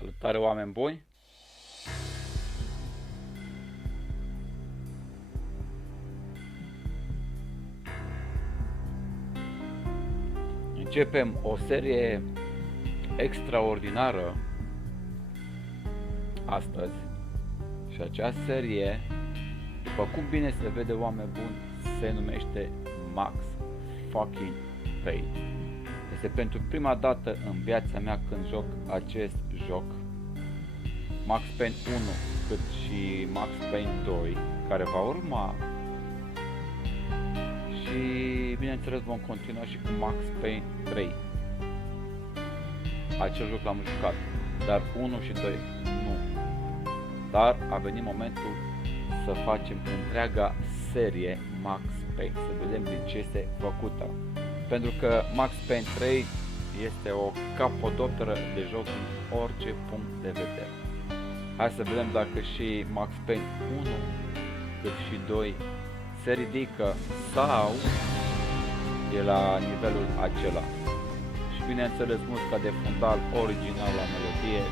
Salutare, oameni buni! Începem o serie extraordinară astăzi și această serie, după cum bine se vede, oameni buni, se numește Max fucking Payne. Este pentru prima dată în viața mea când joc acest joc, Max Payne 1 cât și Max Payne 2, care va urma, și bineînțeles vom continua și cu Max Payne 3. Acel joc l-am jucat, dar 1 și 2 nu. Dar a venit momentul să facem întreaga serie Max Payne, să vedem din ce este făcută. Pentru că Max Payne 3 este o capodoperă de joc din orice punct de vedere. Hai să vedem dacă și Max Payne 1 cât și 2 se ridică sau e la nivelul acela. Și bineînțeles muzica de fundal original la melodie.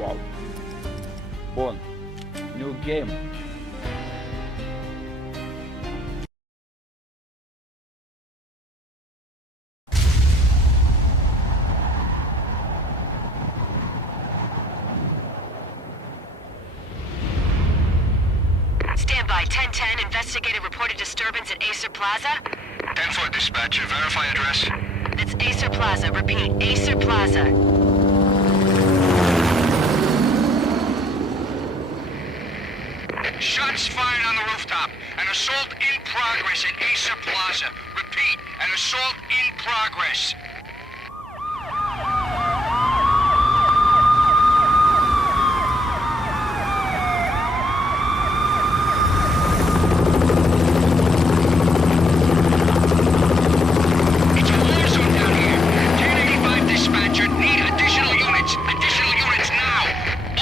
Wow! Bun, new game. Standby, 1010, investigated reported disturbance at Acer Plaza. 10-4 dispatcher, verify address. That's Acer Plaza, repeat, Acer Plaza. Shots fired on the rooftop. An assault in progress at Acer Plaza. Repeat, an assault in progress. It's a war zone down here. 1085 dispatcher, need additional units. Additional units now.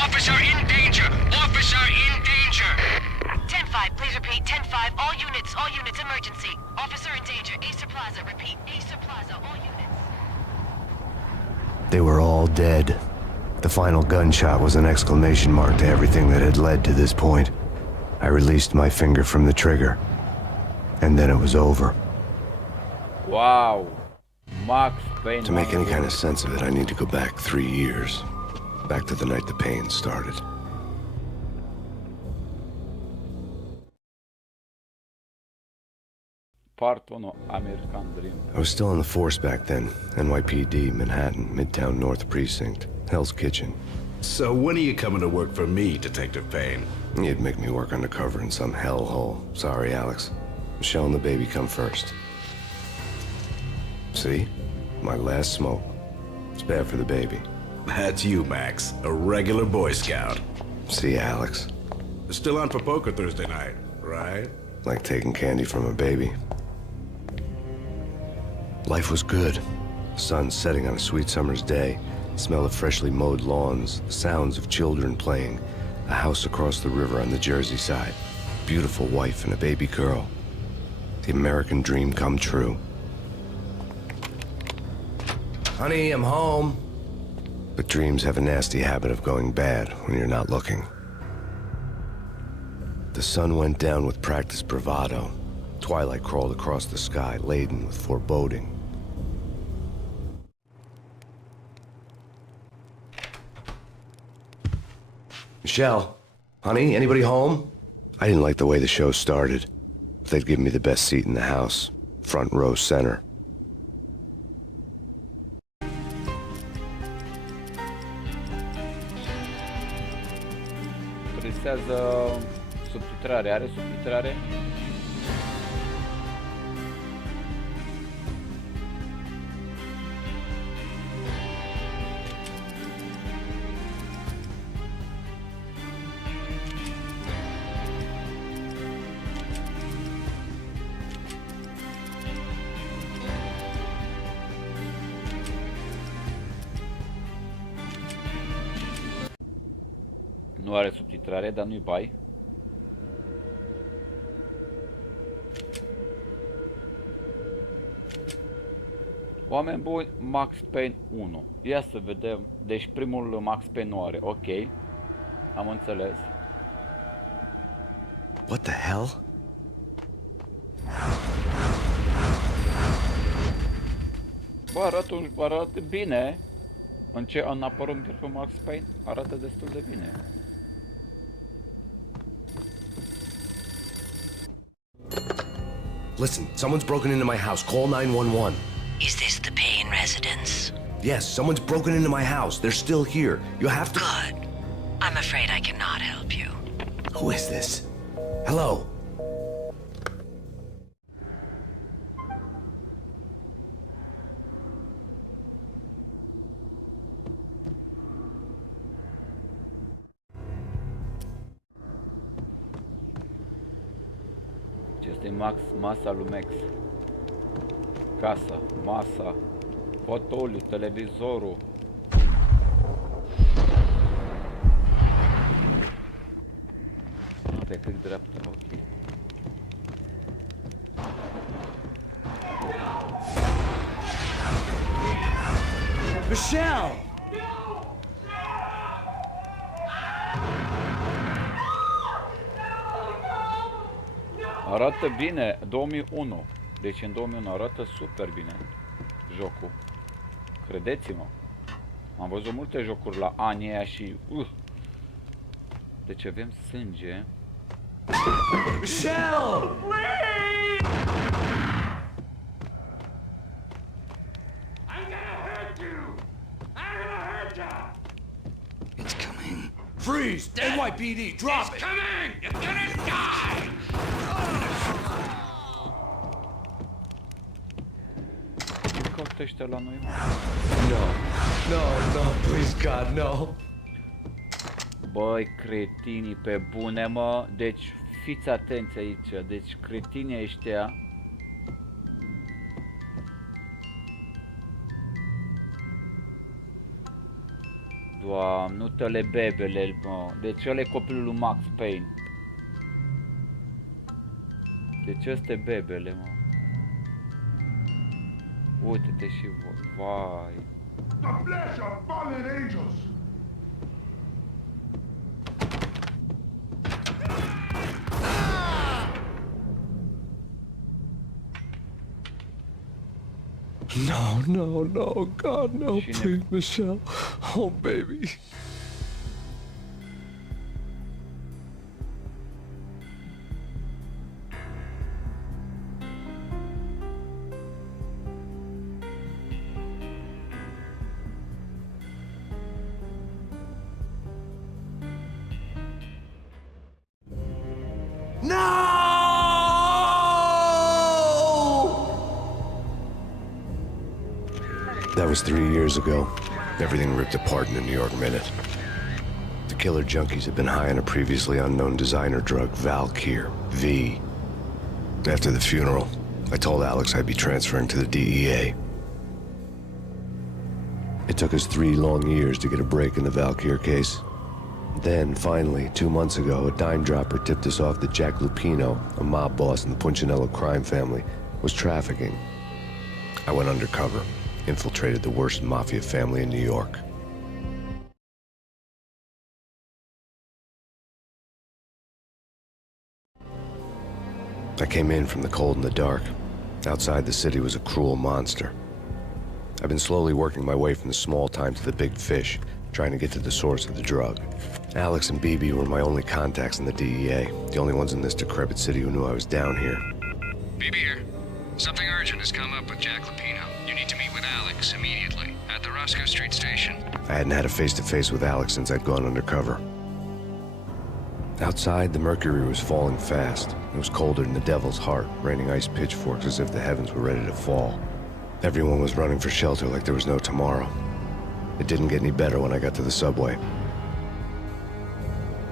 Officer in danger. Officer in danger. 10-5, please repeat, 10-5, all units, emergency. Officer in danger, Acer Plaza, repeat, Acer Plaza, all units. They were all dead. The final gunshot was an exclamation mark to everything that had led to this point. I released my finger from the trigger, and then it was over. Wow! Max Payne. To make any kind of sense of it, I need to go back 3 years. Back to the night the pain started. Part 1, American Dream. I was still in the force back then. NYPD, Manhattan, Midtown North Precinct, Hell's Kitchen. So when are you coming to work for me, Detective Payne? You'd make me work undercover in some hellhole. Sorry, Alex. Michelle and the baby come first. See? My last smoke. It's bad for the baby. That's you, Max. A regular Boy Scout. See, Alex? Still on for poker Thursday night, right? Like taking candy from a baby. Life was good. Sun setting on a sweet summer's day, smell of freshly mowed lawns, the sounds of children playing, a house across the river on the Jersey side, beautiful wife and a baby girl. The American dream come true. Honey, I'm home. But dreams have a nasty habit of going bad when you're not looking. The sun went down with practiced bravado. Twilight crawled across the sky, laden with foreboding. Michelle, honey, anybody home? I didn't like the way the show started. They'd give me the best seat in the house, front row center. Presează subtitrare. Are subtitrare? Nu are subtitrare, dar nu-i bai. Oameni buni, Max Payne 1. Ia să vedem. Deci primul Max Payne nu are. Ok. Am înțeles. What the hell? Bă, arată bine. În apărăm pe Max Payne arată destul de bine. Listen, someone's broken into my house. Call 911. Is this the PAYNE residence? Yes, someone's broken into my house. They're still here. You have to... Good. I'm afraid I cannot help you. Who is this? Hello? Este masa lui Max. Casa, masa, fotoliu, televizorul. Pe click dreapta, ok. Michelle! Arată bine, 2001. Deci în 2001 arată super bine jocul. Credeți-mă. Am văzut multe jocuri la anii aia și... Deci avem sânge. Michelle! It's coming. Freeze! NYPD, drop it! Coming! You're gonna die! Ce caută ăștia la noi, mă? No, please God, no. Băi, cretinii pe bune, mă. Deci, fiți atenți aici. Deci, cretinii ăștia... Doamnutele bebele, mă. Deci ăla e copilul lui Max Payne. Deci ăsta e bebele, mă. Uite-te și voi. Vai. The flesh of fallen angels! No, God, no, please, Michelle. Oh, baby. That was 3 years ago. Everything ripped apart in the New York Minute. The killer junkies had been high on a previously unknown designer drug, Valkyr, V. After the funeral, I told Alex I'd be transferring to the DEA. It took us 3 long years to get a break in the Valkyr case. Then, finally, 2 months ago, a dime dropper tipped us off that Jack Lupino, a mob boss in the Punchinello crime family, was trafficking. I went undercover, infiltrated the worst mafia family in New York. I came in from the cold and the dark. Outside the city was a cruel monster. I've been slowly working my way from the small time to the big fish, trying to get to the source of the drug. Alex and BB were my only contacts in the DEA, the only ones in this decrepit city who knew I was down here. BB here. Something urgent has come up with Jack Lupino. You need to meet with Alex immediately at the Roscoe Street station. I hadn't had a face-to-face with Alex since I'd gone undercover. Outside, the mercury was falling fast. It was colder than the devil's heart, raining ice pitchforks as if the heavens were ready to fall. Everyone was running for shelter like there was no tomorrow. It didn't get any better when I got to the subway.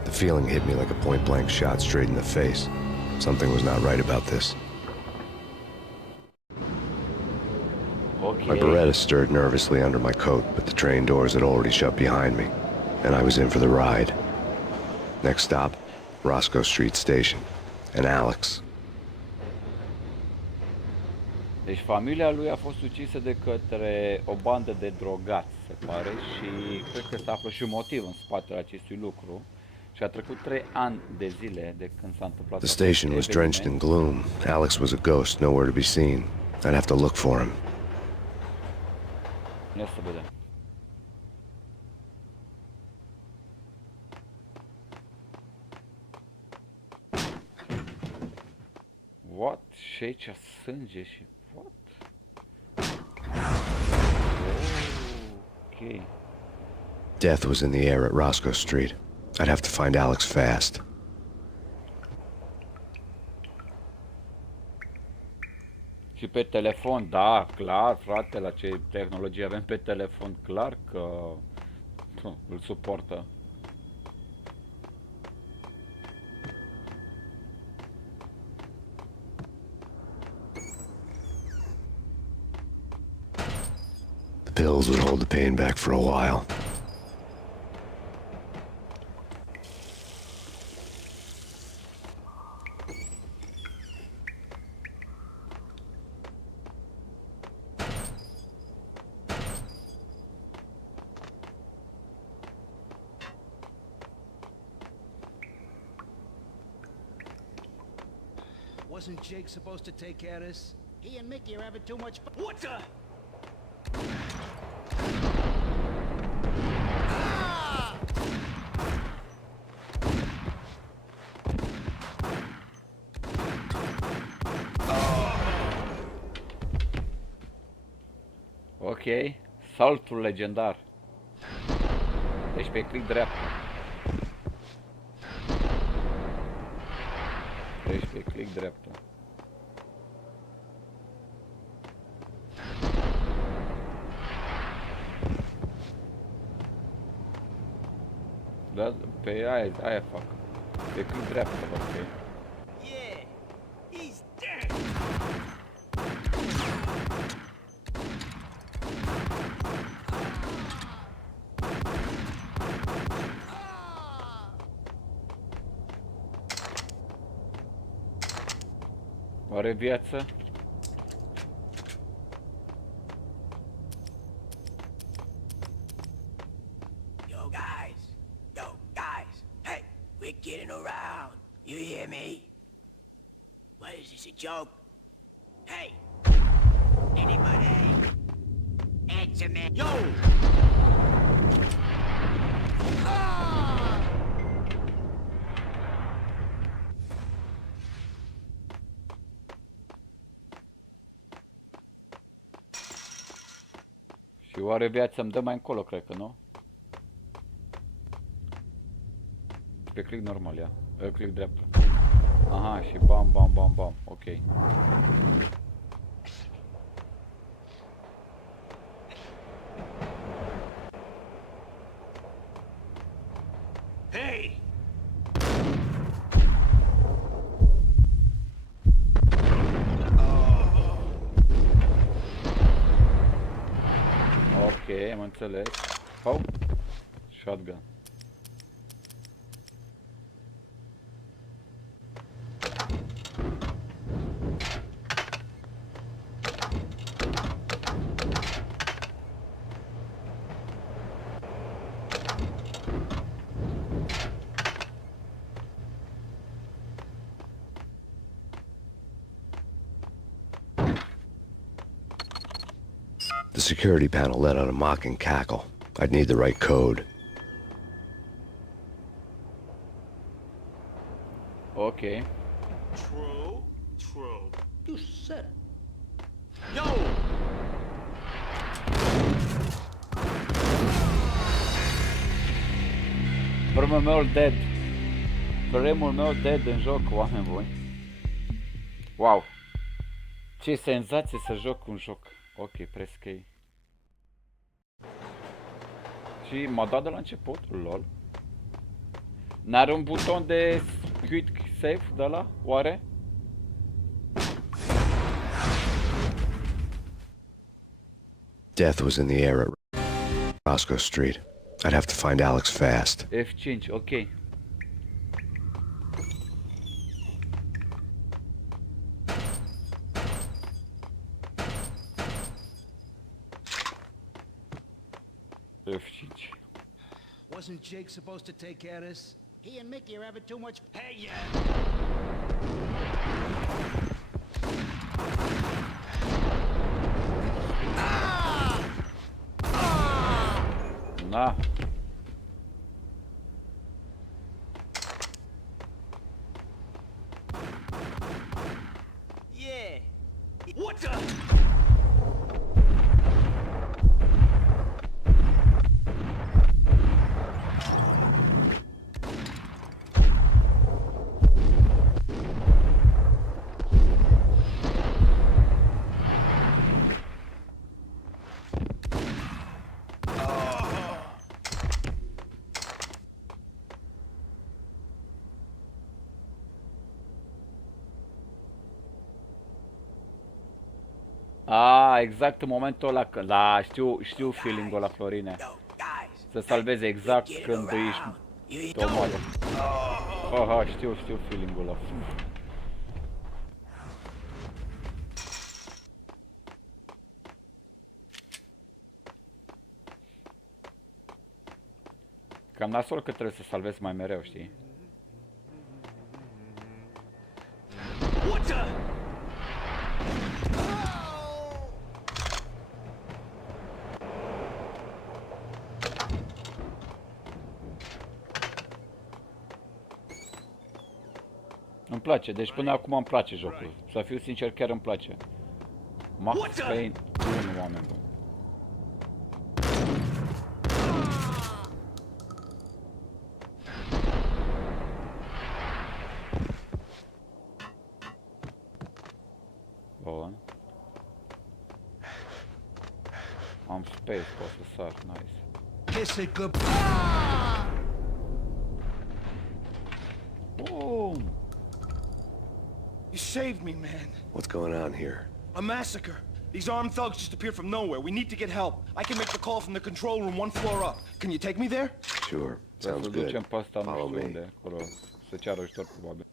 The feeling hit me like a point-blank shot straight in the face. Something was not right about this. Ok. My Beretta stirred nervously under my coat, but the train doors had already shut behind me, and I was in for the ride. Next stop, Roscoe Street Station, and Alex. Deci familia lui a fost ucisă de către o bandă de drogați, se pare, și cred că se află și un motiv în spatele acestui lucru. Și a trecut 3 ani de zile de când s-a întâmplat The acest station was drenched in eveniment. gloom. Alex was a ghost, nowhere to be seen. I'd have to look for him. Ia să vedem. What? Și aici sânge și... What? Ok. Death was in the air at Roscoe Street. I'd have to find Alex fast. Și pe telefon, da, clar, frate, la ce tehnologie avem pe telefon, clar că îl suportă. The pills would hold the pain back for a while. Wasn't Jake supposed to take care of this? He and Mickey are having too much fun. What the? Ok, saltul legendar. Deci pe click dreapta. Deci pe click dreapta. Da, pe aia fac. Pe click dreapta, ok. Yeah, he's dead. Oare viață? Yo guys, hey, we're getting around. You hear me? What is this, a joke? Hey, anybody? Answer me. Yo! Și oare viața îmi dă mai încolo, cred că, nu? Pe click normal, ia. Click dreapta. Aha, și bam, bam, bam, bam. Ok. Hey! Ok, am înțeles. Oh, shotgun. The security panel let out a mocking cackle. I'd need the right code. Ok. True. You said it. Yo! Primul meu dead. Primul meu dead în joc, oameni buni. Wow. Ce senzație să joc un joc. Ok, press K. Și m-a dat de la început, lol. N-are un buton de quick save de la, oare? Death was in the air at Roscoe Street. I'd have to find Alex fast. F5, ok. F5. Wasn't Jake supposed to take care of this? He and Mickey are having too much. Hey, yeah. Na. Yeah. What the? A, exact în momentul ăla când... Da, știu feeling-ul ăla, Florine. Să salveze exact când ești... Te omoară. Aha, știu feeling-ul ăla. Cam nasol că trebuie să salvezi mai mereu, știi? What the? Îmi place, deci până acum îmi place jocul. Să fiu sincer, chiar îmi place. Max Payne 1, oameni buni. Bun. Am space, pot să sar, nice. Kiss it good. Boom! You saved me, man. What's going on here? A massacre. These armed thugs just appeared from nowhere. We need to get help. I can make the call from the control room 1 floor up. Can you take me there? Sure. Să Sounds good. ducem pe asta, nu Follow știu me. unde, acolo, să ceară ajutor probabil.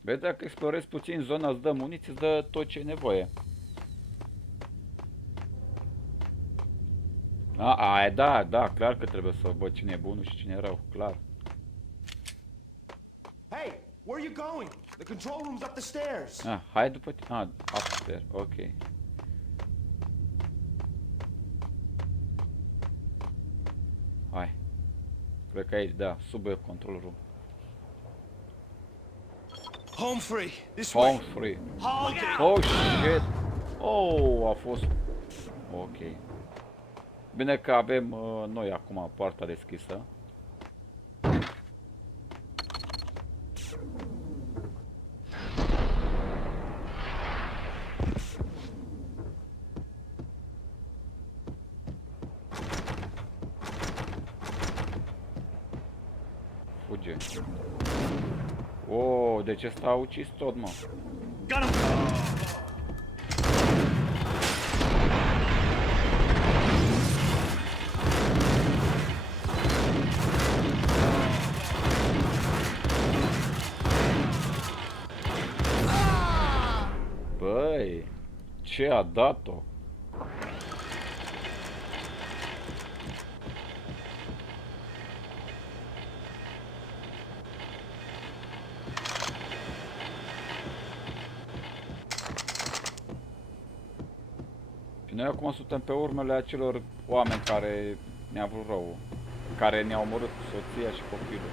Vezi, dacă explorezi puțin zona, îți dă muniție, îți dă tot ce e nevoie. Da, clar că trebuie să văd cine e bunul și cine e rău, clar. Hey, where are you going? The control room's up the stairs. Hai după tine, upstairs, ok. Hai. Cred că aici, da, sub control room. Home free. This Home way. free. Hold it. Oh, shit! Oh, a fost... Ok. Bine că avem noi acum poarta deschisă. Fuge. Oh, deci ăsta a ucis tot, mă. Got him. Băi, ce a dat-o? Și noi acum suntem pe urmele acelor oameni care ne-au vrut rău, care ne-au omorât soția și copilul.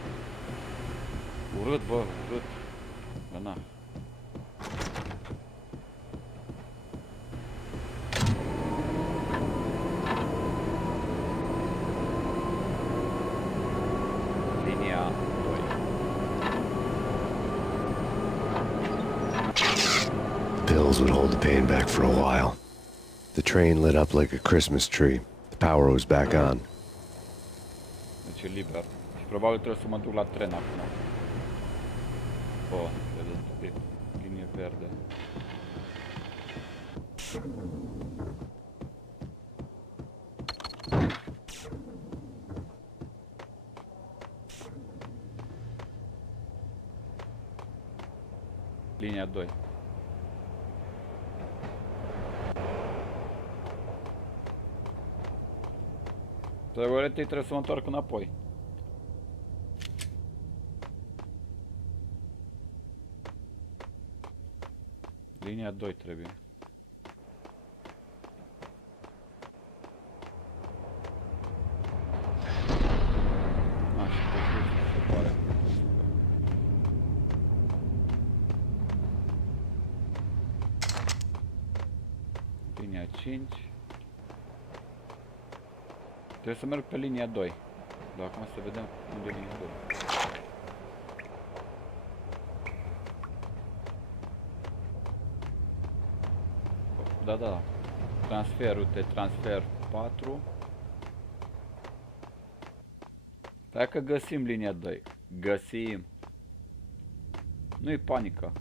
Urât, bă, urât. Bă, na. Linia 2. Pills would hold the pain back for a while. The train lit up like a Christmas tree. The power was back on. Deci e liber. Și probabil trebuie să mă duc la tren acum. Bă, vedeți, linie verde. Linia 2. Teoretic trebuie să mă întorc înapoi. Linia 2 trebuie. Așa, pe sus se pare. Linia 5. Trebuie să merg pe linia 2. Dar acum să vedem unde e linia 2. Da, da, da. Transfer, uite, transfer 4. Dacă găsim linia 2. Găsim. Nu-i panică.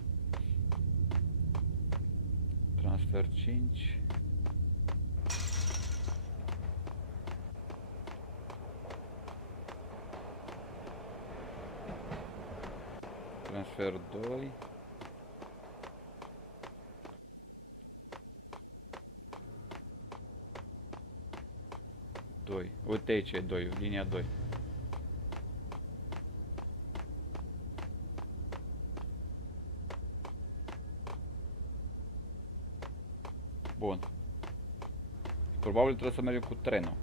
Transfer 5. Transfer 2. Uite aici e 2, linia 2. Bun. Probabil trebuie să mergem cu trenul.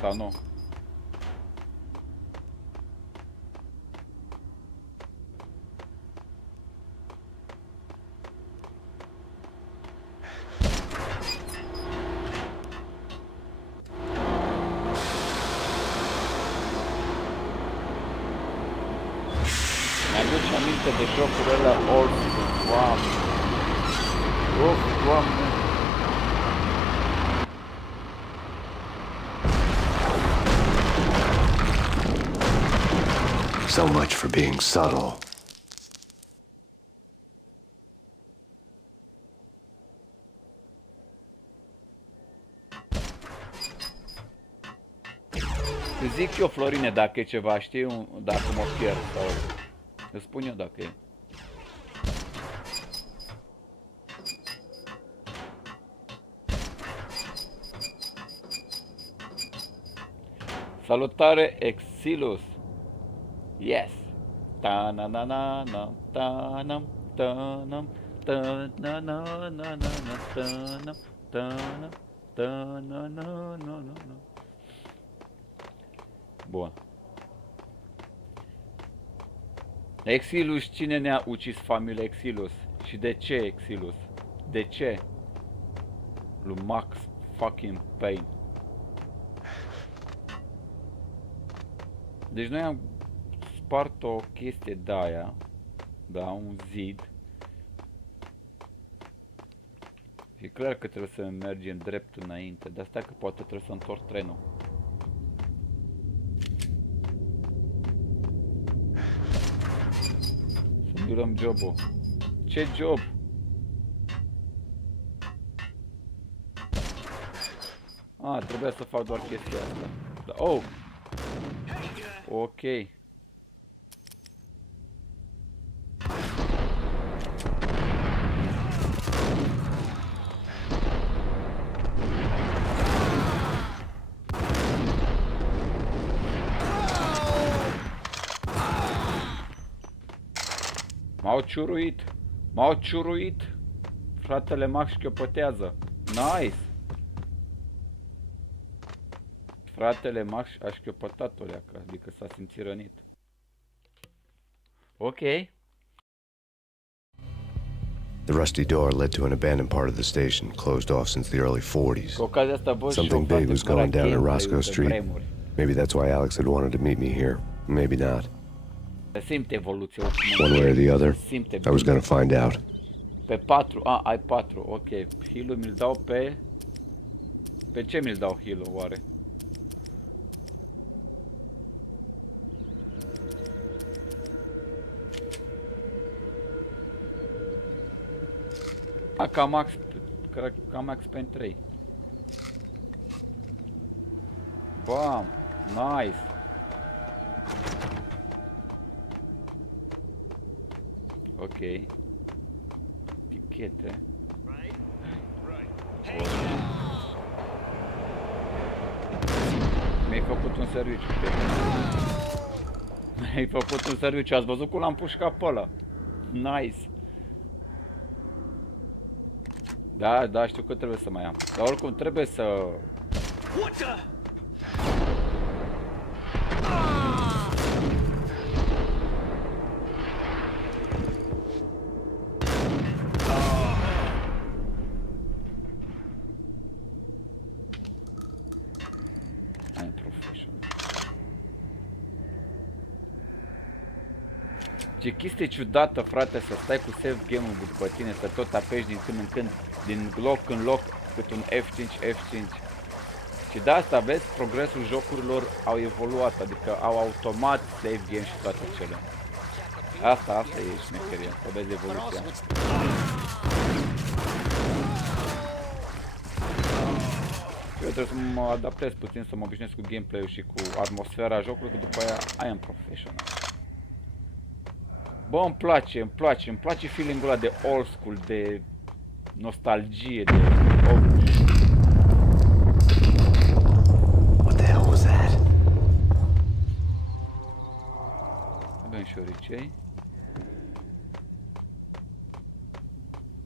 Sau nu? Mi-aduce aminte de jocul ăla Orice. Doamne. Doamne. So much for being subtle. Îți zic eu, Florine, dacă e ceva, știi, dacă mă pierd sau... Îți spun eu dacă e. Salutare, Exilus! Yes! Ta-na-na-na-na, ta-nam, ta-nam, ta-na-na-na-na, ta-nam, ta-nam, ta-na-na-na-na. Bun. Exilus, cine ne-a ucis familia Exilus? Și de ce Exilus? De ce? Lui Max fucking PAYNE. Deci noi am spart o chestie de aia, da, un zid. E clar că trebuie să mergem drept înainte, dar stai că poate trebuie să întorc trenul. Să durăm jobul. Ce job? Trebuia să fac doar chestia asta. Da, oh! Ok. M-au ciuruit. M-au ciuruit. Fratele Max șchiopătează. Nice. Fratele Max a șchiopătat-o leacă, adică s-a simțit rănit. Ok. The rusty door led to an abandoned part of the station, closed off since the early 40s. Cu ocazia asta văd și o Something big was frate going down in gameplay Roscoe pe Street. vremuri. Maybe that's why Alex had wanted to meet me here. Maybe not. Se simte evoluția. One way or the other, Se simte I was gonna find out. Pe 4, ai 4, ok. Heal-ul mi-l dau pe... Pe ce mi-l dau heal-ul oare? cred că am Max Payne 3. Bam! Nice! Ok. Tichete. Mi-ai făcut un serviciu. Mi-ai făcut un serviciu. Ați văzut cum l-am pușcat pe ăla? Nice. Da, da, știu că trebuie să mai am. Dar oricum trebuie să... Ce chestie ciudată, frate, să stai cu save game-ul după tine, să tot apeși din când în când, din loc în loc, cât un F5, F5. Și de asta, vezi, progresul jocurilor au evoluat, adică au automat save game și toate cele. Asta e șmecheria, să vezi evoluția. Eu trebuie să mă adaptez puțin, să mă obișnuiesc cu gameplay-ul și cu atmosfera jocului, că după aia I am professional. Bă, îmi place feeling-ul ăla de old school, de nostalgie, de... What the hell was that? Avem și oricei.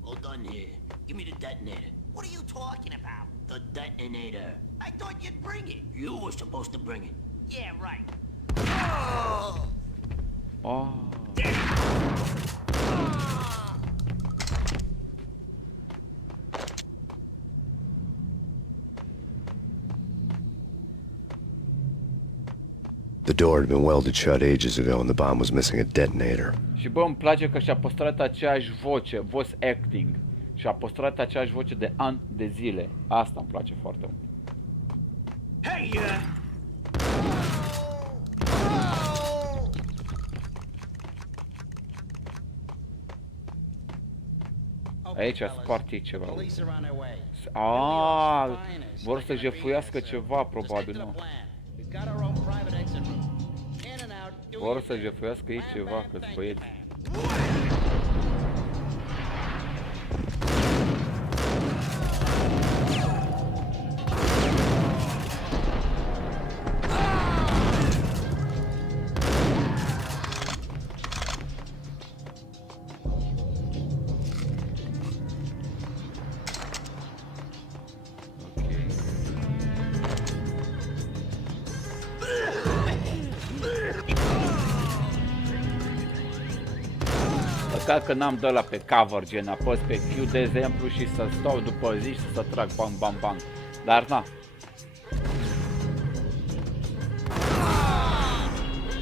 All done here. Give me the detonator. What are you talking about? The detonator. I thought you'd bring it. You were supposed to bring it. Yeah, right. Oh. The door had been welded shut ages ago and the bomb was missing a detonator. Și bă, îmi place că și-a păstrat aceeași voce, voice acting. Și-a păstrat aceeași voce de ani de zile. Asta îmi place foarte mult. Hey, Aici a spart ei ceva. Aaaa, vor să jefuiască ceva, probabil, nu. Vor să jefuiască ei ceva, că-s băieți. Că n-am dat la pe cover, gen apăs pe Q de exemplu și să stau după zi și să trag bang bang bang. Dar na.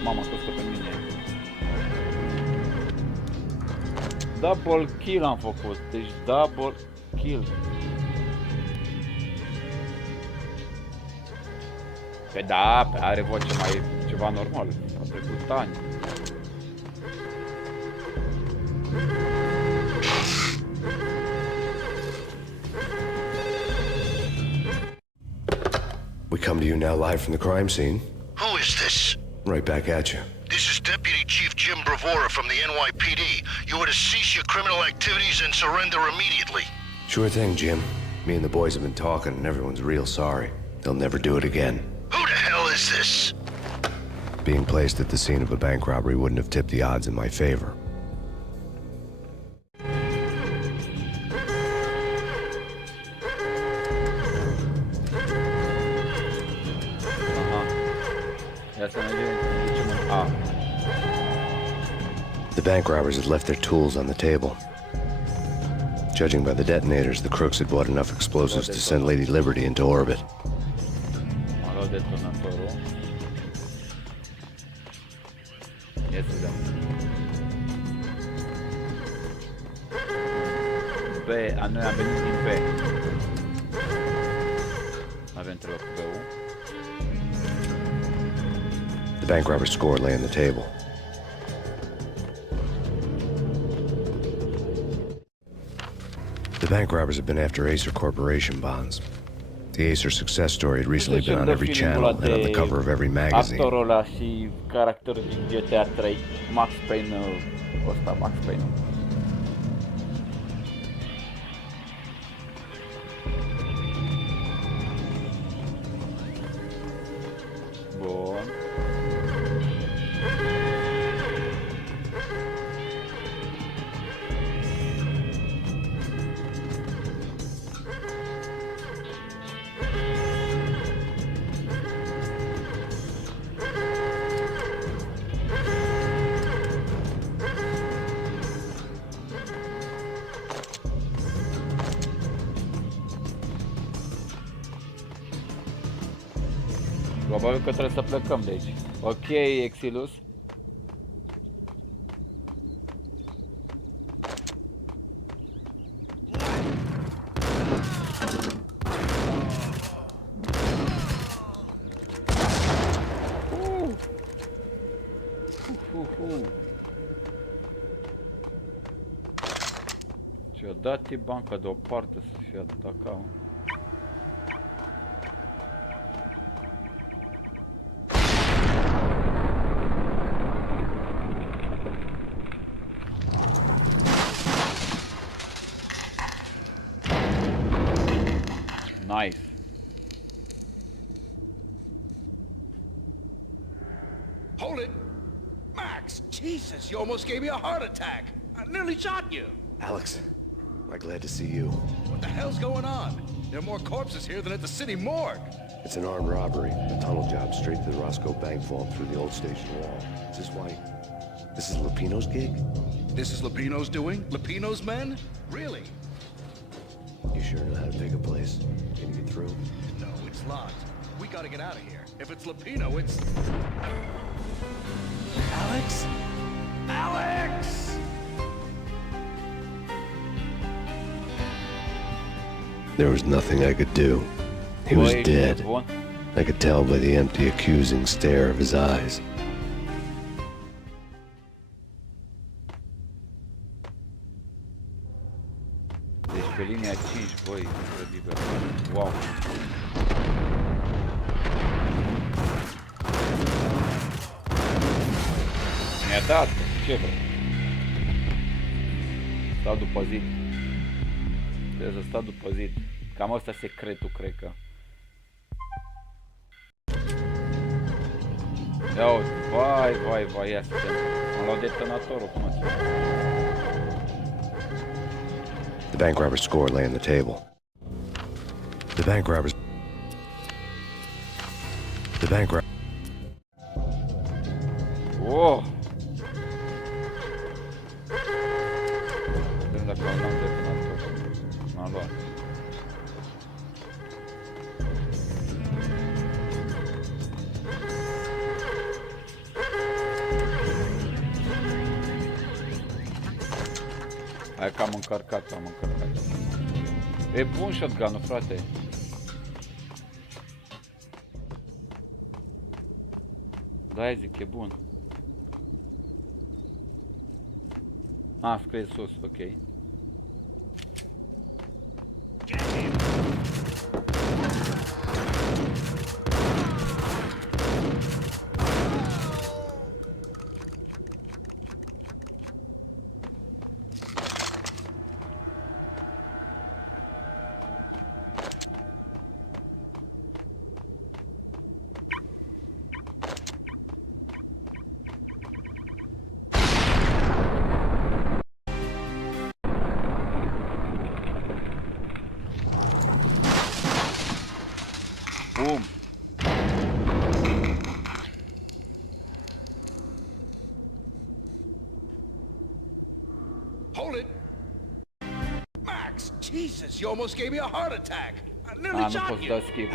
Mama, costă pe mine. Double kill am făcut, deci double kill. Pe da, are voce mai ceva normal, a trecut ani. We come to you now live from the crime scene. Who is this? Right back at you. This is Deputy Chief Jim Bravura from the NYPD. You are to cease your criminal activities and surrender immediately. Sure thing, Jim. Me and the boys have been talking and everyone's real sorry. They'll never do it again. Who the hell is this? Being placed at the scene of a bank robbery wouldn't have tipped the odds in my favor. The bank robbers had left their tools on the table. Judging by the detonators, the crooks had bought enough explosives to send Lady Liberty into orbit. B, noi am venit din B. Avem treabă cu B-ul. The bank robber's score lay on the table. The The bank robbers have been after Acer Corporation bonds. The Acer success story had recently been on every channel and on the cover of every magazine. Actorul ăla și caracterul din GTA 3, Max Payne, ăsta, Max Payne. Bun. Probabil că trebuie să plecăm de aici. Ok, Exilus. Și-a dat banca deoparte să fie atacat. Nice. Hold it! Max! Jesus, you almost gave me a heart attack! I nearly shot you! Alex, I'm glad to see you. What the hell's going on? There are more corpses here than at the city morgue! It's an armed robbery. A tunnel job straight to the Roscoe Bank vault through the old station wall. Is this why? This is Lupino's gig? This is Lupino's doing? Lupino's men? Really? You sure know how to pick a place? Can you get through? No, it's locked. We gotta get out of here. If it's Lupino, it's... Alex? Alex! There was nothing I could do. He was dead. I could tell by the empty, accusing stare of his eyes. Deci pe linia 5, băi, incredibil. Wow. Mi-a dat, ce vrei? Stau după zid. Trebuie să stau după zid. Cam asta secretul, cred că. Ia uite, vai, ia suntem. Am luat detonatorul, cum ați. The bank robber's score lay on the table. The bank robber... Oh! Vedem dacă am luat detonatorul. M-am luat. Hai că am încărcat. E bun shotgun-ul, frate. Da, zic, e bun. A, scrie sus, ok. Boom. Hold it! Max! Jesus, you almost gave me a heart attack! I nearly Nu shot pot să you! dau skip.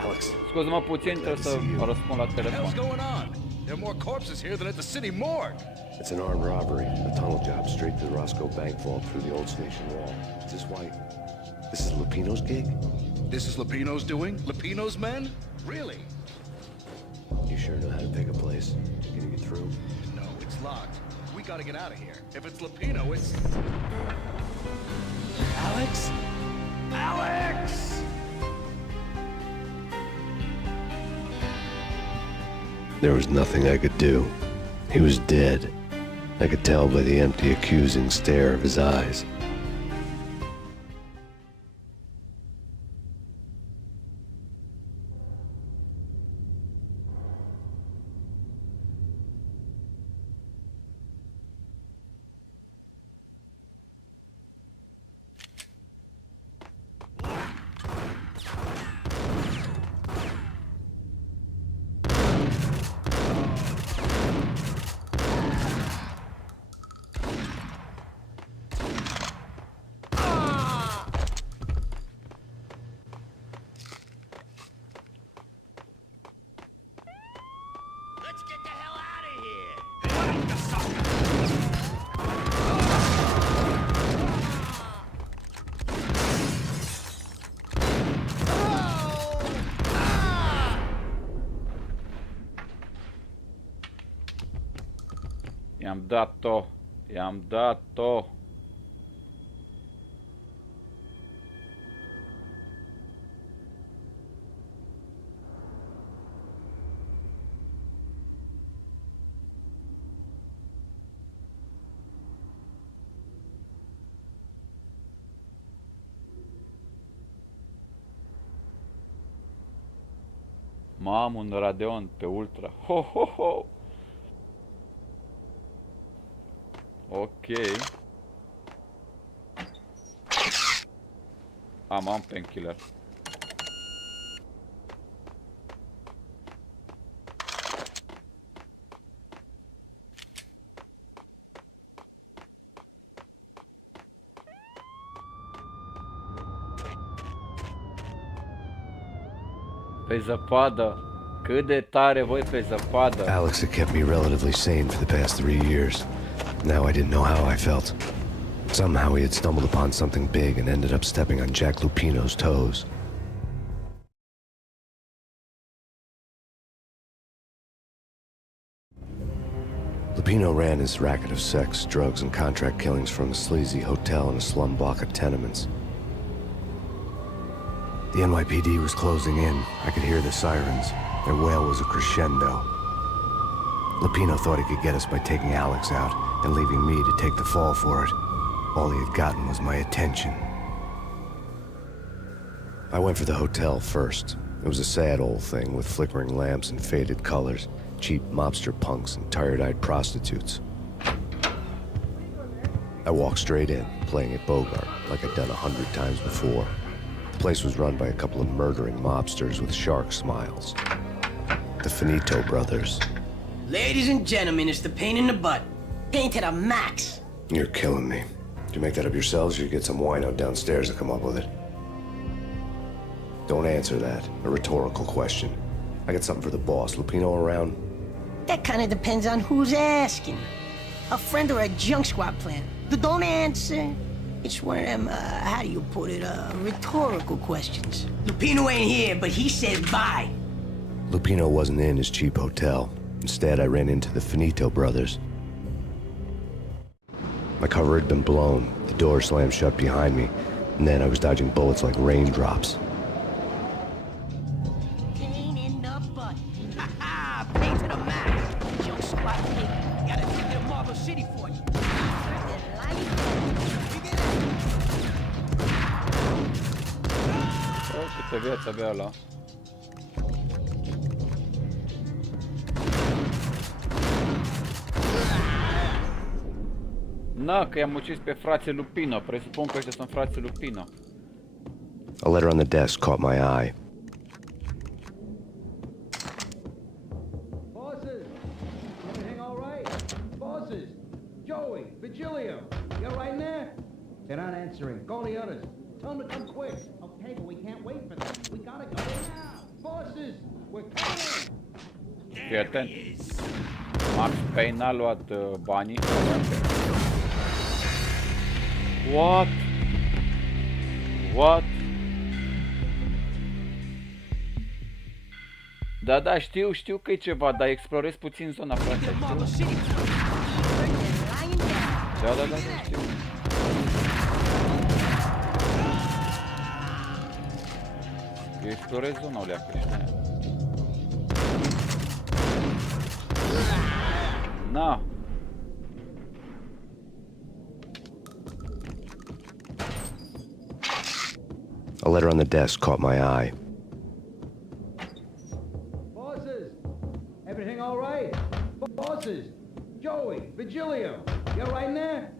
Scuze-mă puțin, trebuie să răspund la What the hell's telefon. going on? There are more corpses here than at the city morgue! It's an armed robbery. A tunnel job straight to the Roscoe Bank vault through the old station wall. Is this why? This is Lupino's gig? This is Lupino's doing? Lupino's men? Really? You sure know how to pick a place? Can you get through? No, it's locked. We gotta get out of here. If it's Lupino, it's... Alex? Alex! There was nothing I could do. He was dead. I could tell by the empty, accusing stare of his eyes. Let's get the hell out of here! I-am dat-o. I-am dat-o. Mam, un Radeon pe Ultra. Ho, ho, ho. Ok. Am painkiller. Pe zăpadă. Cât de tare voi pe zăpadă. Alex had kept me relatively sane for the past 3 years. Now I didn't know how I felt. Somehow he had stumbled upon something big and ended up stepping on Jack Lupino's toes. Lupino ran his racket of sex, drugs, and contract killings from a sleazy hotel in a slum block of tenements. The NYPD was closing in. I could hear the sirens. Their wail was a crescendo. Lupino thought he could get us by taking Alex out and leaving me to take the fall for it. All he had gotten was my attention. I went for the hotel first. It was a sad old thing with flickering lamps and faded colors, cheap mobster punks and tired-eyed prostitutes. I walked straight in, playing at Bogart, like I'd done 100 times before. The place was run by a couple of murdering mobsters with shark smiles. The Finito brothers. Ladies and gentlemen, it's the pain in the butt. Pain to the max. You're killing me. Did you make that up yourselves, or you get some wino downstairs to come up with it? Don't answer that. A rhetorical question. I got something for the boss. Lupino around? That kind of depends on who's asking. A friend or a junk squad plan. Don't answer. It's one of them, how do you put it, rhetorical questions. Lupino ain't here, but he said bye. Lupino wasn't in his cheap hotel. Instead, I ran into the Finito brothers. My cover had been blown, the door slammed shut behind me, and then I was dodging bullets like raindrops. Pain in the butt. Ha ha! Pain to the max. Junk squad pig. Gotta take it to Marble City for you. Oh, câte vieți avea ăla. Na, că i-am ucis pe frații Lupino. Presupun că ăștia sunt frații Lupino. A letter on the desk caught my eye. Bosses! Everything all right? Bosses! Joey! Vigilio! You all right in there? They're not answering. Call the others. Tell them to come quick. Okay, but we can't wait for them. We gotta go now. Bosses! We're coming! Fii atent. Max Payne a luat banii. What? What? Da, știu că e ceva, dar explorez puțin zona, frate, știu. Da, știu. Eu explorez zona, o leacă, știi? Na! A letter on the desk caught my eye. Bosses, everything all right? Bosses, Joey, Vigilio, you right in there?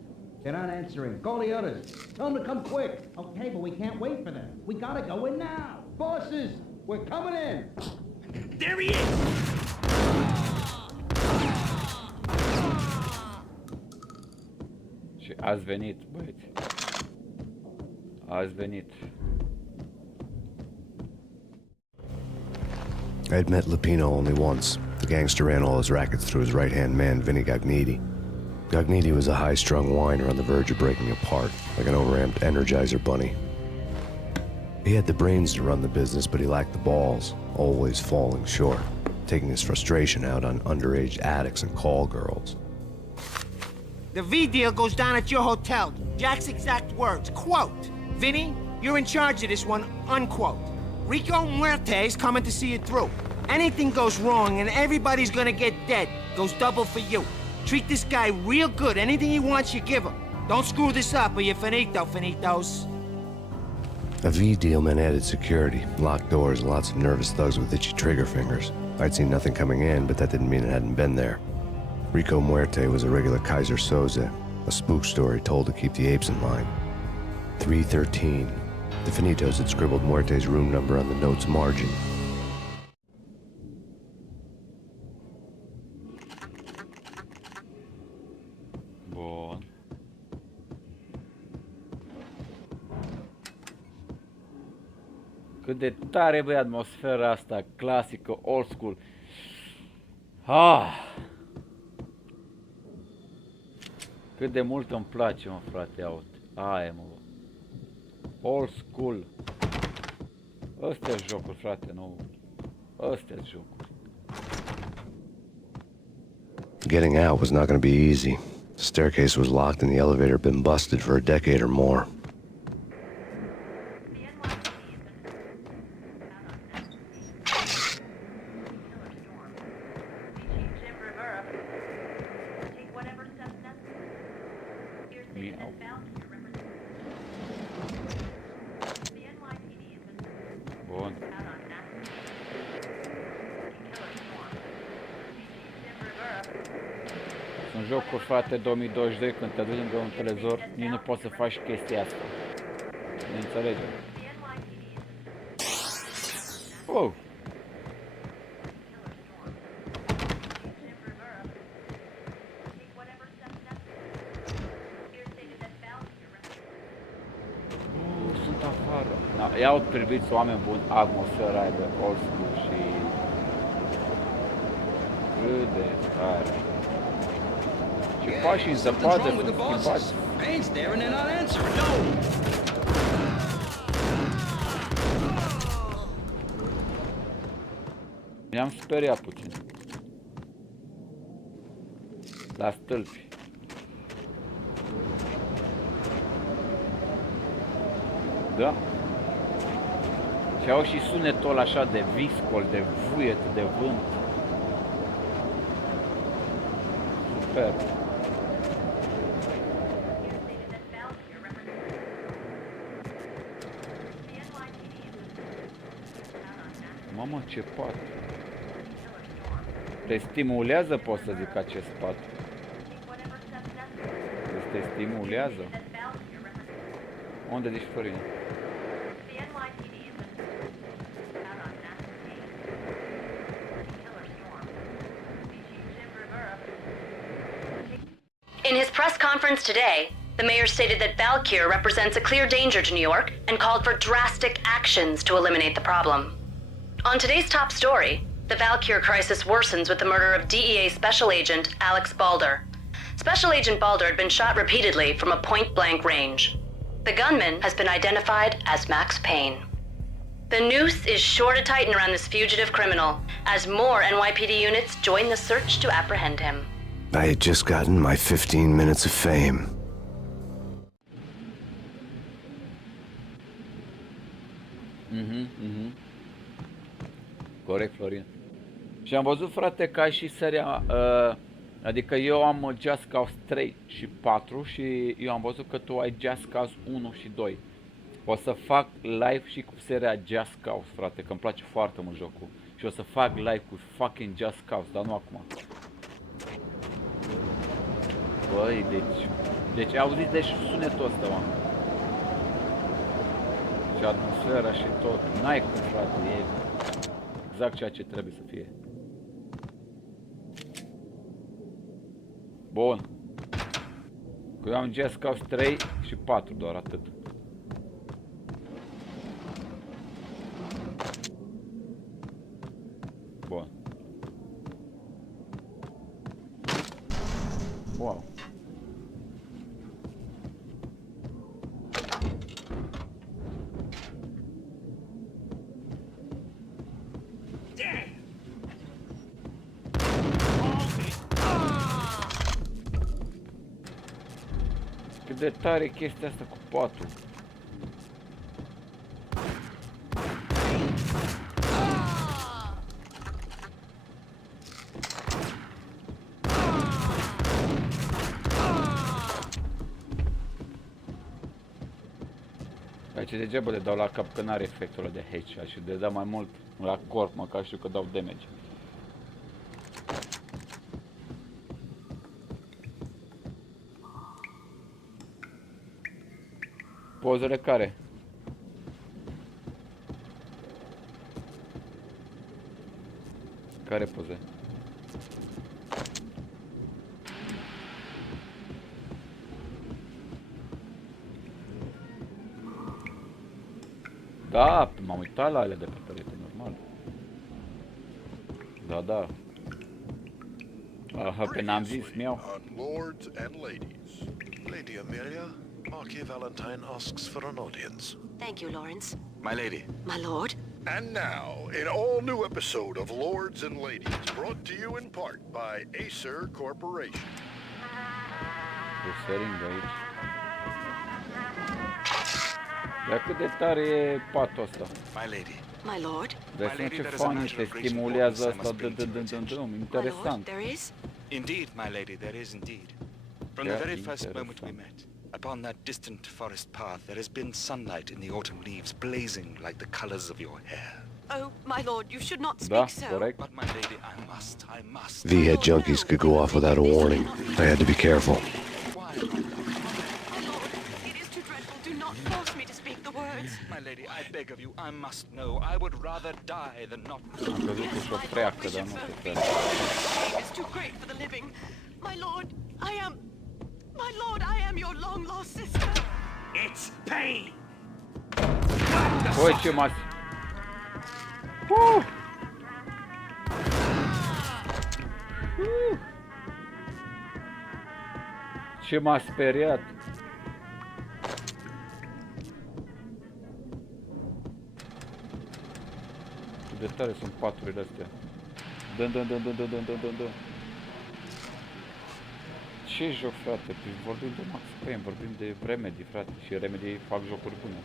They're not answering. Call the others. Tell them to come quick. Okay, but we can't wait for them. We gotta go in now. Bosses, we're coming in. There he is! Și ați venit, băieți. Ați venit. I'd met Lupino only once. The gangster ran all his rackets through his right-hand man, Vinny Gagniti. Gagniti was a high-strung whiner on the verge of breaking apart, like an overamped Energizer bunny. He had the brains to run the business, but he lacked the balls, always falling short, taking his frustration out on underage addicts and call girls. The V deal goes down at your hotel. Jack's exact words, quote, Vinny, you're in charge of this one, unquote. Rico Muerte's coming to see it through. Anything goes wrong and everybody's gonna get dead. Goes double for you. Treat this guy real good. Anything he wants, you give him. Don't screw this up or you're finito, finitos. A V deal meant added security, locked doors, and lots of nervous thugs with itchy trigger fingers. I'd seen nothing coming in, but that didn't mean it hadn't been there. Rico Muerte was a regular Kaiser Soze, a spook story told to keep the apes in line. 313. The Finitos had scribbled Muerte's room number on the note's margin. Bun. Cât de tare, băi, atmosfera asta clasică, old school. Cât de mult îmi place, mă, frate, aut. Aia, mă. Old school. Astea-s jocuri, frate, nu. Astea-s jocuri. Getting out was not going to be easy. The staircase was locked and the elevator had been busted for a decade or more. Bun. Sunt jocuri, frate, 2022, când te duci lângă un televizor, nici nu poți să faci chestia asta. Ne înțelegem. Oh! Sunt afară. Da, ia-o priviți, oameni buni, atmosfera aia de old school și... Cât de tare. Și pașii în zăpadă sunt schimbați. Payne's there and they're not answering. No! Mi-am speriat puțin. La stâlpi. Da. Și au și sunetul ăla așa de viscol, de vuiet, de vânt. Super. Mamă, ce pat! Te stimulează, pot să zic, acest pat. Te stimulează. Unde ești, Florin? In his press conference today, the mayor stated that Valkyr represents a clear danger to New York and called for drastic actions to eliminate the problem. On today's top story, the Valkyr crisis worsens with the murder of DEA Special Agent Alex Balder. Special Agent Balder had been shot repeatedly from a point-blank range. The gunman has been identified as Max Payne. The noose is sure to tighten around this fugitive criminal as more NYPD units join the search to apprehend him. I had just gotten my 15 minutes of fame. Corect, Florin. Și am văzut, frate, că ai și seria, adică eu am Just Cause 3 și 4 și eu am văzut că tu ai Just Cause 1 și 2. O să fac live și cu seria Just Cause, frate, că îmi place foarte mult jocul. Și o să fac live cu fucking Just Cause, dar nu acum. Băi, deci auziți deci sunetul ăsta, mă. Și atmosfera și tot. N-ai cum, frate, e exact ceea ce trebuie să fie. Bun. Că eu am Just Cause 3 și 4 doar, atât. Bun. Wow. Cât de tare e chestia asta cu patul. Aici degeaba le dau la cap că n-are efectul ăla de headshot și de da mai mult la corp, măcar știu că dau damage. Pozele care? Care poze? Da, m-am uitat la alea de pe perete, normal. Da, da. Aha, pe n-am zis, miau. Lords and ladies. Lady Amelia, Marquis Valentine asks for an audience. Thank you, Lawrence. My lady. My lord? And now, an all-new episode of Lords and Ladies, brought to you in part by Acer Corporation. Referim de aici. Dar cât de tare e patul ăsta? My lady. My lord? Vezi ce funny, te stimulează asta, interesant. There is? Indeed, my lady, there is indeed. From the very first moment we met, upon that distant forest path, there has been sunlight in the autumn leaves blazing like the colors of your hair. Oh, my lord, you should not speak so. Correct. But my lady, I must. V-head junkies could go off without a warning. I had to be careful. Why, my lord? My lord, it is too dreadful. Do not force me to speak the words. My lady, I beg of you, I must know. I would rather die than not. Am crezut că și-o freacă, dar nu se freacă. It's too great for the living. My lord, I am your long-lost sister. It's PAYNE! Băi, ce m-a... Ce m-a speriat. Cât de tare sunt paturile astea. Dă. Ce joc, frate? Vorbim de Max Payne, vorbim de Remedy, frate. Și Remedy fac jocuri bune.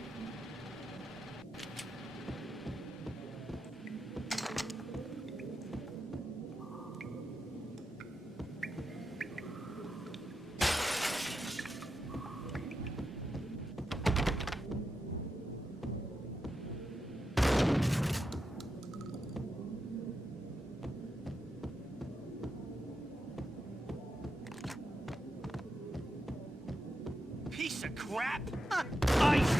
Piece of crap! Ice!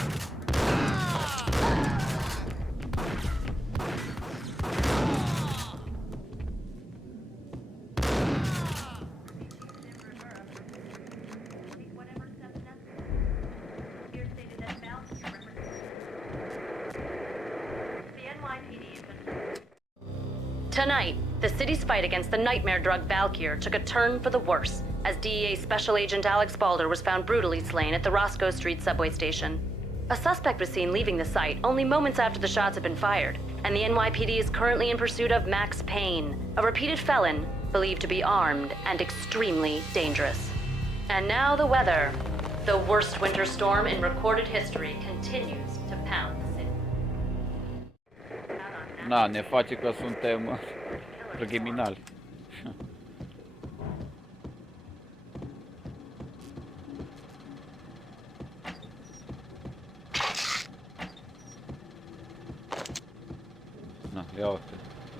Tonight, the city's fight against the nightmare drug Valkyr took a turn for the worse, as DEA Special Agent Alex Balder was found brutally slain at the Roscoe Street subway station. A suspect was seen leaving the site only moments after the shots had been fired, and the NYPD is currently in pursuit of Max Payne, a repeated felon believed to be armed and extremely dangerous. And now the weather. The worst winter storm in recorded history continues to pound the city. Na, ne face că suntem criminali. Na, ia uite.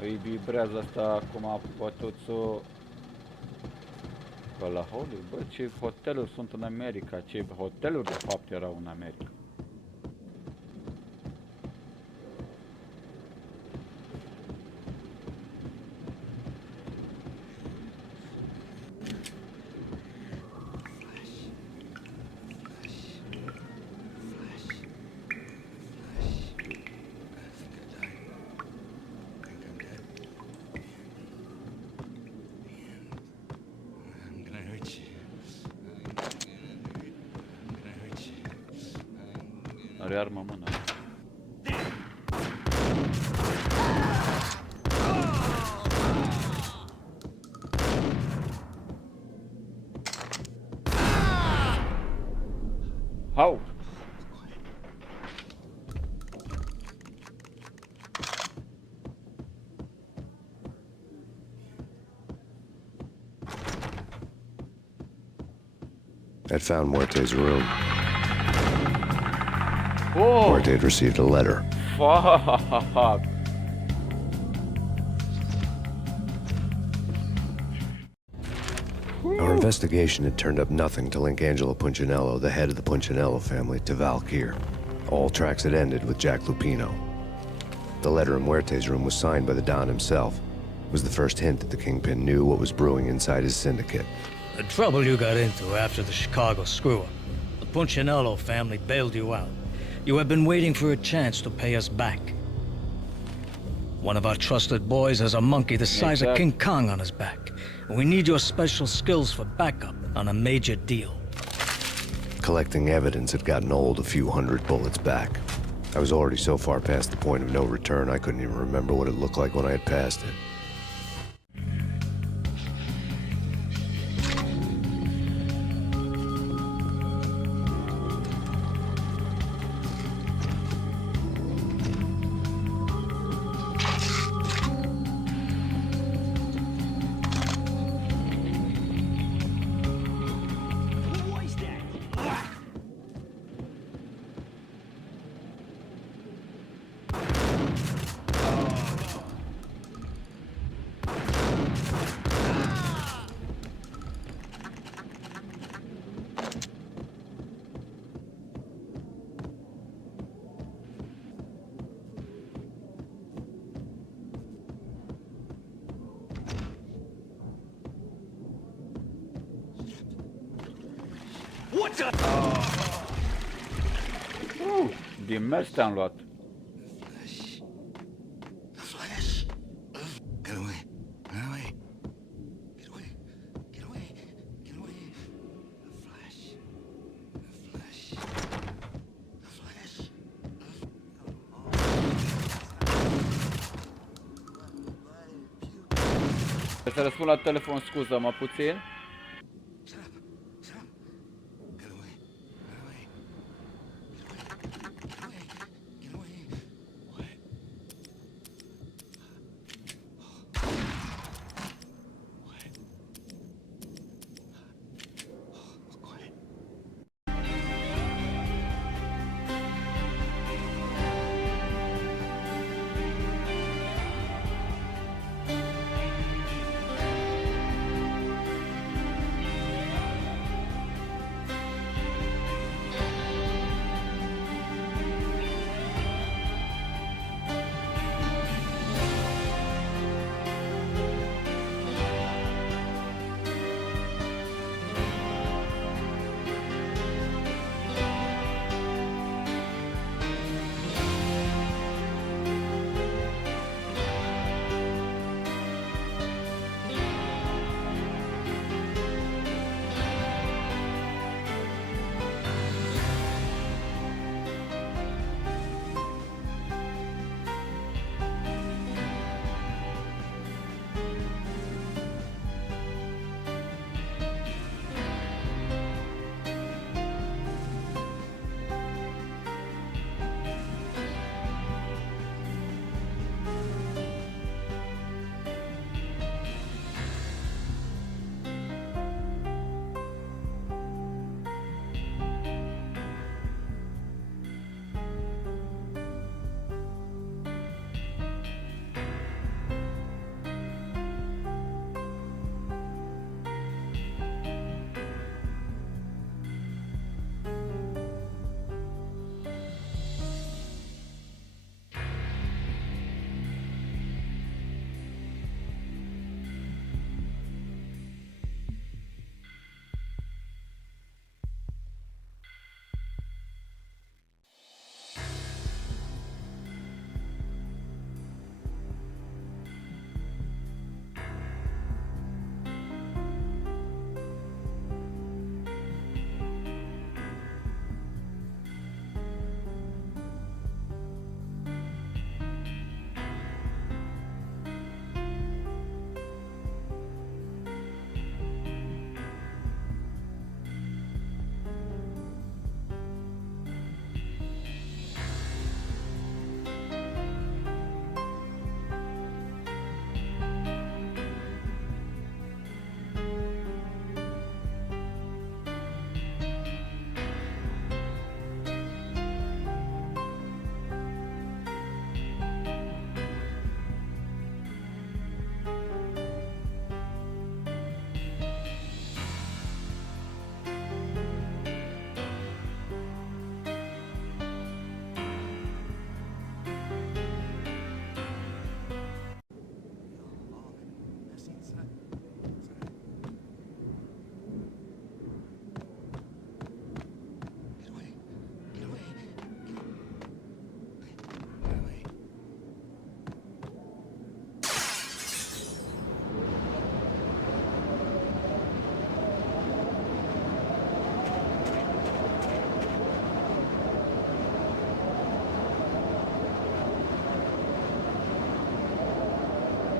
Îi vibrează asta acum a pătuțul. Bă, la Hollywood, bă, ce hoteluri sunt în America, ce hoteluri de fapt erau în America. Are armă în mână. How? I'd found Muerte's room. Oh! Muerte had received a letter. Fuck! Our investigation had turned up nothing to link Angelo Punchinello, the head of the Punchinello family, to Valkyr. All tracks had ended with Jack Lupino. The letter in Muerte's room was signed by the Don himself. It was the first hint that the Kingpin knew what was brewing inside his syndicate. The trouble you got into after the Chicago screw-up. The Punchinello family bailed you out. You have been waiting for a chance to pay us back. One of our trusted boys has a monkey the size of King Kong on his back. We need your special skills for backup on a major deal. Collecting evidence had gotten old a few hundred bullets back. I was already so far past the point of no return, I couldn't even remember what it looked like when I had passed it. Din mers te-am luat. Să răspund la telefon, scuză-mă puțin.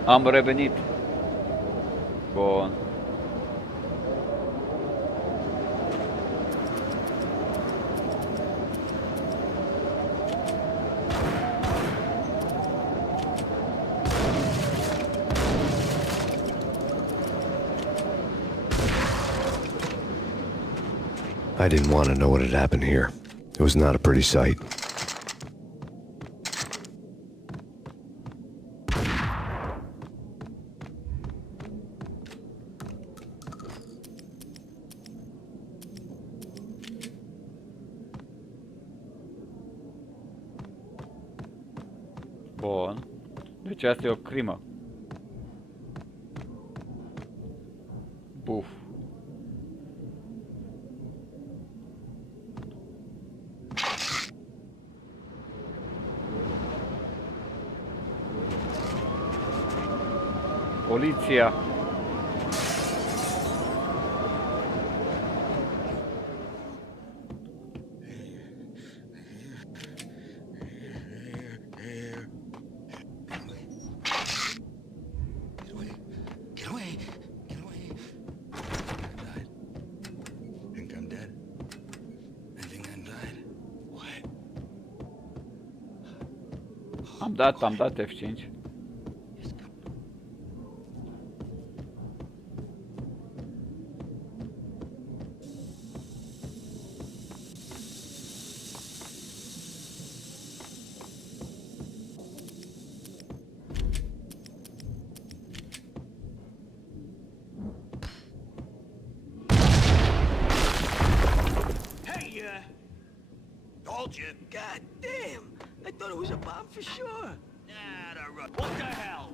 Am revenit. Bun. I didn't want to know what had happened here. It was not a pretty sight. Bun. Deci asta e o crimă. Buf. Poliția. Am dat F5. Told you. God damn! I thought it was a bomb for sure. Nah, what the hell?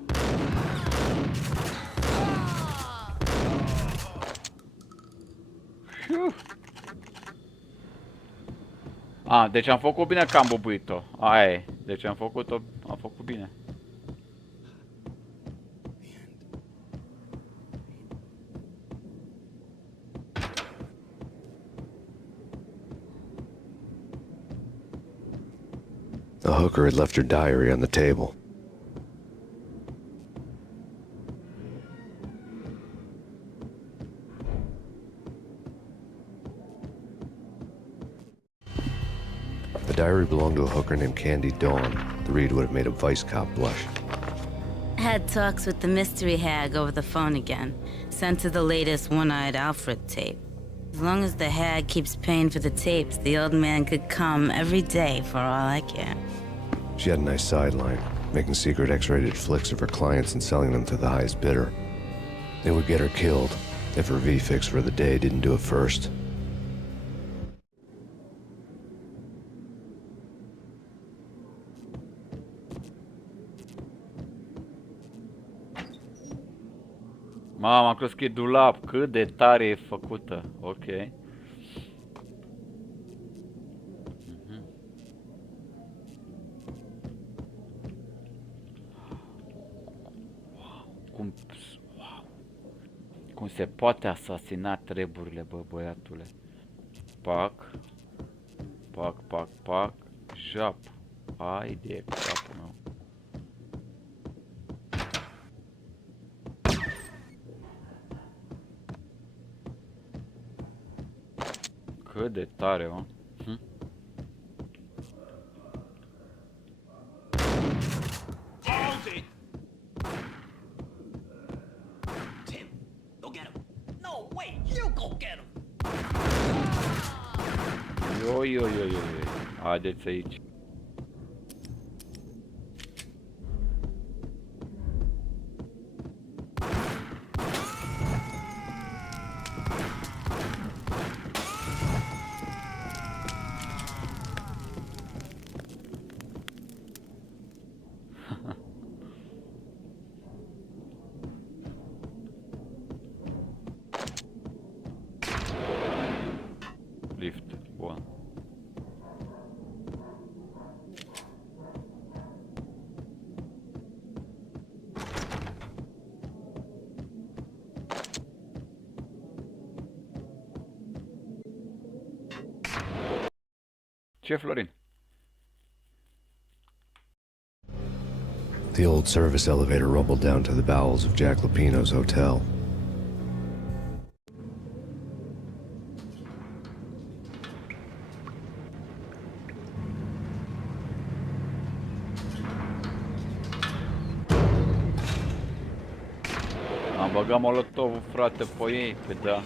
Deci am făcut bine că am bubuit-o. Aia e. Deci am făcut bine. The hooker had left her diary on the table. The diary belonged to a hooker named Candy Dawn. The read would have made a vice cop blush. Had talks with the mystery hag over the phone again. Sent her the latest one-eyed Alfred tape. As long as the hag keeps paying for the tapes, the old man could come every day for all I care. She had a nice sideline, making secret X-rated flicks of her clients and selling them to the highest bidder. They would get her killed if her V-fix for the day didn't do it first. Mama, am crezut că e dulap. Cât de tare e făcută. Ok. Cum se poate asasina treburile, bă, băiatule. Pac. Pac, pac, pac. Jap. Ai de capul meu. Cât de tare, mă. Oi. Haideți aici. Lift, bun. Ce, Florin? The old service elevator rumbled down to the bowels of Jack Lupino's hotel. Am băgat molotovul, frate, pe ei, pe da.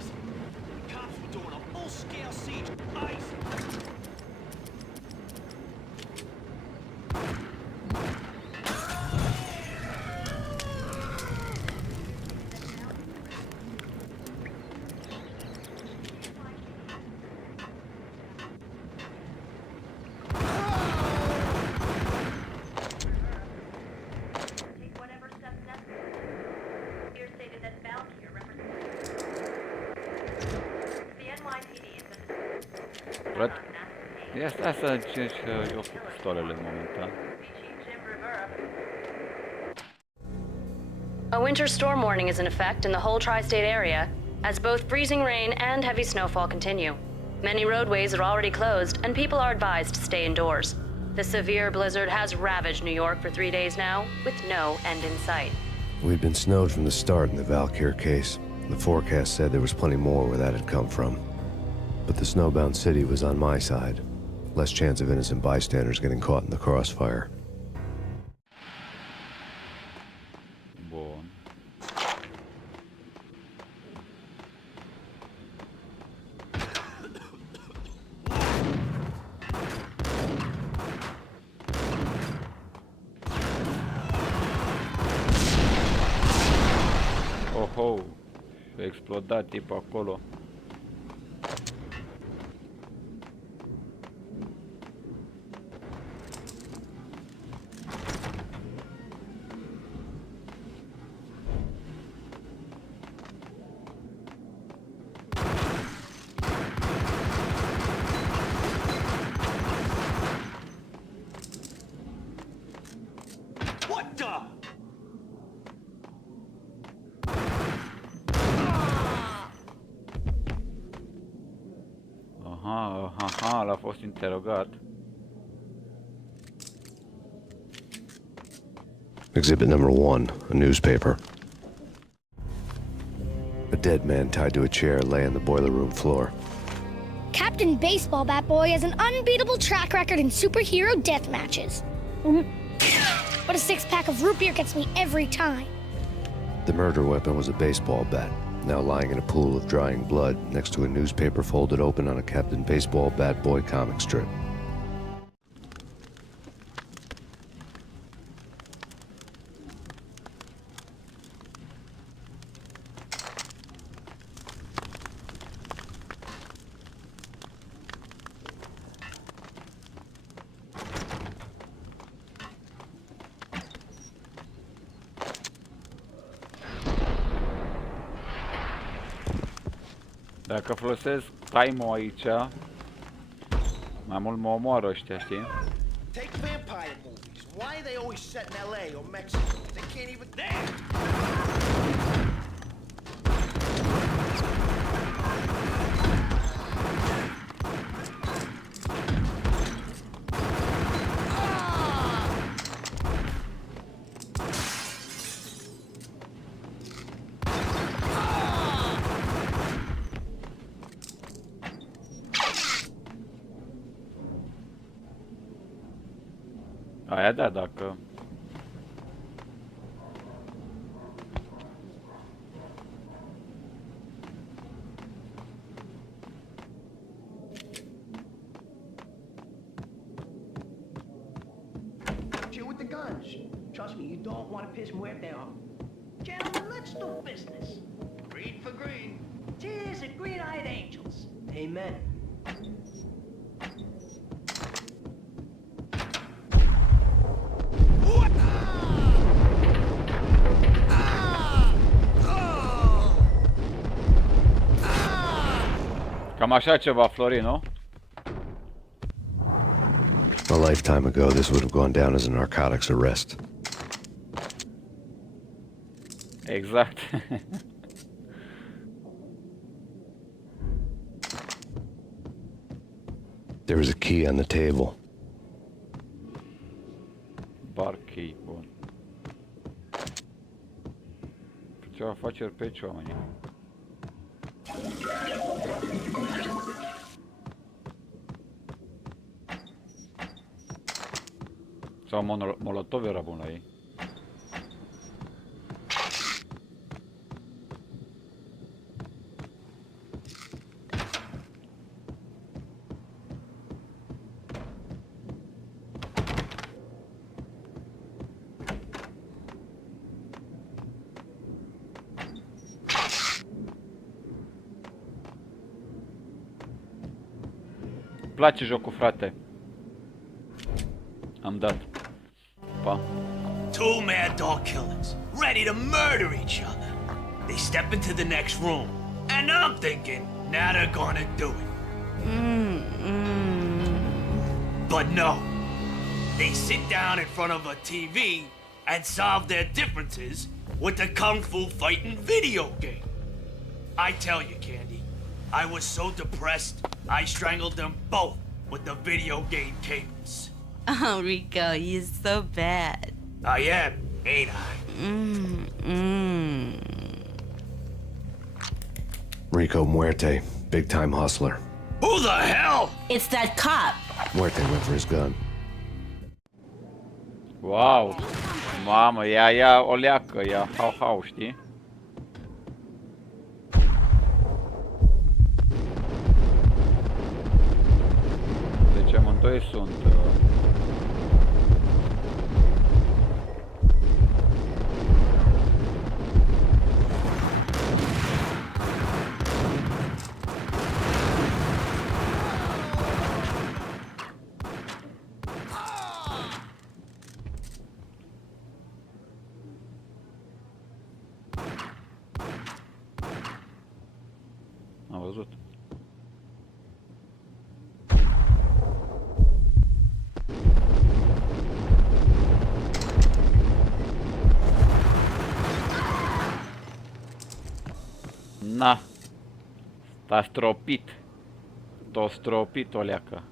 Stai să încerci eu cu pistolele momentan. A winter storm warning is in effect in the whole tri-state area, as both freezing rain and heavy snowfall continue. Many roadways are already closed, and people are advised to stay indoors. The severe blizzard has ravaged New York for 3 days now, with no end in sight. We'd been snowed from the start in the Valkyr case. The forecast said there was plenty more where that had come from. But the snowbound city was on my side. Less chance of innocent bystanders getting caught in the crossfire. Bun. Oho, a explodat tipul acolo. Aha, l-a fost interogat. Exhibit number 1, a newspaper. A dead man tied to a chair lay on the boiler room floor. Captain Baseball Bat Boy has an unbeatable track record in superhero death matches. But a 6-pack of root beer gets me every time. The murder weapon was a baseball bat, now lying in a pool of drying blood next to a newspaper folded open on a Captain Baseball Bat Boy comic strip. Dacă folosesc time-ul aici, mai mult mă omoară ăștia, știi? Take vampire movies. Why are they always set in LA or Mexico? They can't even dance. Aia da, dacă... Chill with the guns. Trust me, you don't want to piss Muerte off. Gentlemen, let's do business. Green for green. Cheers and green-eyed angels. Amen. Cam așa ceva, Florin, nu? A lifetime ago, this would have gone down as a narcotics arrest. Exact. There was a key on the table. Bar key, bun. cer pe aici oamenii. Sau molotov era bun la ei. Place jocul, frate. Am dat. Pa. Two mad dog killers, ready to murder each other. They step into the next room, and I'm thinking, now they're gonna do it. But no. They sit down in front of a TV and solve their differences with the Kung Fu fighting video game. I tell you, Candy, I was so depressed, I strangled them both with the video game cables. Oh, Rico, you're so bad. I am, ain't I? Rico Muerte, big-time hustler. Who the hell? It's that cop. Muerte went for his gun. Wow! Mamă, ia o leacă, ia hau, știi? Deci amândoi sunt... Am văzut. Na. S-a stropit. T-o stropit o leacă.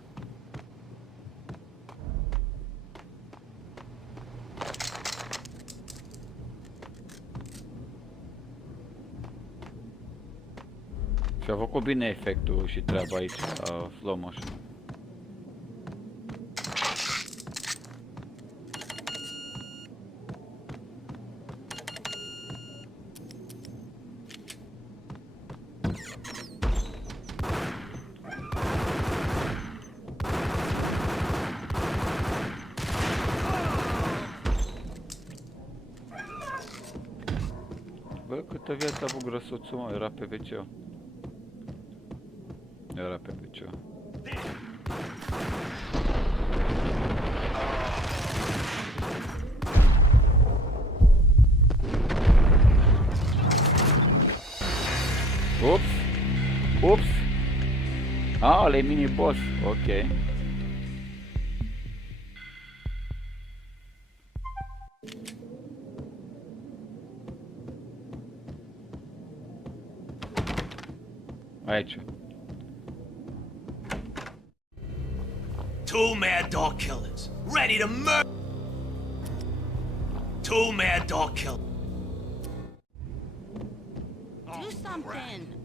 Și-a făcut bine efectul și treaba aici, la slow motion. Bă, câtă viață a avut grăsuțul, mă, era pe WC. Era pe WC. Ups! Ups! Ah, ăla e mini-boss, ok. Aici. Two mad dog killers, ready to murder. Two mad dog killers. Do something.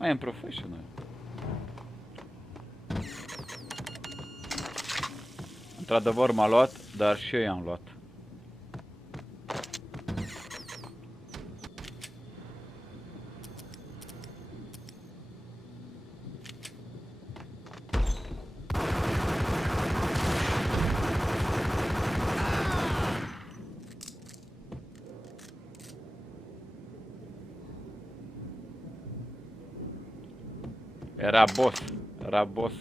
I am professional. Într-adevăr m-a luat, dar și eu i-am luat. Era boss, era boss.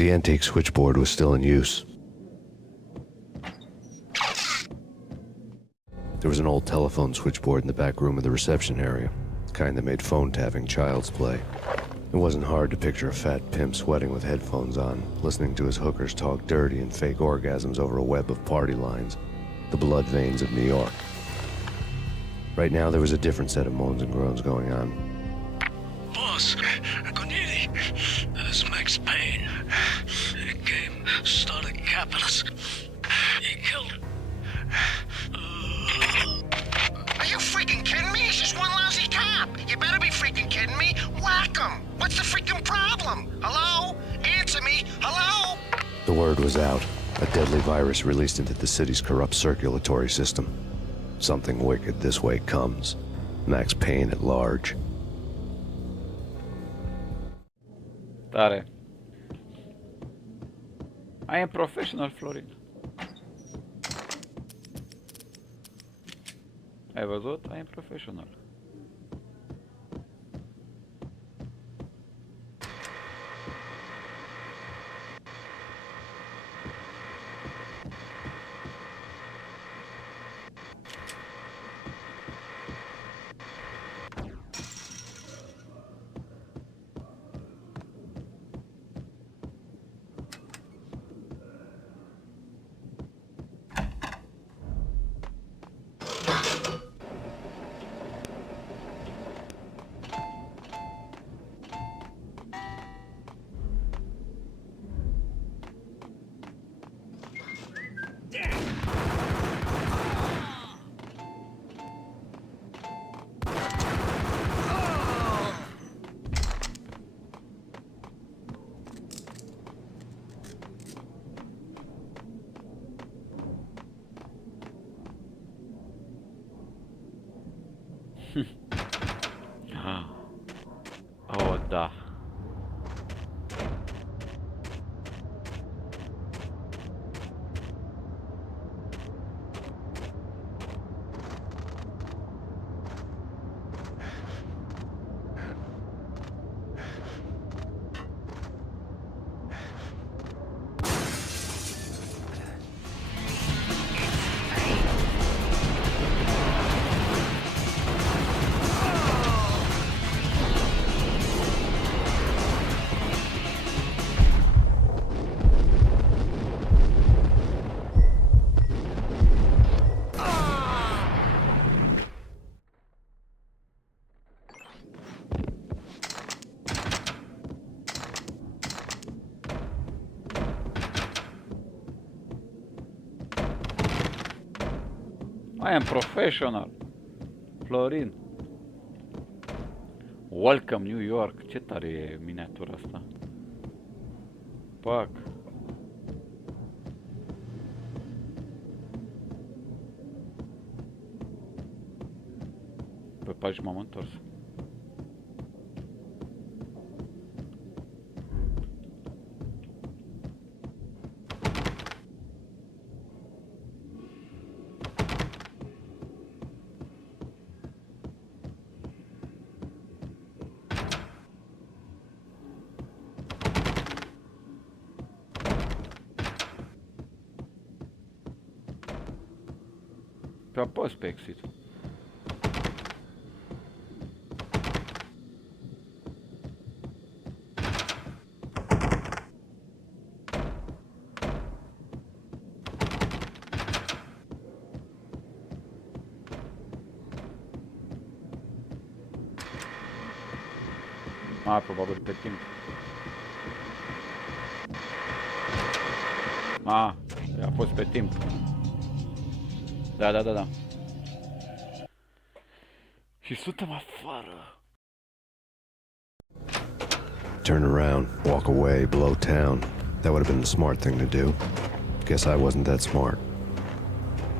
The antique switchboard was still in use. There was an old telephone switchboard in the back room of the reception area, the kind that made phone tapping child's play. It wasn't hard to picture a fat pimp sweating with headphones on, listening to his hookers talk dirty and fake orgasms over a web of party lines, the blood veins of New York. Right now, there was a different set of moans and groans going on. Boss, Cornelia, this Max Payne. He came, started capping us. He killed. Are you freaking kidding me? He's just one lousy cop. You better be freaking kidding me. Whack him. What's the freaking problem? Hello? Answer me. Hello? The word was out. A deadly virus released into the city's corrupt circulatory system. Something wicked this way comes. Max Payne at large. Tare. I am professional, Florin. Ai văzut? I am professional. Oh, da. I am professional. Florin. Welcome New York. Ce tare e miniatura asta. Pac. Pe pagina m-am întors. Pe apăs pe exit. Probabil pe timp. A fost pe timp. Da. Și suntem afară. Turn around, walk away, blow town. That would have been the smart thing to do. Guess I wasn't that smart.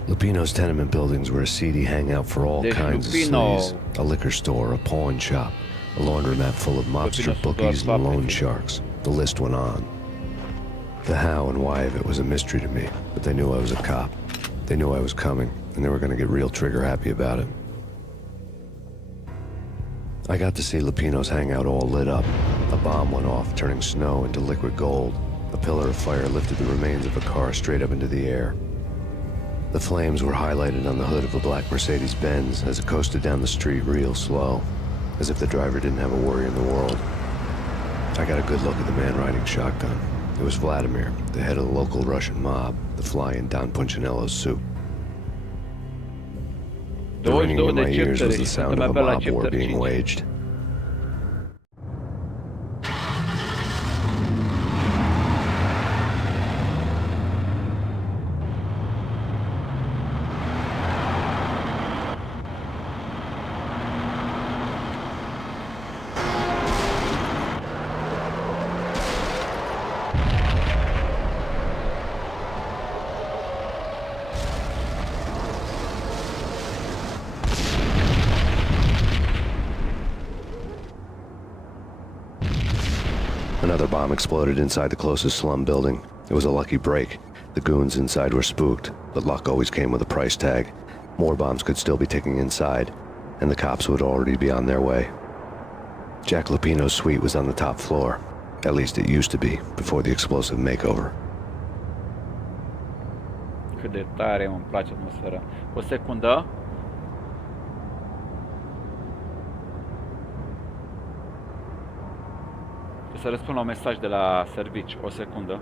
Lupino's tenement buildings were a seedy hangout for all kinds of sleaze. A liquor store, a pawn shop, a laundromat full of mobster bookies and loan sharks. The list went on. The how and why of it was a mystery to me, but they knew I was a cop. They knew I was coming, and they were going to get real trigger happy about it. I got to see Lupino's hangout all lit up. A bomb went off, turning snow into liquid gold. A pillar of fire lifted the remains of a car straight up into the air. The flames were highlighted on the hood of a black Mercedes-Benz as it coasted down the street real slow, as if the driver didn't have a worry in the world. I got a good look at the man riding shotgun. It was Vladimir, the head of the local Russian mob, the fly in Don Punchinello's soup. The ringing in my ears was the sound of a mob war being waged. Another bomb exploded inside the closest slum building. It was a lucky break. The goons inside were spooked, but luck always came with a price tag. More bombs could still be ticking inside, and the cops would already be on their way. Jack Lupino's suite was on the top floor. At least it used to be, before the explosive makeover. Cât de tare îmi place atmosfera. O secundă. Să răspund la un mesaj de la servici. O secundă.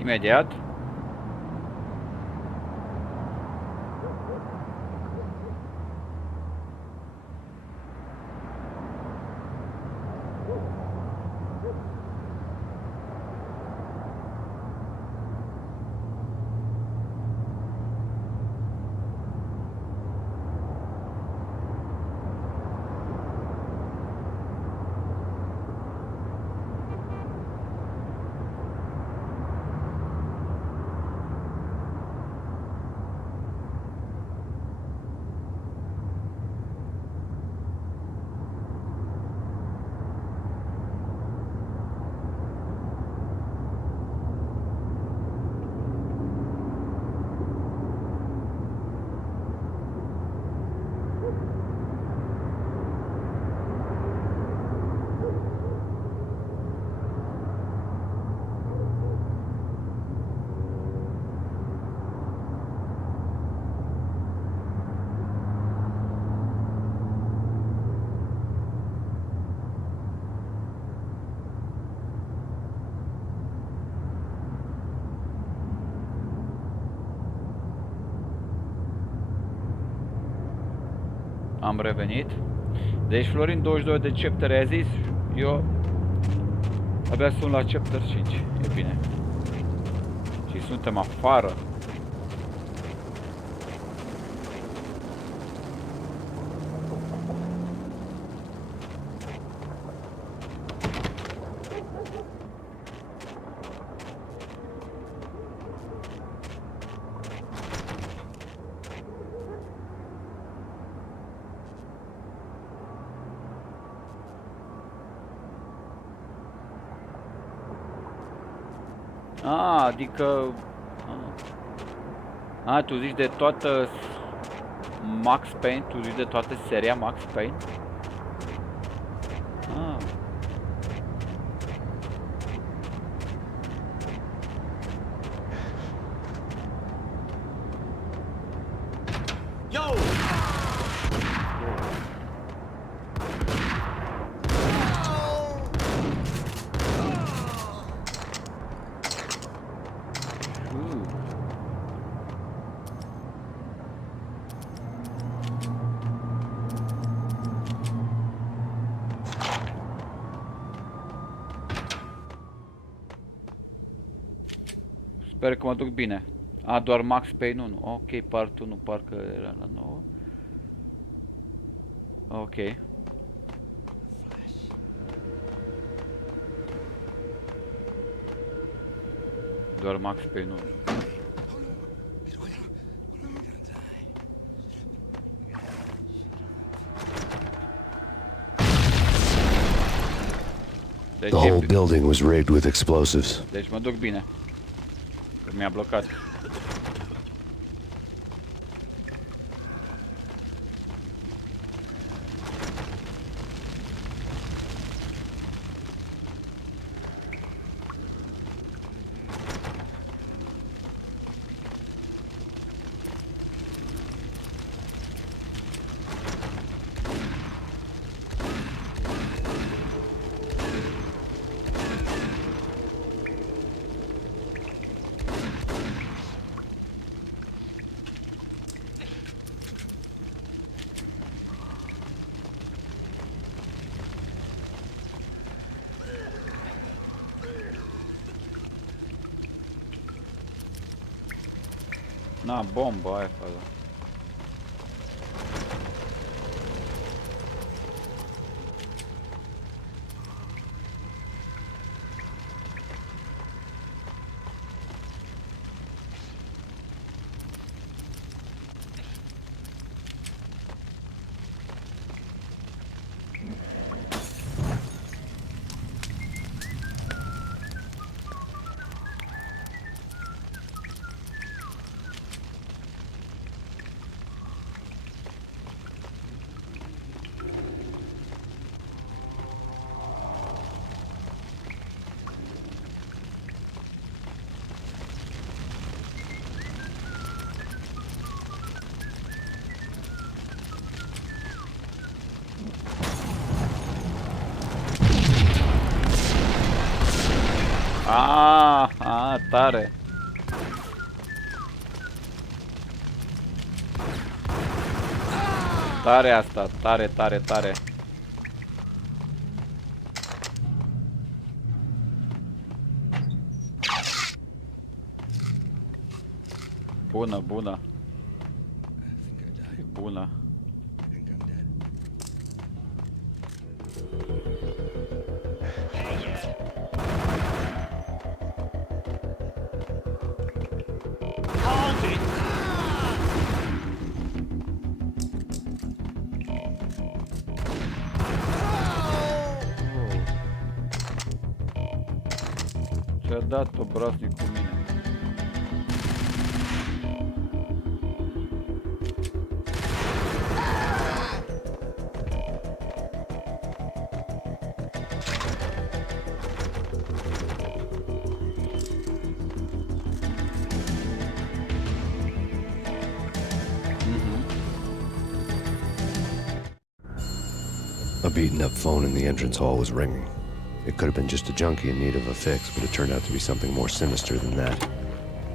Imediat. Am revenit. Deci Florin 22 de chapter a zis, eu abia sunt la chapter 5, e bine. Și suntem afară. Adică... tu zici de toată Max Payne? Tu zici de toată seria Max Payne? Sper că mă duc bine. Doar Max Payne 1. Ok, part 1 parcă era la 9. Ok. Doar Max Payne 1. The whole building was rigged with explosives. Deci mă duc bine. Mi-a blocat. Na, bomba aia fără. tare. Tare asta, tare, tare, tare. Bună, bună. E bună. Ce-a dat obraznic cu mine? A beaten-up phone in the entrance hall was ringing. It could have been just a junkie in need of a fix, but it turned out to be something more sinister than that.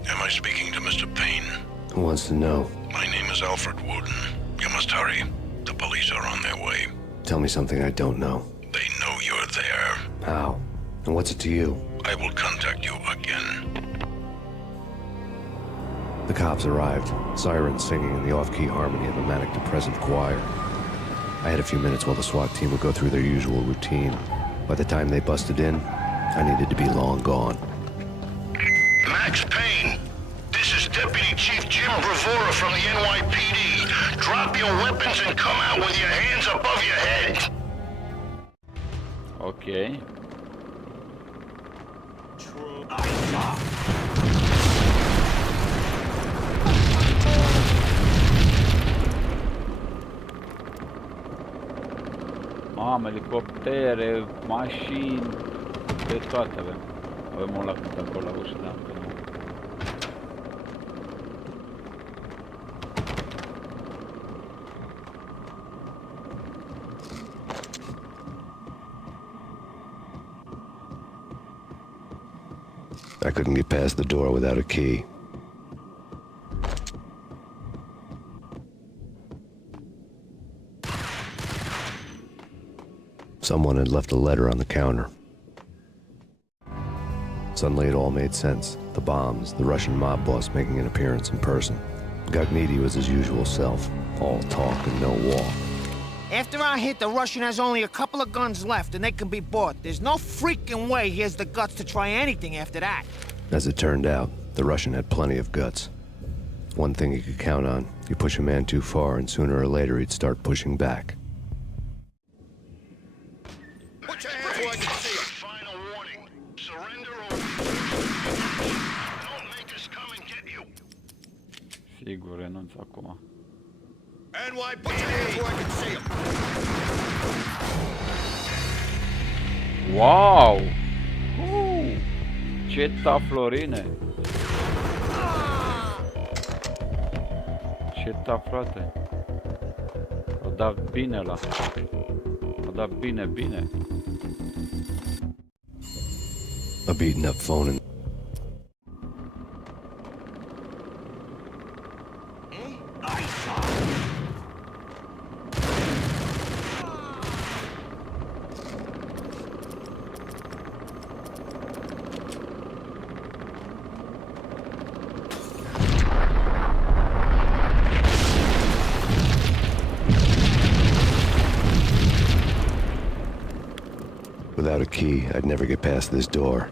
Am I speaking to Mr. Payne? Who wants to know? My name is Alfred Wooden. You must hurry. The police are on their way. Tell me something I don't know. They know you're there. How? And what's it to you? I will contact you again. The cops arrived, sirens singing in the off-key harmony of a manic-depressive choir. I had a few minutes while the SWAT team would go through their usual routine. By the time they busted in, I needed to be long gone. Max Payne, this is Deputy Chief Jim Bravura from the NYPD. Drop your weapons and come out with your hands above your head. Ok. Mamă, elicoptere, mașini, de toate avem. Avem un lac acolo la ușă, da, că nu. I couldn't get past the door without a key. Someone had left a letter on the counter. Suddenly it all made sense. The bombs, the Russian mob boss making an appearance in person. Gagniti was his usual self, all talk and no walk. After our hit, the Russian has only a couple of guns left and they can be bought. There's no freaking way he has the guts to try anything after that. As it turned out, the Russian had plenty of guts. One thing he could count on, you push a man too far and sooner or later he'd start pushing back. Put your hands where I can see them. Final warning. Surrender or don't make us come and get you. Sigur, renunț acum. NYPD, put your hands where I can see them. Wow! Ce taflorine! Ce taf, frate! O dat bine la... O dat bine, bine! A beaten up phone and... Without a key, I'd never get past this door.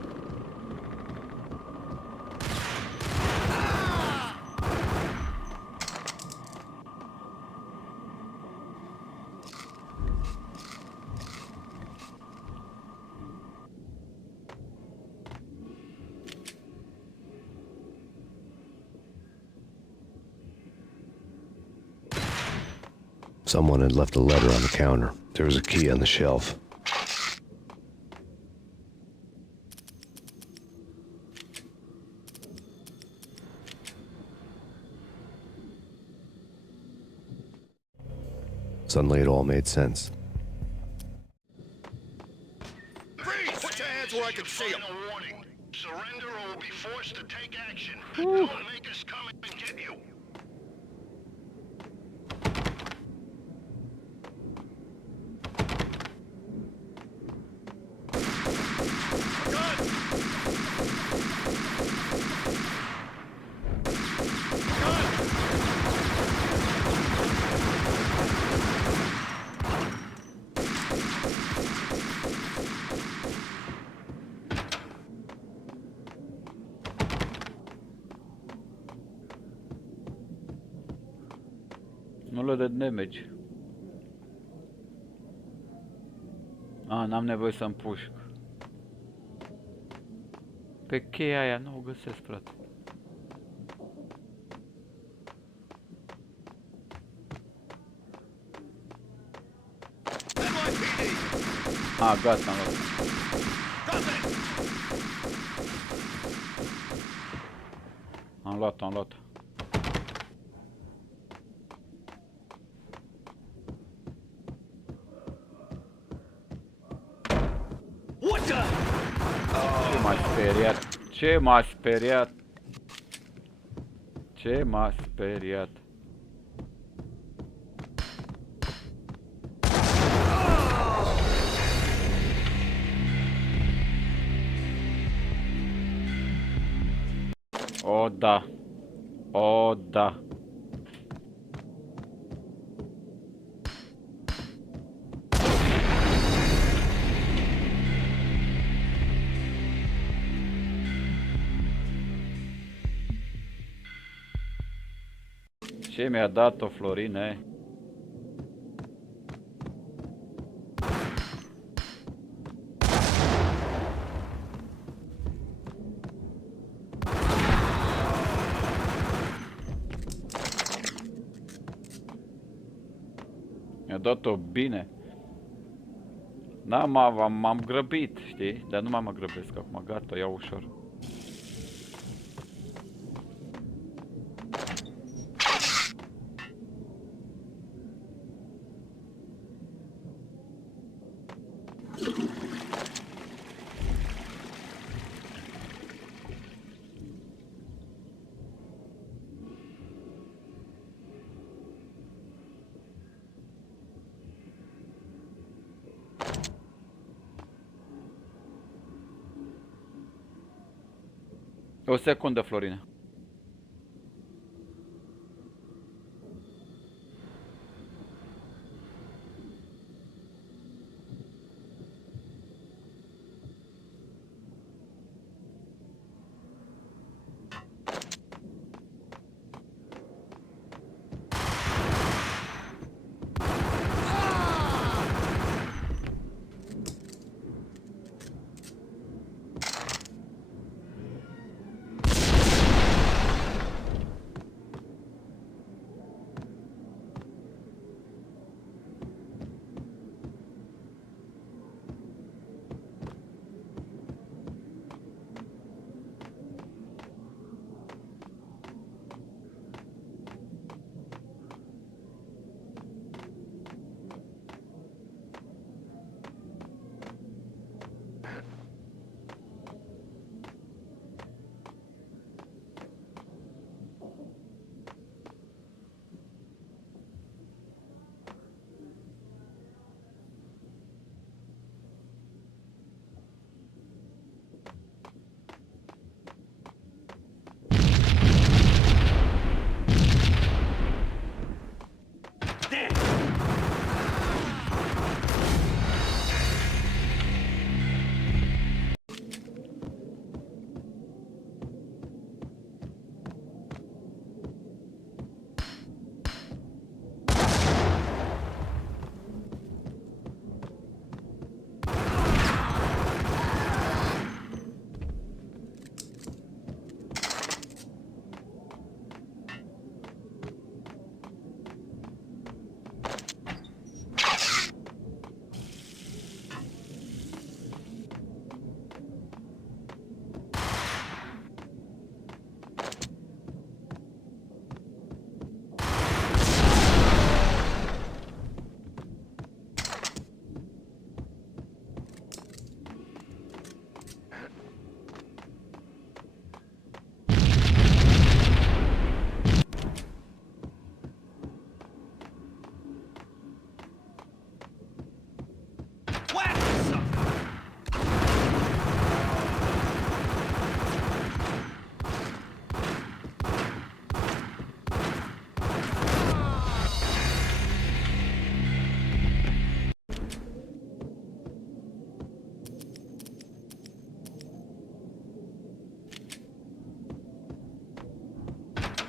Someone had left a letter on the counter. There was a key on the shelf. Suddenly it all made sense. Freeze! Put your hands where I can see them. Surrender or we'll be forced to take action. Don't make us come and get you. Nu le de damage. N-am nevoie să împușc. Pe cheia aia nu o găsesc, frate. Gata, am luat. Am luat. Ce m-a speriat? Ce m-a speriat? O, da. O, da. Ce mi-a dat-o Florine? Mi-a dat-o bine. Da, m-am grăbit, știi? Dar nu mai mă grăbesc acum, gata, iau ușor. O secundă, Florine.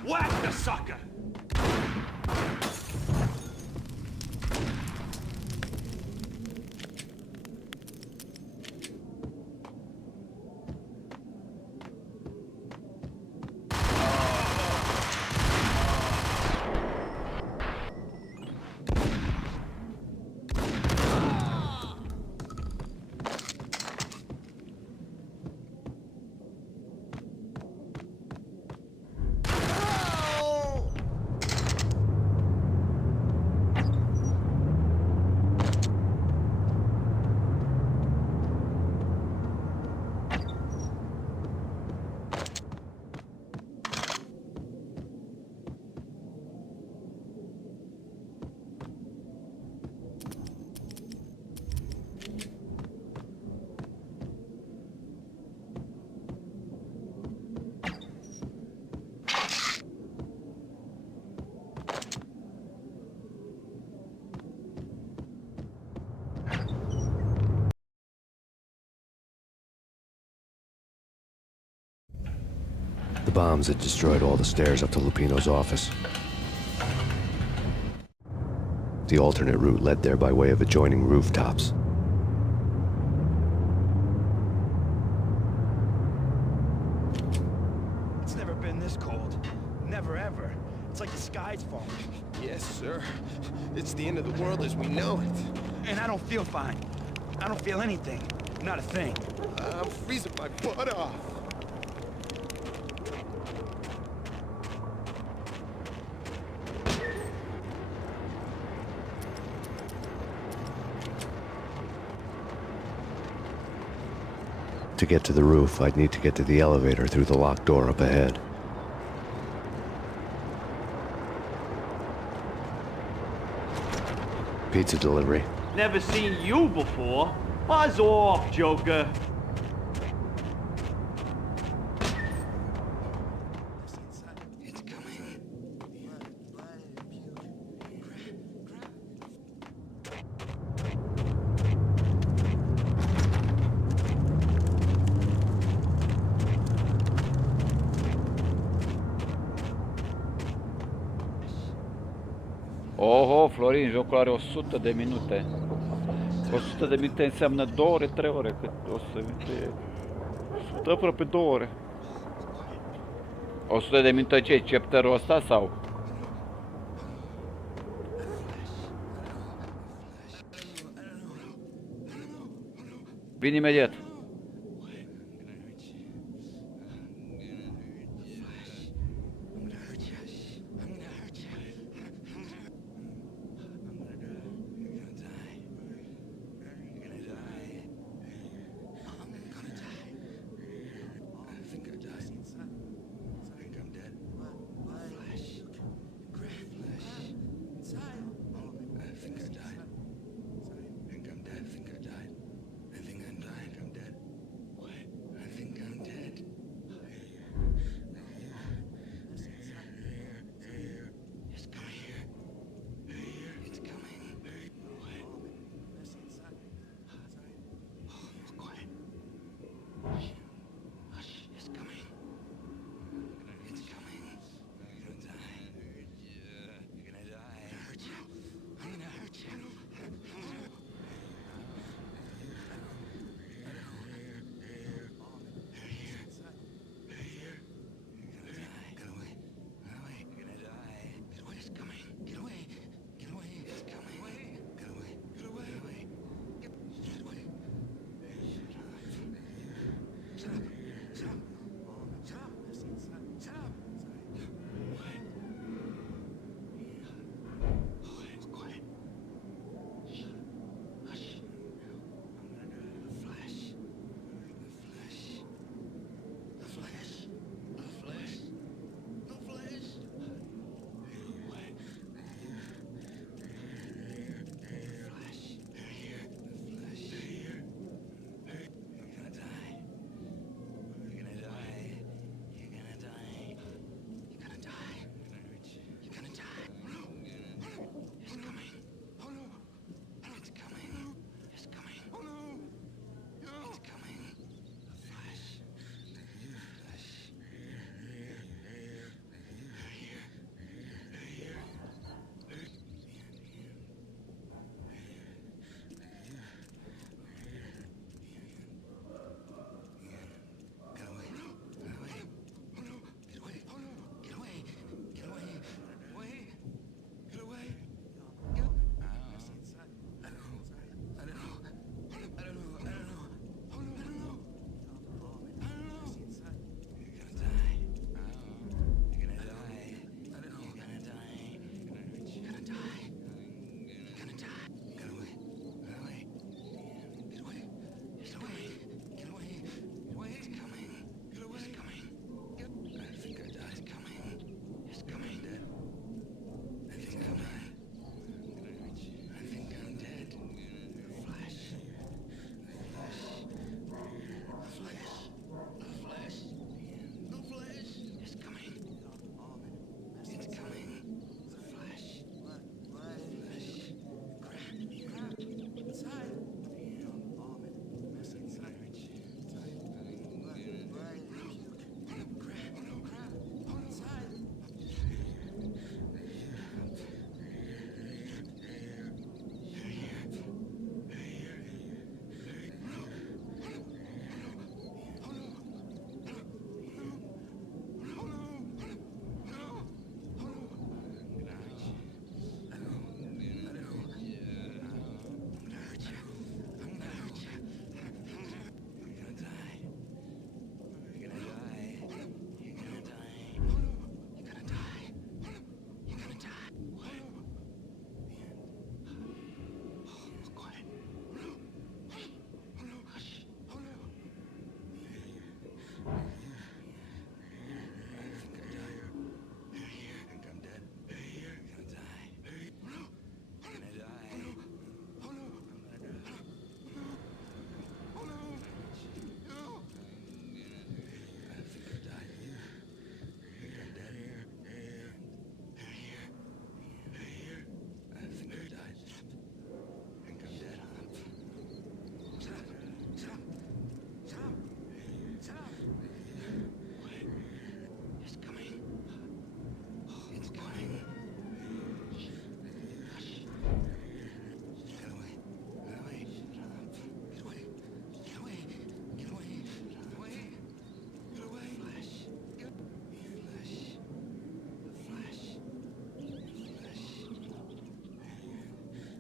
Whack the sucker! The bombs had destroyed all the stairs up to Lupino's office. The alternate route led there by way of adjoining rooftops. It's never been this cold. Never ever. It's like the sky's falling. Yes, sir. It's the end of the world as we know it. And I don't feel fine. I don't feel anything. Not a thing. I'm freezing my butt off. To get to the roof, I'd need to get to the elevator through the locked door up ahead. Pizza delivery. Never seen you before. Buzz off, Joker. Oho, Florin, jocul are 100 de minute. 100 de minute înseamnă 2 ore, 3 ore, cât o să fie. 100 aproape 2 ore. 100 de minute ce? Chapterul ăsta sau? Vin imediat.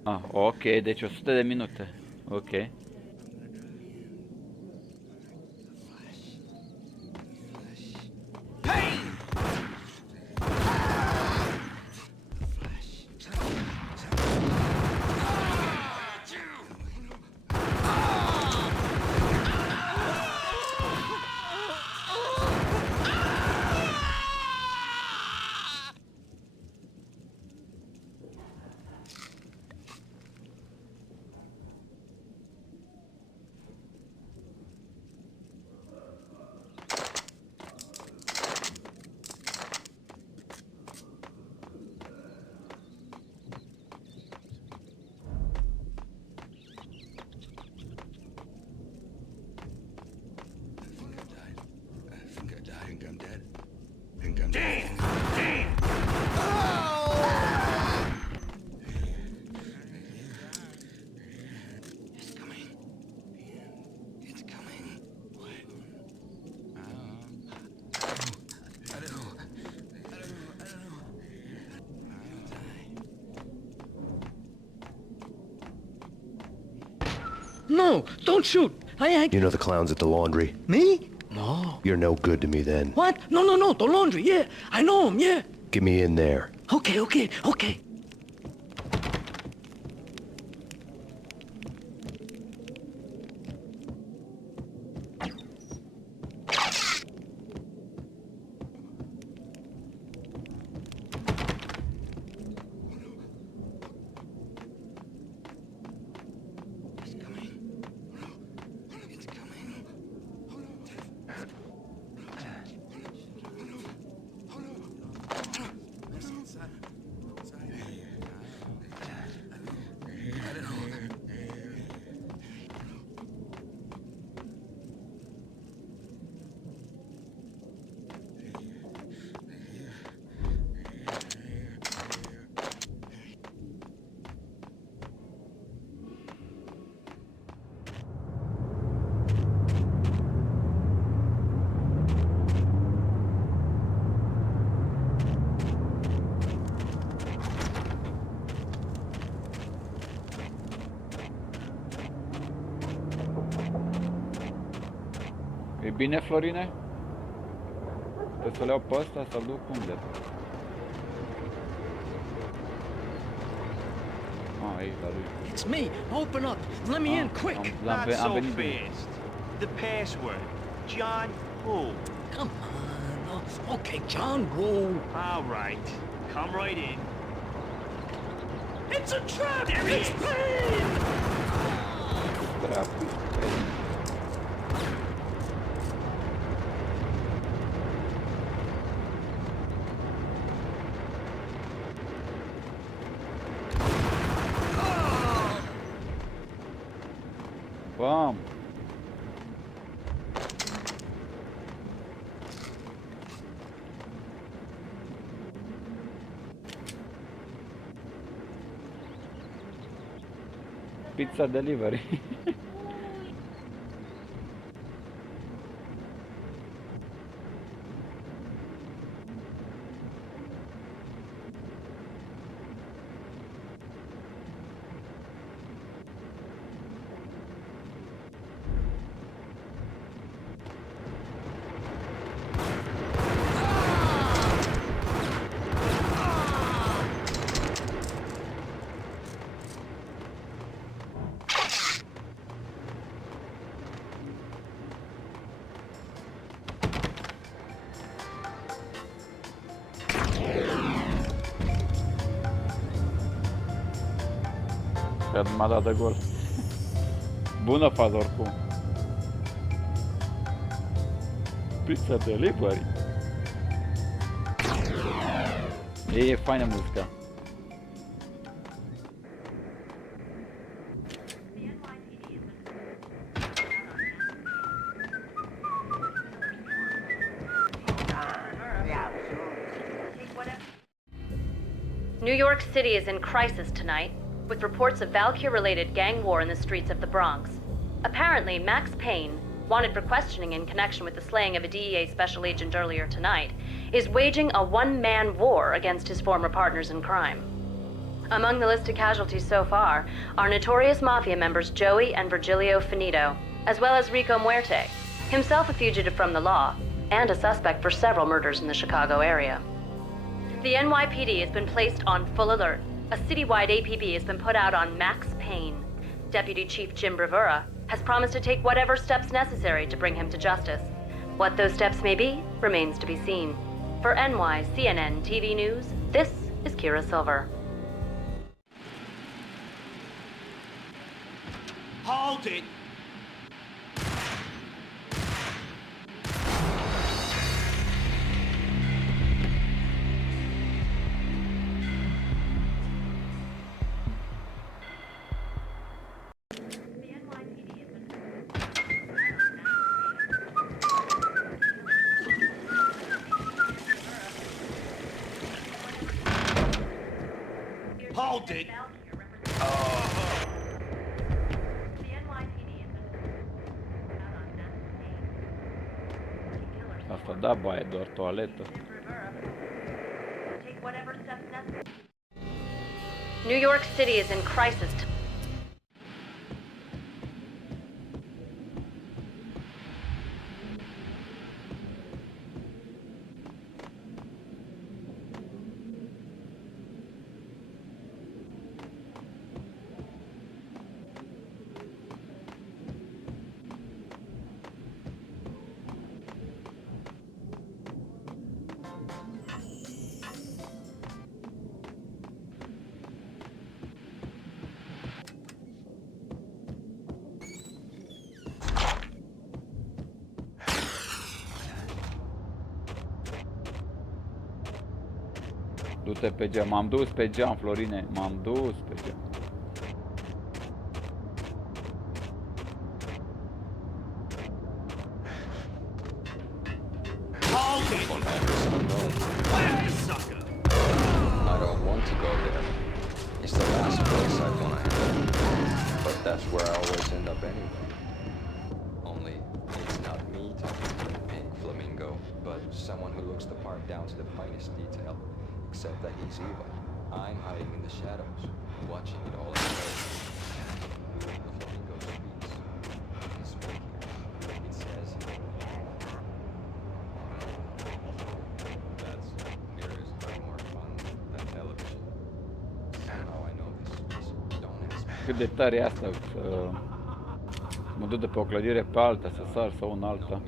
Ah, ok, deci 100 de minute. Ok. No, don't shoot. You know the clowns at the laundry? Me? No. You're no good to me then. What? No, the laundry, yeah. I know him, yeah. Get me in there. Okay. E bine, Florine? Trebuie să le iau pe ăsta să-l duc unde? Ah, aici, la lui. It's me. Open up. Let me in, quick. Am venit bine. The password. John who? Come on. Okay, John Woo. All right. Come right in. It's a trap. It's PAYNE. Trap. Bam! Pizza delivery. M-a dat de gol. Bună fază oricum. Pizza delivery. E faină muzica. New York City is in crisis tonight, with reports of Valkyr-related gang war in the streets of the Bronx. Apparently, Max PAYNE, wanted for questioning in connection with the slaying of a DEA special agent earlier tonight, is waging a one-man war against his former partners in crime. Among the listed casualties so far are notorious mafia members Joey and Virgilio Finito, as well as Rico Muerte, himself a fugitive from the law, and a suspect for several murders in the Chicago area. The NYPD has been placed on full alert. A citywide APB has been put out on Max Payne. Deputy Chief Jim Bravura has promised to take whatever steps necessary to bring him to justice. What those steps may be remains to be seen. For CNN TV News, this is Kira Silver. Hold it! Hold it! Asta da baie, doar toaletă. New York City is in crisis. Du-te pe geam, m-am dus pe geam, Florine, m-am dus pe geam. I don't want to go there. It's the last place I want to end up. But that's where I always end up anyway. Only it's not me talking to the pink flamingo, but someone who looks the part down to the finest detail. Except that he's evil. I'm hiding in the shadows, watching it all unfold. The flamingo speaks. He's speaking. It says... That's mirrors way more fun than television. Somehow I know this. Don't ask me. Cât de tare e asta, mă duc de pe o clădire pe alta, să sar sau în alta.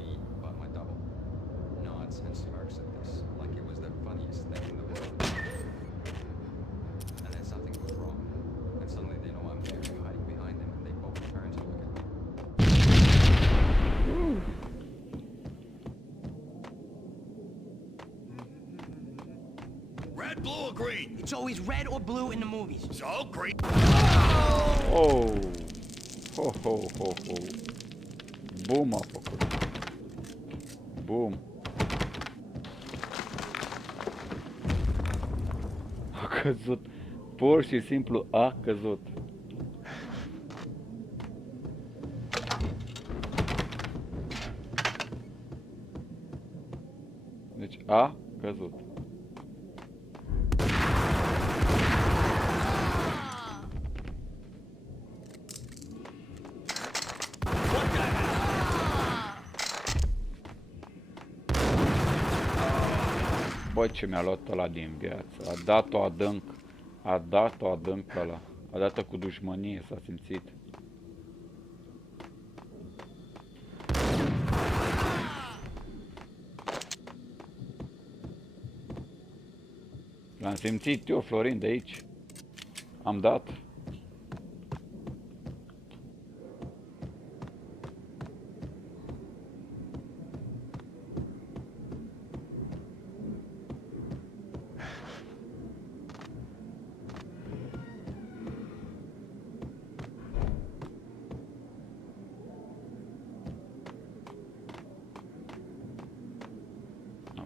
Red, blue, or green? It's always red or blue in the movies. So green. Oh! Ho, ho, ho, ho. Boom a făcut. Boom. A căzut. Pur și simplu a căzut. Deci a căzut. Bă, ce mi-a luat ăla din viață. A dat-o adânc. A dat-o adânc ăla. A dat-o cu dușmănie, s-a simțit. L-am simțit eu, Florin, de aici. Am dat.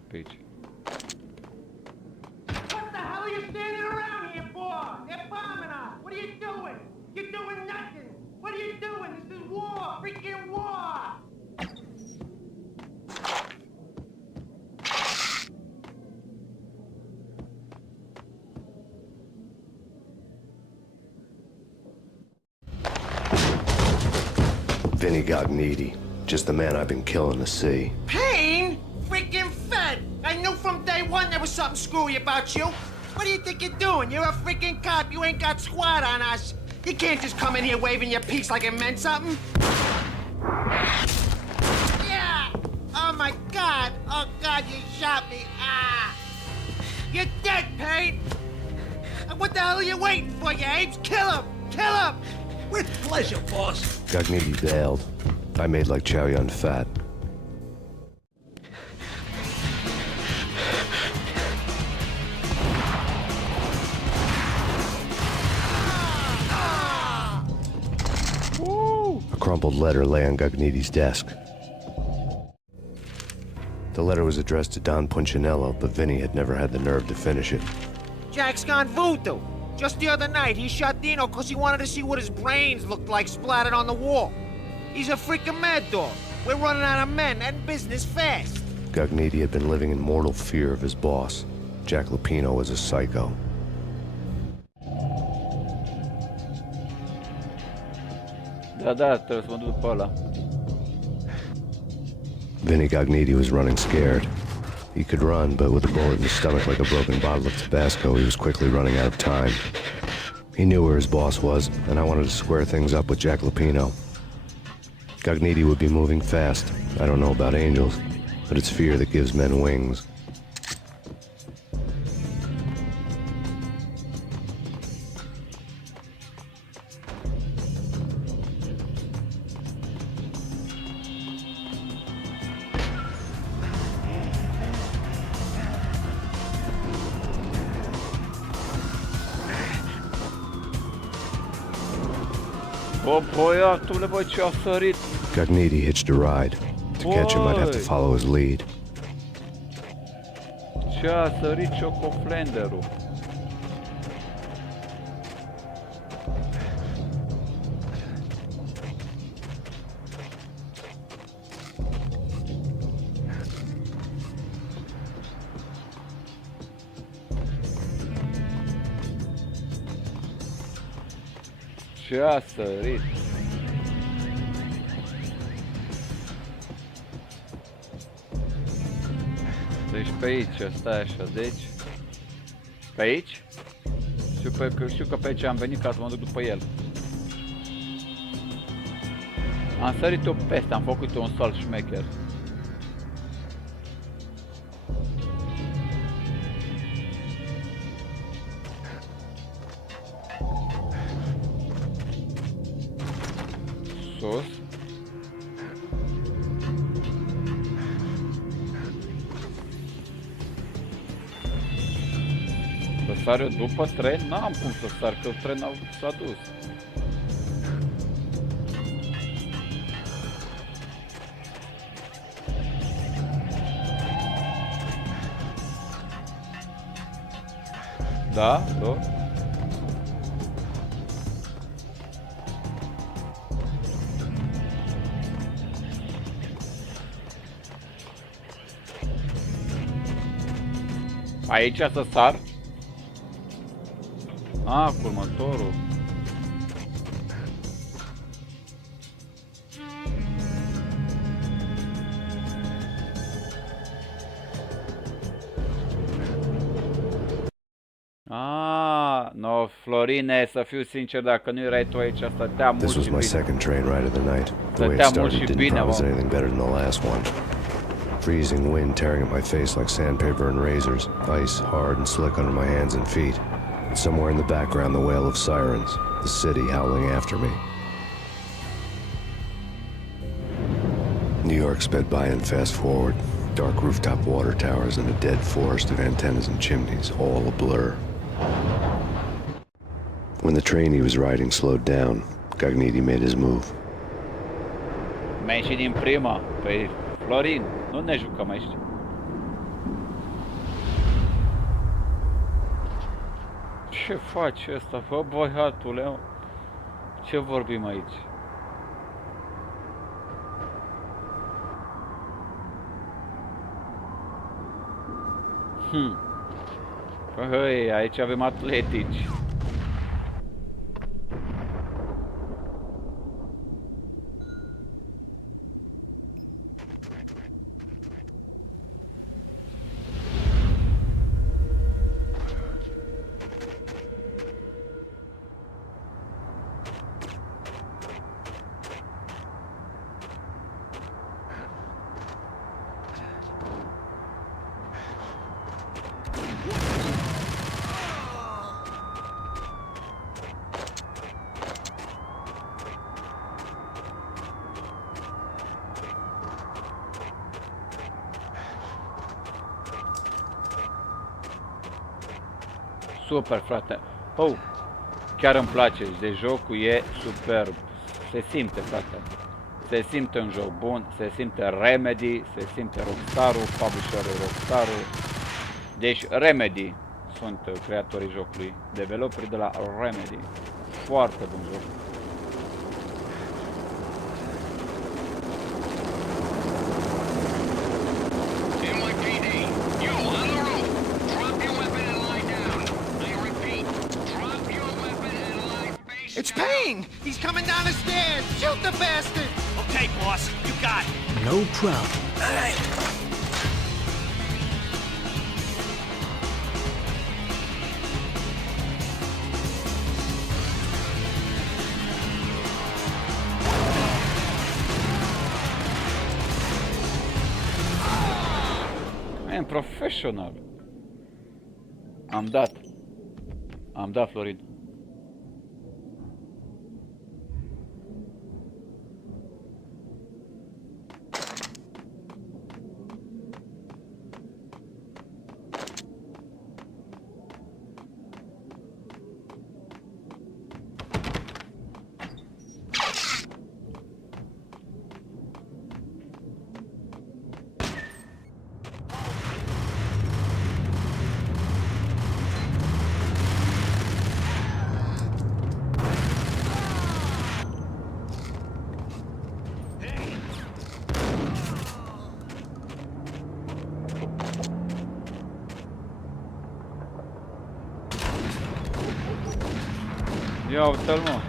Pe aici. What the hell are you standing around here for? They're bombing us. What are you doing? You're doing nothing. What are you doing? This is war. Freaking war. Vinny Gognitti. Just the man I've been killing to see. PAYNE? Freaking fed! I knew from day one there was something screwy about you. What do you think you're doing? You're a freaking cop. You ain't got squad on us. You can't just come in here waving your piece like it meant something. Yeah! Oh my God! Oh God, you shot me! Ah! You're dead, PAYNE! What the hell are you waiting for, you apes? Kill him! Kill him! With pleasure, boss. Gognitti bailed. I made like Chow Yun Fat. A crumpled letter lay on Gognitti's desk. The letter was addressed to Don Punchinello, but Vinny had never had the nerve to finish it. Jack's gone voodoo. Just the other night, he shot Dino because he wanted to see what his brains looked like splattered on the wall. He's a freaking mad dog. We're running out of men and business fast. Gognitti had been living in mortal fear of his boss. Jack Lupino was a psycho. Da, trebuie să mă duc după ăla. Vinny Gognitti was running scared. He could run, but with a bullet in his stomach like a broken bottle of Tabasco, he was quickly running out of time. He knew where his boss was, and I wanted to square things up with Jack Lupino. Gognitti would be moving fast. I don't know about angels, but it's fear that gives men wings. Băiatule, bă, ce a sărit! Gognitti hitched a ride. To catch him, I'd have to follow his lead. Ce a sărit ciocoflenderul! Ce a sărit? Deci pe aici, stai așa, deci... Pe aici? Știu că pe aici am venit ca să mă duc după el. Am sărit eu peste, am făcut eu un salt șmecher. Sus. Să sar eu după tren? N-am cum să sar, că trenul s-a dus. Da? Da? Aici să sar? Ah, cu următorul. Ah, no, Florine, să fiu sincer, dacă nu erai tu aici, stătea mult și bine. This was my second train ride of the night. The way it started didn't promise anything better than the last one. Freezing wind tearing at my face like sandpaper and razors, ice hard and slick under my hands and feet. And somewhere in the background, the wail of sirens, the city howling after me. New York sped by in fast forward, dark rooftop water towers and a dead forest of antennas and chimneys, all a blur. When the train he was riding slowed down, Gognitti made his move. Mai și din prima, păi Florin, nu ne jucăm aici. Ce faci ăsta, bă, băiatule? Ce vorbim aici? Păi, aici avem atletici. super, frate. Oh, chiar îmi place. Deci jocul e superb. Se simte, frate. Se simte un joc bun, se simte Remedy, se simte Rockstar-ul, publisherul Rockstar-ul. Deci Remedy sunt creatorii jocului, developeri de la Remedy. Foarte bun joc. It's Payne! He's coming down the stairs! Shoot the bastard! Okay, boss, you got it. No problem. All right. I am professional. Am dat, Florin. Ia uite-l, mă.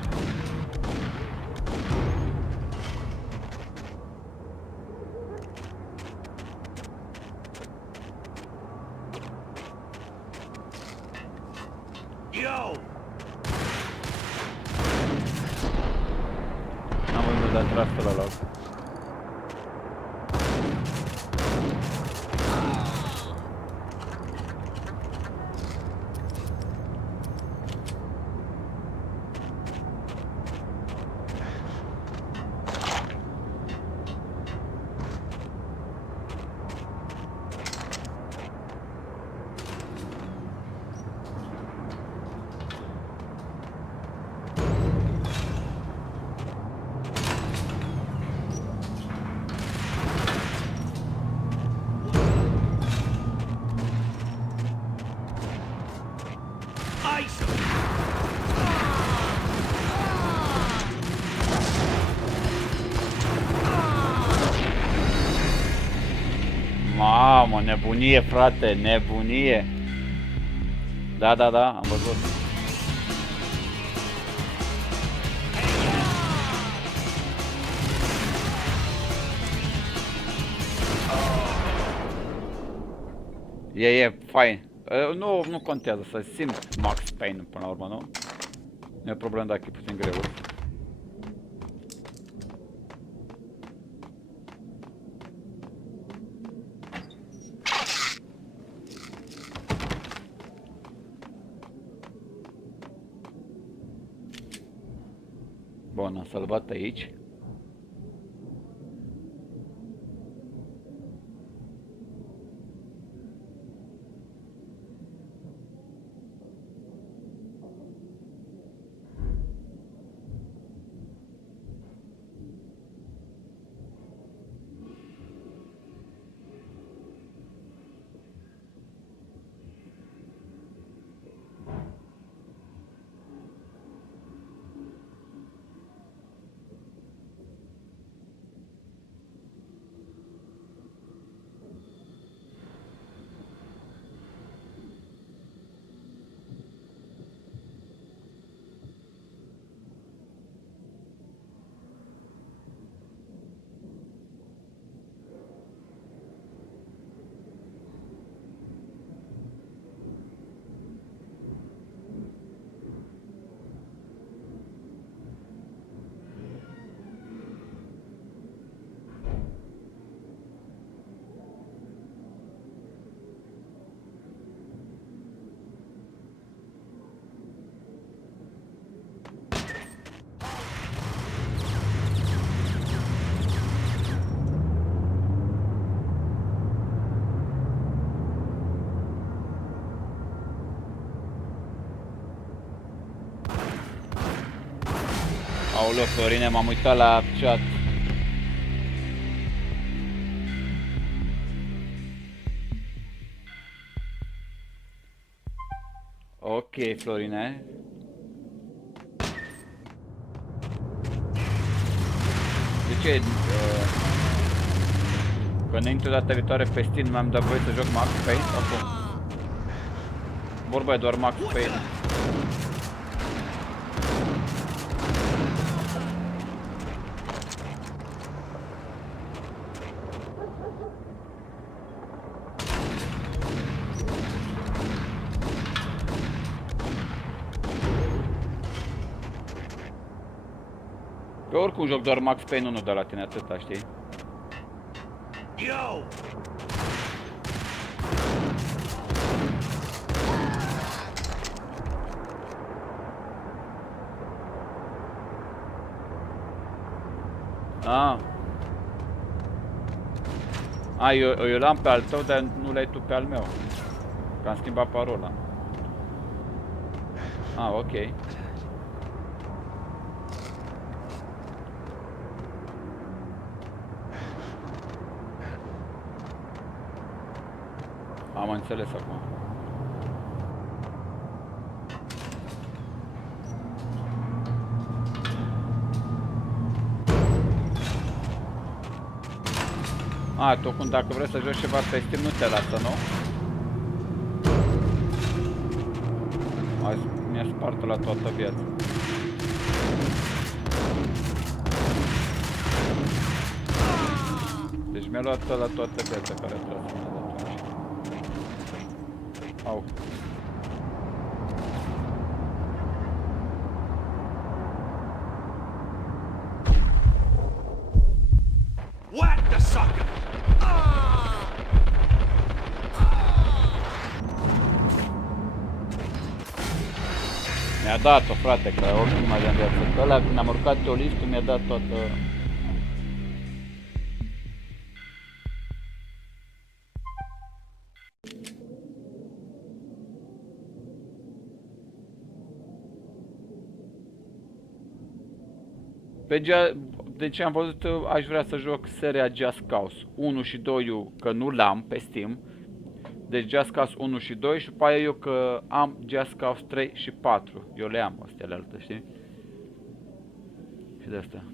Yo! N-am văzut de tras pe ăla. Mamă, nebunie, frate, nebunie. Da, am văzut. E fain. Nu contează, să simt Max Payne până la urmă, nu? Nu e problemă dacă e puțin greu. Bun, am salvat aici. Aoleu, Florine, m-am uitat la chat. Ok, Florine. De ce? Că înainte data viitoare pe Steam mi-am dat voie să joc Max Payne? Acum. Vorba e doar Max Payne. Pe oricum joc doar Max Payne 1 de la tine, atâta, știi? Yo! Eu l-am pe al tău, dar nu l-ai tu pe al meu. Că am schimbat parola. Ok. Am înțeles acum. Tocmai dacă vrei să joci ceva pe Steam, nu te lasă, nu? Mi-a spart la toată viața. Deci mi-a luat la toată viața care a tras mine de atunci. Au. Whack the sucker! Mi-a dat-o, frate, că oricum mai de-am viață. Că ăla, când am urcat eu liftul, mi-a dat toată... Deci am văzut, aș vrea să joc seria Just Cause 1 și 2, că nu l-am pe Steam. Deci Just Cause 1 și 2 și după aia eu că am Just Cause 3 și 4. Eu le am astea ale alte, știi? Și de asta.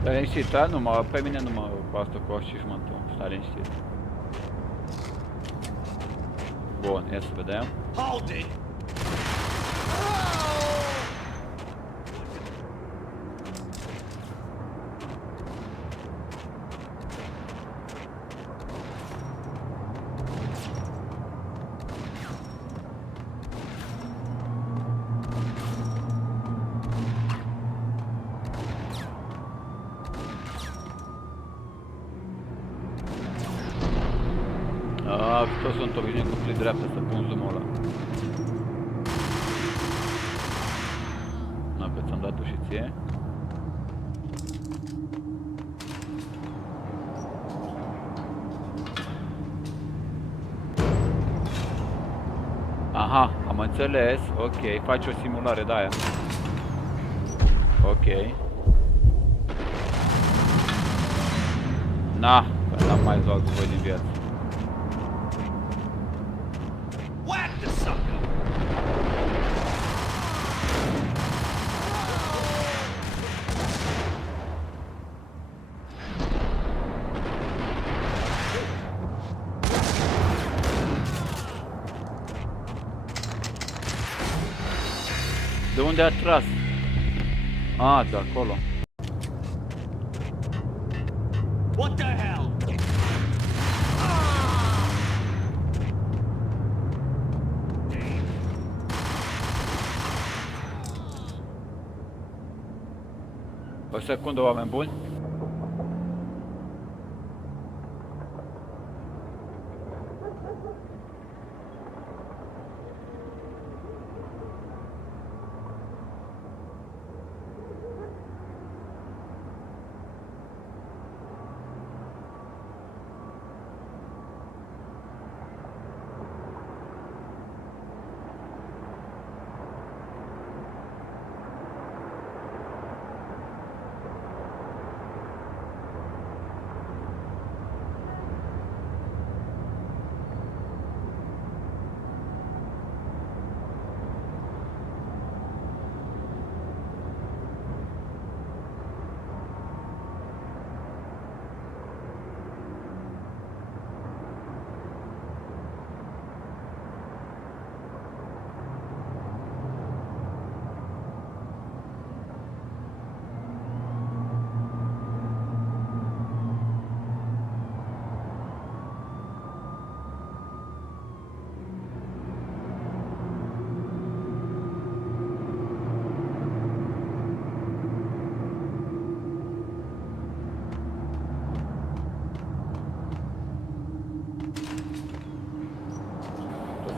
Stai liniștit, da? Pe mine nu mă pasă cu achievement-ul. Stai liniștit. Bun, ia să vedem. Hold it! Toți sunt obișnuit cu click dreaptă să pun zoom-ul ăla. Că ți-am dat-o și ție. Aha, am înțeles. Ok, faci o simulare de aia. Ok. Na, că n-am mai luat cu voi din viață. Whack the sucker! unde a tras? Ah, de acolo. What the hell? O secundă, oameni buni.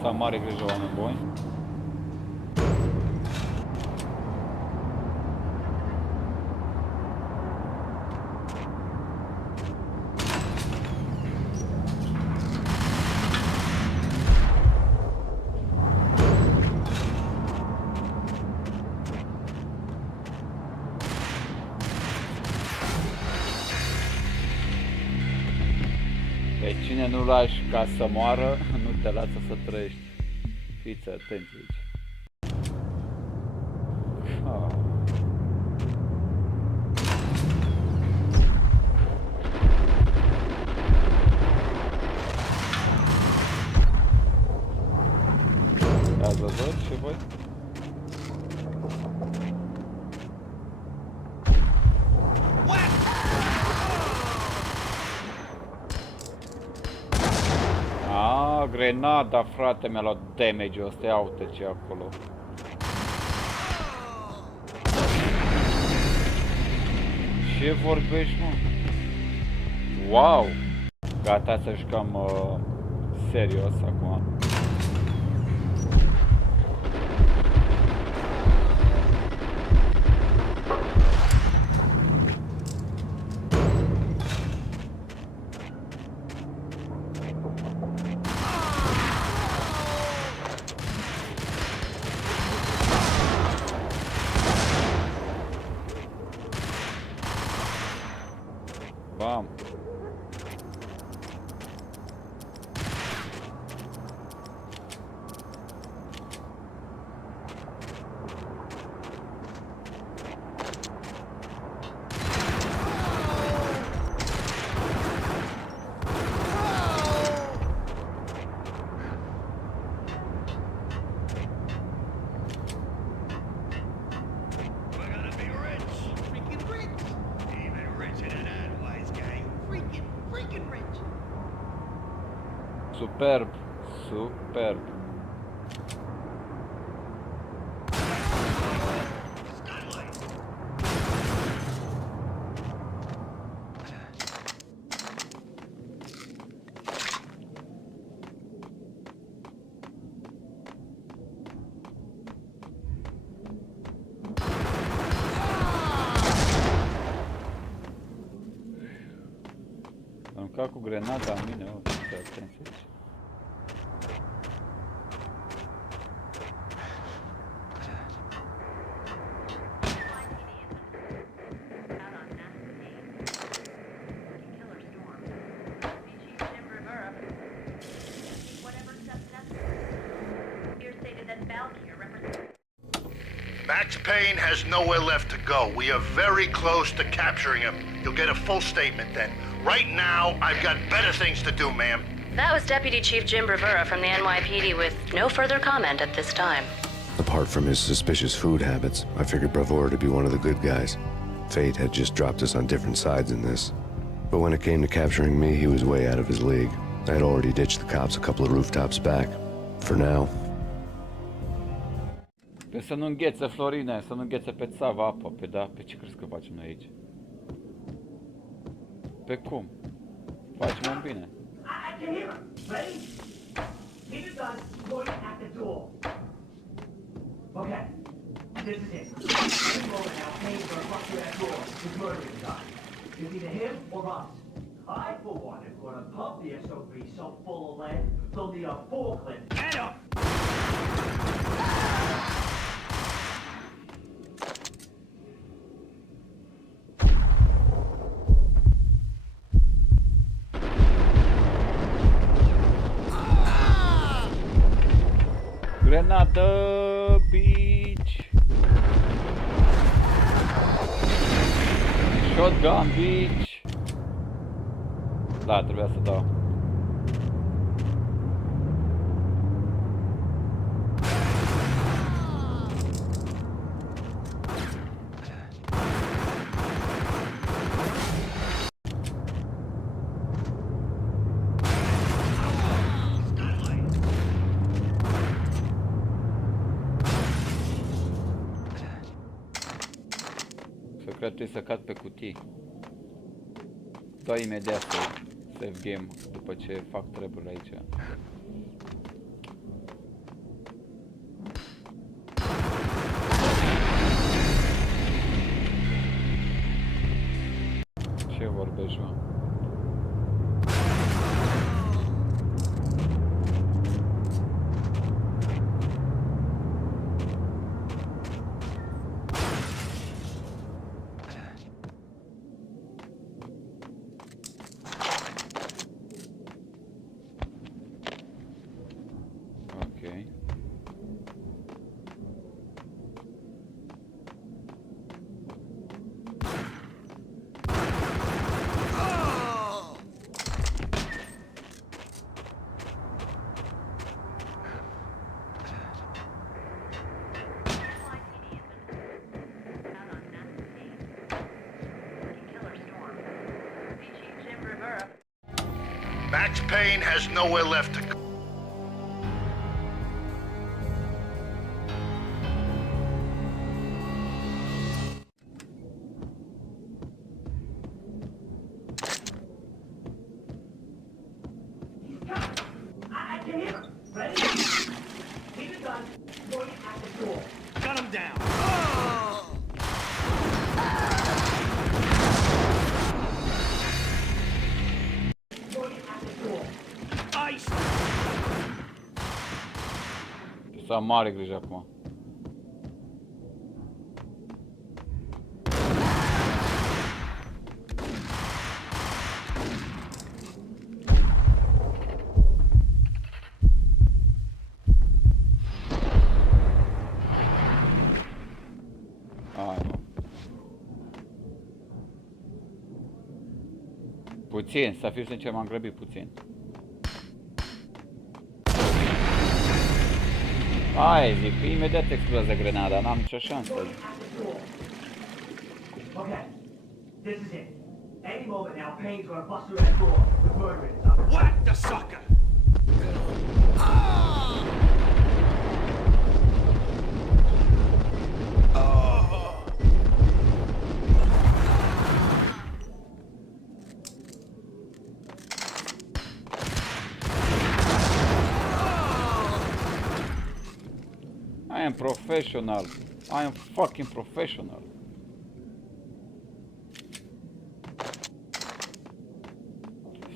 Să am mare grijă, oameni buni. Pe cine nu lași ca să moară, nu te lasă să trăiești. Fiți atenți aici. Ați văzut și voi? Grenada, frate, mi-a luat damage-ul ăsta, ia uite ce acolo. Ce vorbești, mă? Wow! Gata să jucăm serios acum. Bam. Superb, superb. Am ca cu grenada în mine, o, fiți atenți aici. Max Payne has nowhere left to go. We are very close to capturing him. You'll get a full statement then. Right now, I've got better things to do, ma'am. That was Deputy Chief Jim Rivera from the NYPD with no further comment at this time. Apart from his suspicious food habits, I figured Bravura to be one of the good guys. Fate had just dropped us on different sides in this. But when it came to capturing me, he was way out of his league. I had already ditched the cops a couple of rooftops back. For now. Pe să nu înghețe, Florine, să nu înghețe pe țava apă. Pe da, pe ce crezi că facem noi aici? Pe cum? Facem un bine. Okay, this is it. Any moment now, Payne's gonna bust through that door with murder inside. It's either him or us. I, for one, am gonna pump the SOB so full of lead, they'll need a forklift. Get up! Grenadă, bitch! Shotgun, bitch! Da, trebuia să dau. Cred că trebuie să cad pe cutii. Dau imediat save game după ce fac treburile aici. Ce vorbești, mă? Max Payne has nowhere left to go. I can hear him. Ready? Keep it done. Going at the door. Cut him down. Să am mare grijă acum. Puțin, să fiu sincer, m-am grăbit puțin. Hai, zic, imediat explodează grenada, n-am nicio șansă. Okay, this is it. Any moment now, Payne's gonna bust through that door with murder inside. Whack the sucker! I am professional. I am fucking professional.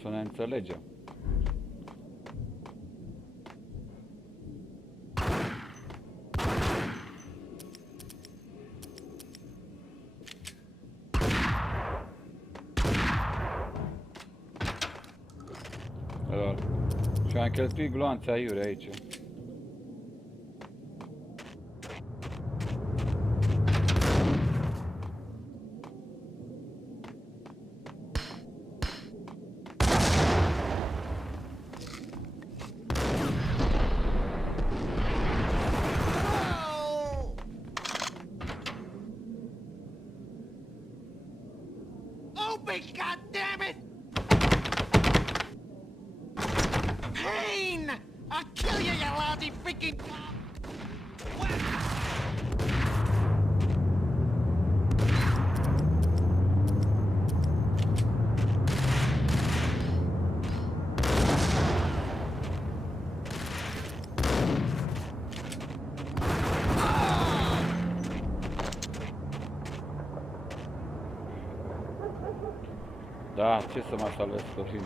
Să ne înțelegem. Și-am cheltuit gloanțe aiure aici. stupid, goddammit! Pain! I'll kill you, you lousy freaking cop! Da, ce să mai salvez Florin?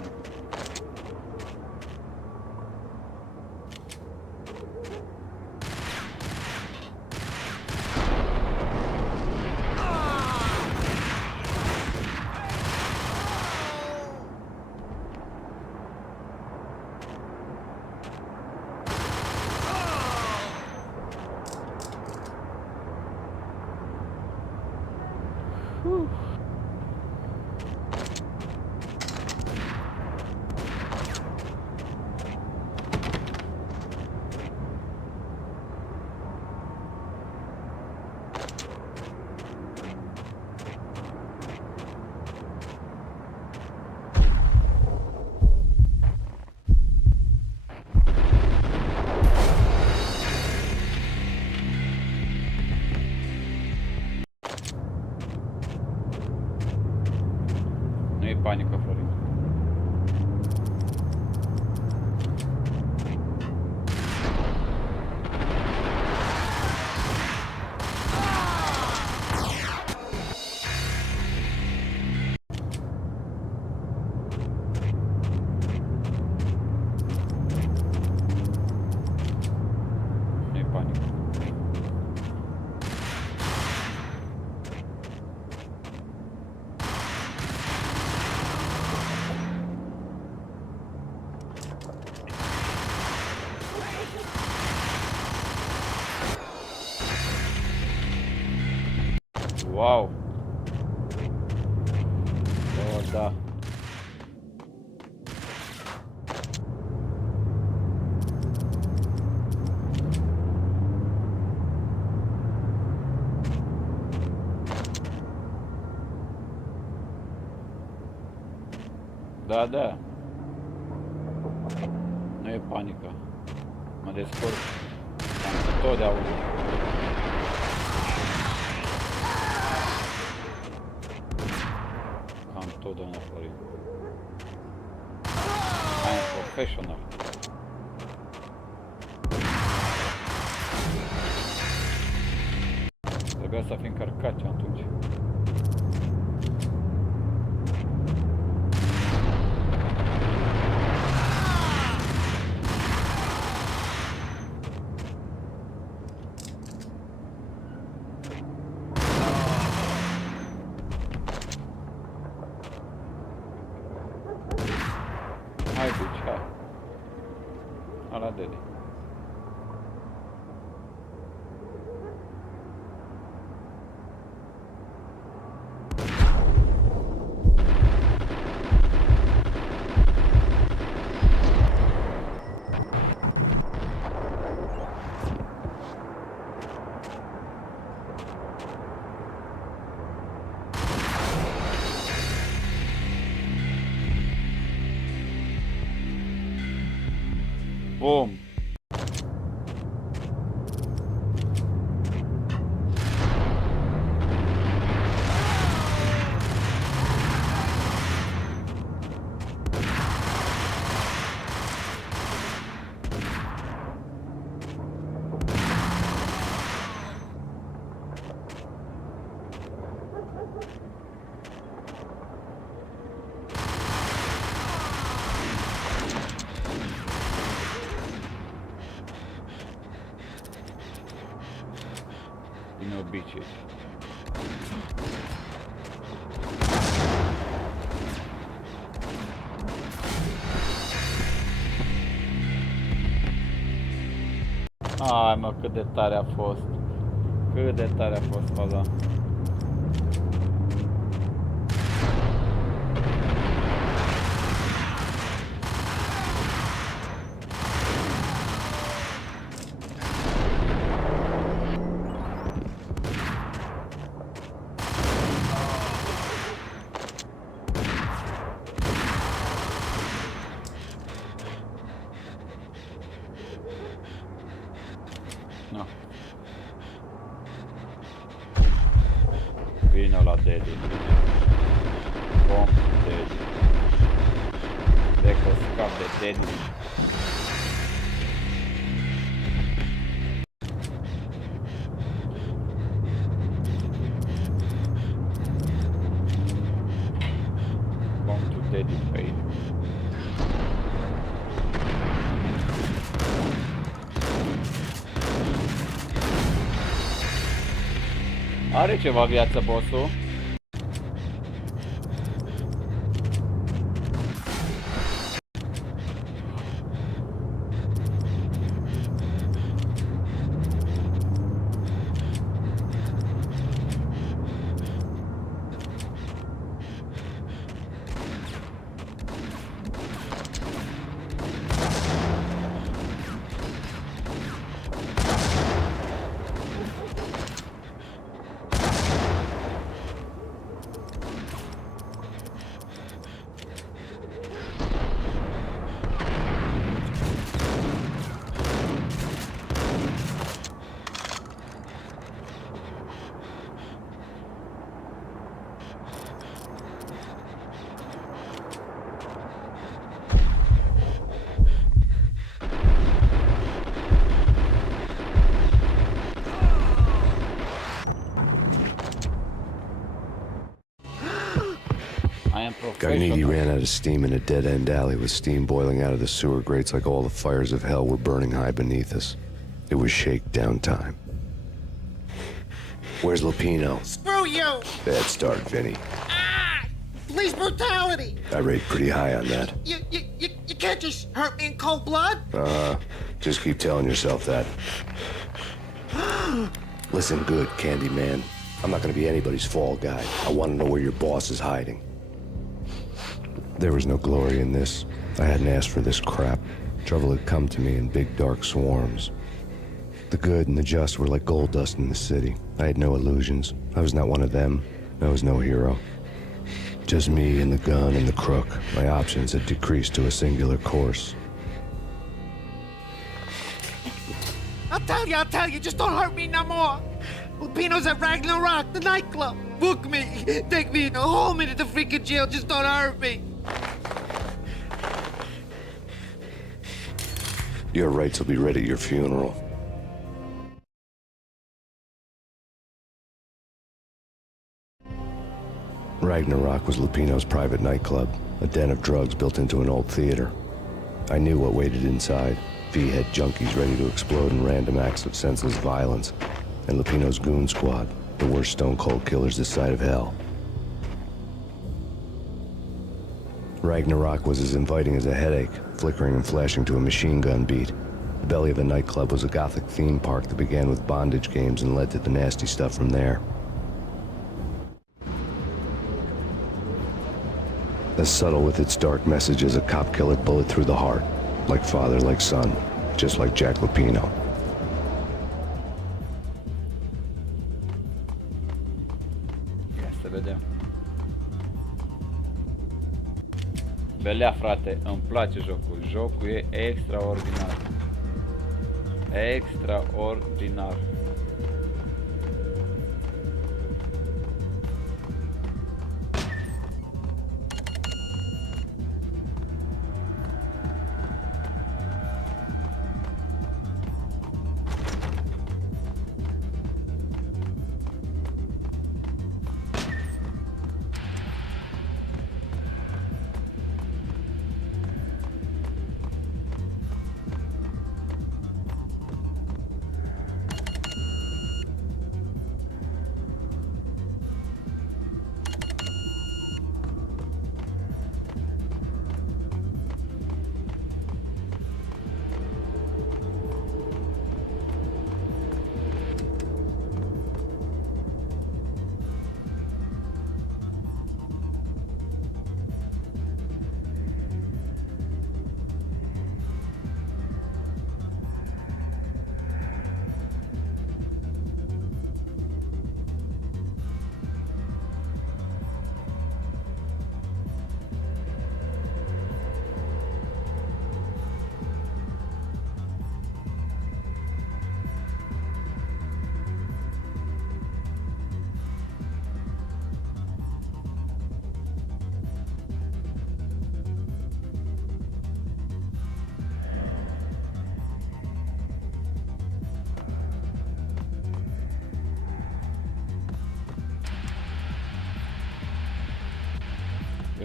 Nu e panică, Florin. Nu e panică. Wow! Oh, da. Da, da. Nu e panică. Mă descurc. Totdeauna. Totdeauna, Florin. I am professional. Trebuia să fim încărcați atunci. Hai, duci, hai. Ala dede. Boom. No bitches. Ai, mă, cât de tare a fost. Cât de tare a fost faza. de deadly. Come to deadly pain. Are ceva viață, bossul? Garniti ran out of steam in a dead-end alley with steam boiling out of the sewer grates like all the fires of hell were burning high beneath us. It was shakedown time. Where's Lupino? Screw you! Bad start, Vinny. Police brutality! I rate pretty high on that. You can't just hurt me in cold blood? Just keep telling yourself that. Listen good, Candyman. I'm not gonna be anybody's fall guy. I wanna know where your boss is hiding. There was no glory in this. I hadn't asked for this crap. Trouble had come to me in big dark swarms. The good and the just were like gold dust in the city. I had no illusions. I was not one of them. I was no hero. Just me and the gun and the crook. My options had decreased to a singular course. I'll tell you, just don't hurt me no more. Lupino's at Ragnarok, the nightclub. Book me, take me home into the freaking jail, just don't hurt me. Your rights will be ready at your funeral. Ragnarok was Lupino's private nightclub, a den of drugs built into an old theater. I knew what waited inside. V-head junkies ready to explode in random acts of senseless violence. And Lupino's goon squad, the worst stone-cold killers this side of hell. Ragnarok was as inviting as a headache, flickering and flashing to a machine gun beat. The belly of the nightclub was a gothic theme park that began with bondage games and led to the nasty stuff from there. As subtle with its dark message as a cop killer bullet through the heart. Like father, like son, just like Jack Lupino. Ia să vedem. Belea, frate, îmi place jocul. Jocul e extraordinar. Extraordinar.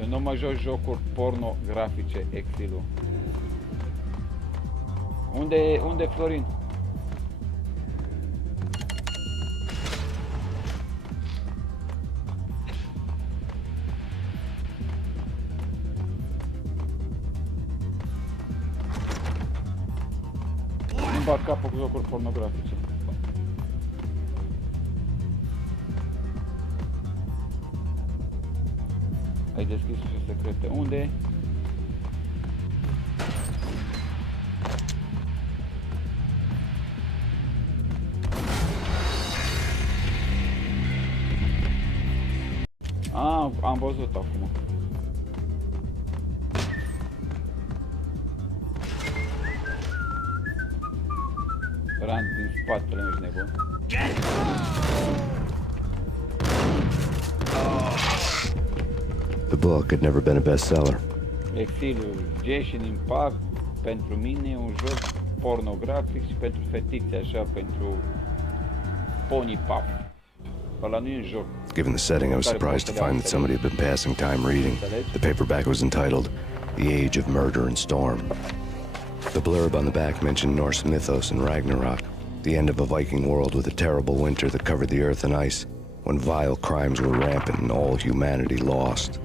Eu nu mă joc jocuri pornografice, Exilu. Unde Florin? Nu-mi bat capul cu jocuri pornografice. Ai deschis ușa secrete. Unde? Am văzut acum. Rand din spatele, nu ești nebun. The book had never been a bestseller. Exilul, Genshin Impact, pentru mine e un joc pornografic și pentru fetițe, așa, pentru pony pop. Ăla nu e un joc. Given the setting, I was surprised to find that somebody had been passing time reading. The paperback was entitled The Age of Murder and Storm. The blurb on the back mentioned Norse mythos and Ragnarok, the end of a Viking world with a terrible winter that covered the earth in ice, when vile crimes were rampant and all humanity lost.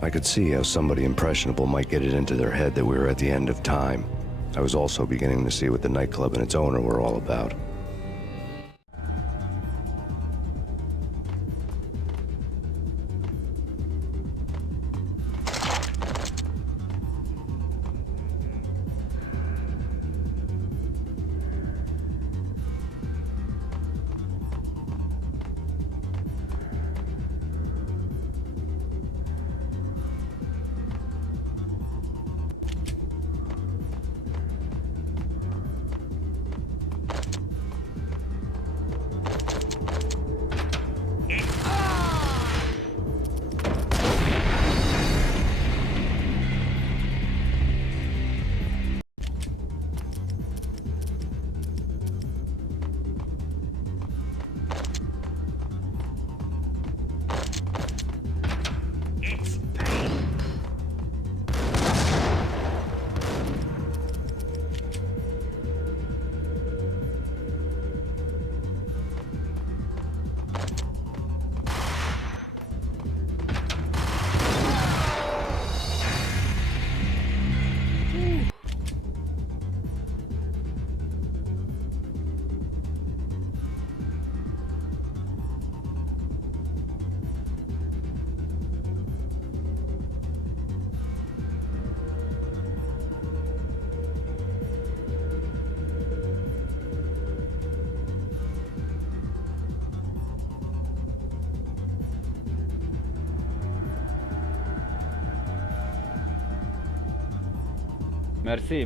I could see how somebody impressionable might get it into their head that we were at the end of time. I was also beginning to see what the nightclub and its owner were all about.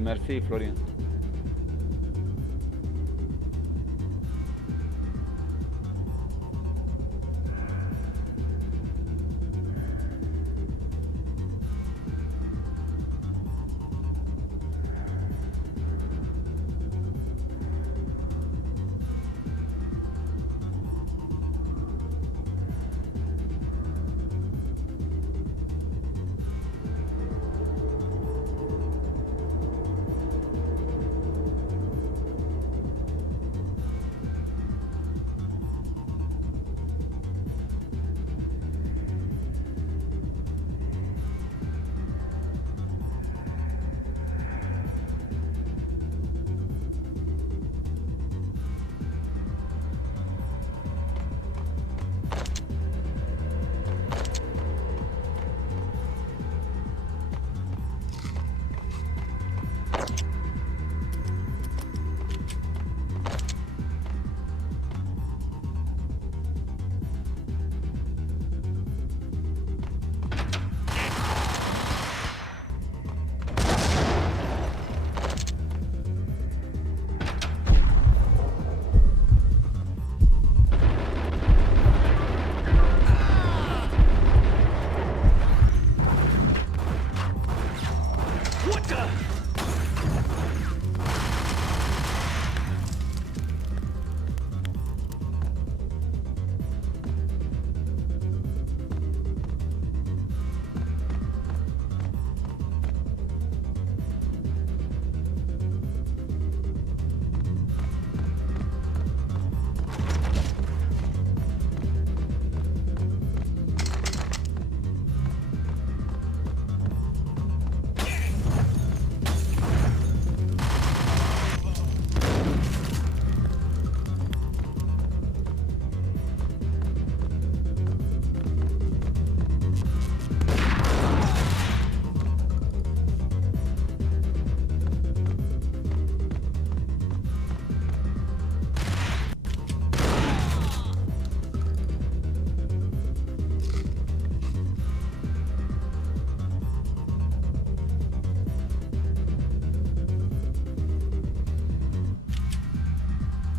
Merci, Florin.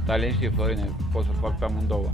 Stai liniștit, Florine, pot să-l fac pe amândouă.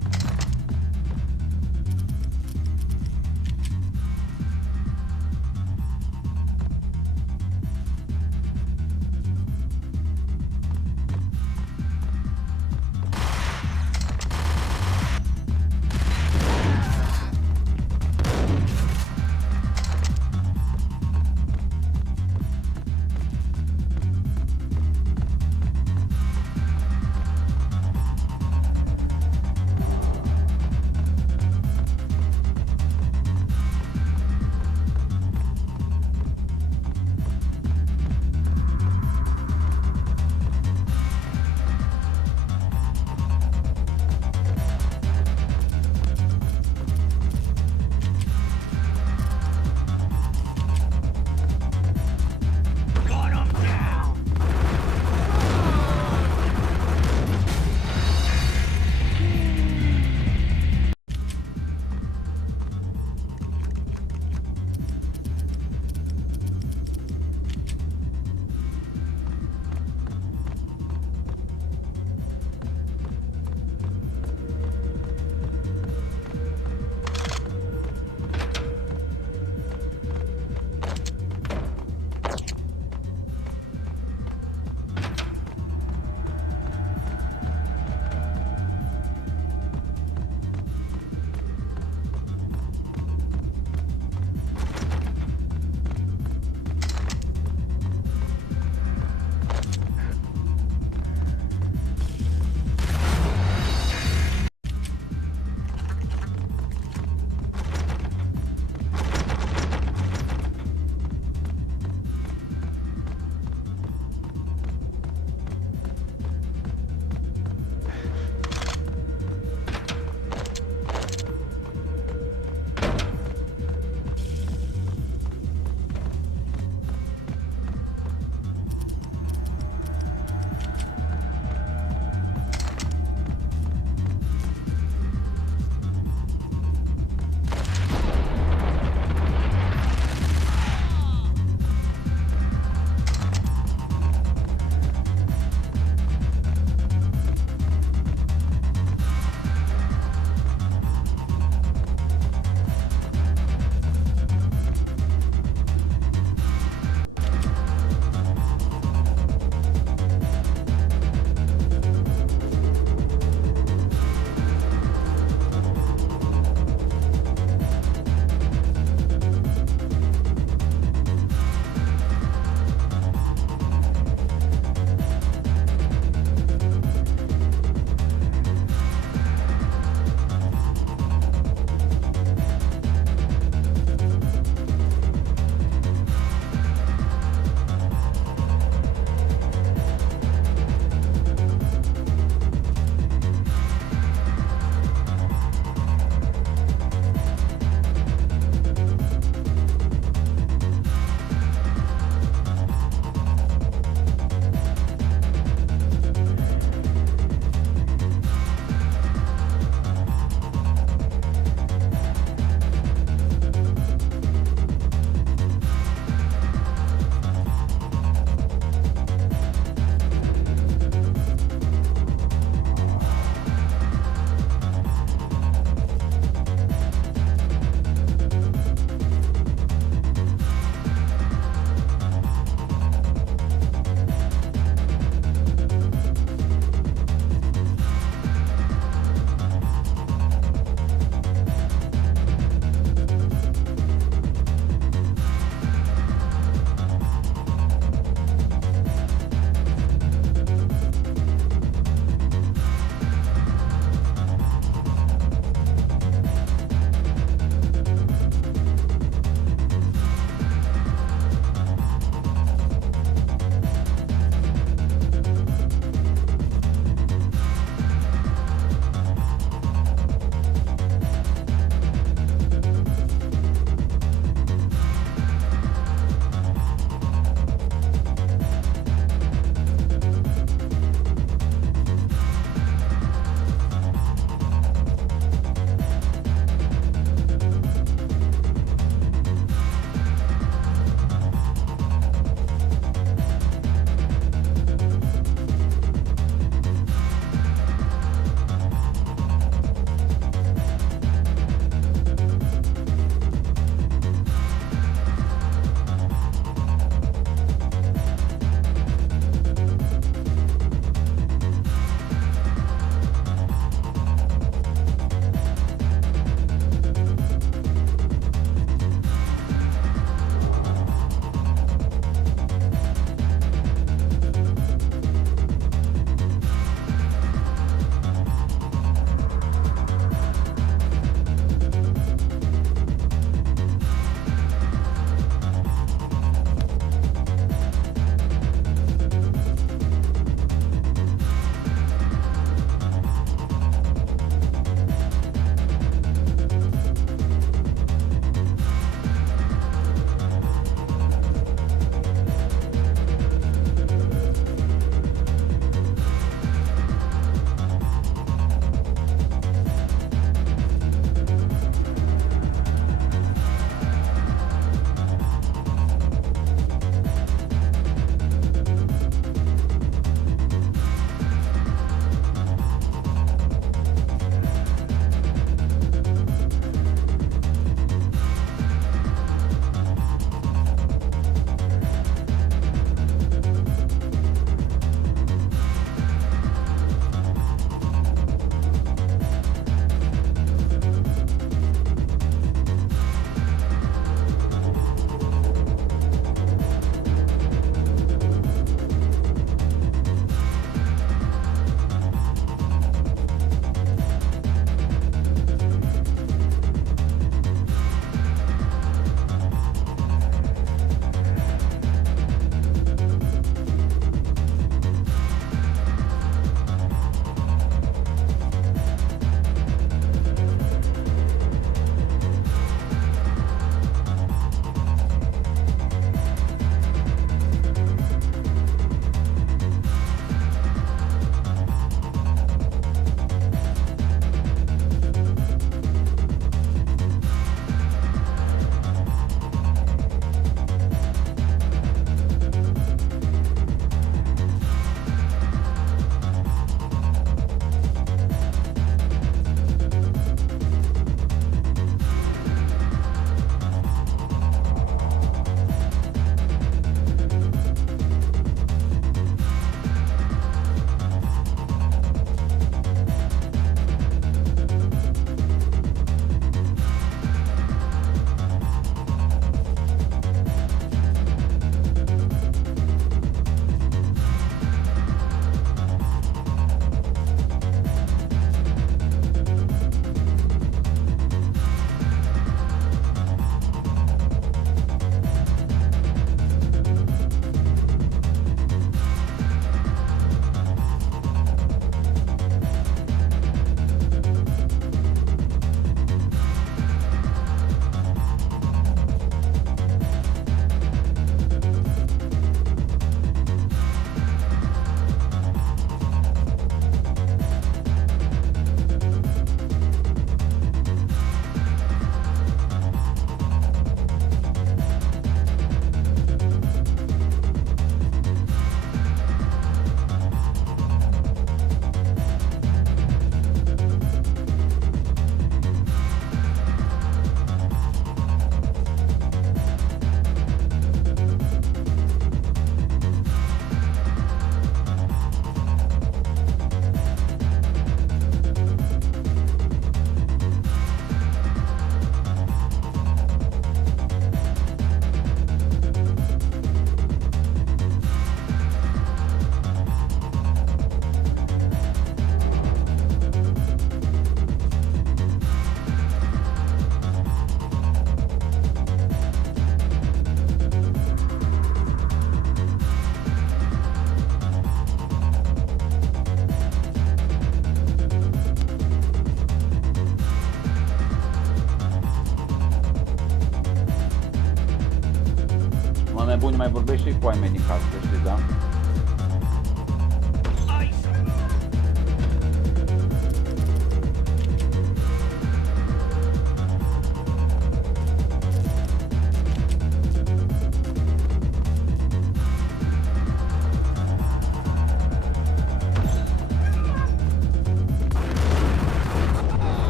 nebuni mai vorbești și cu ai mei din casă, știi, da?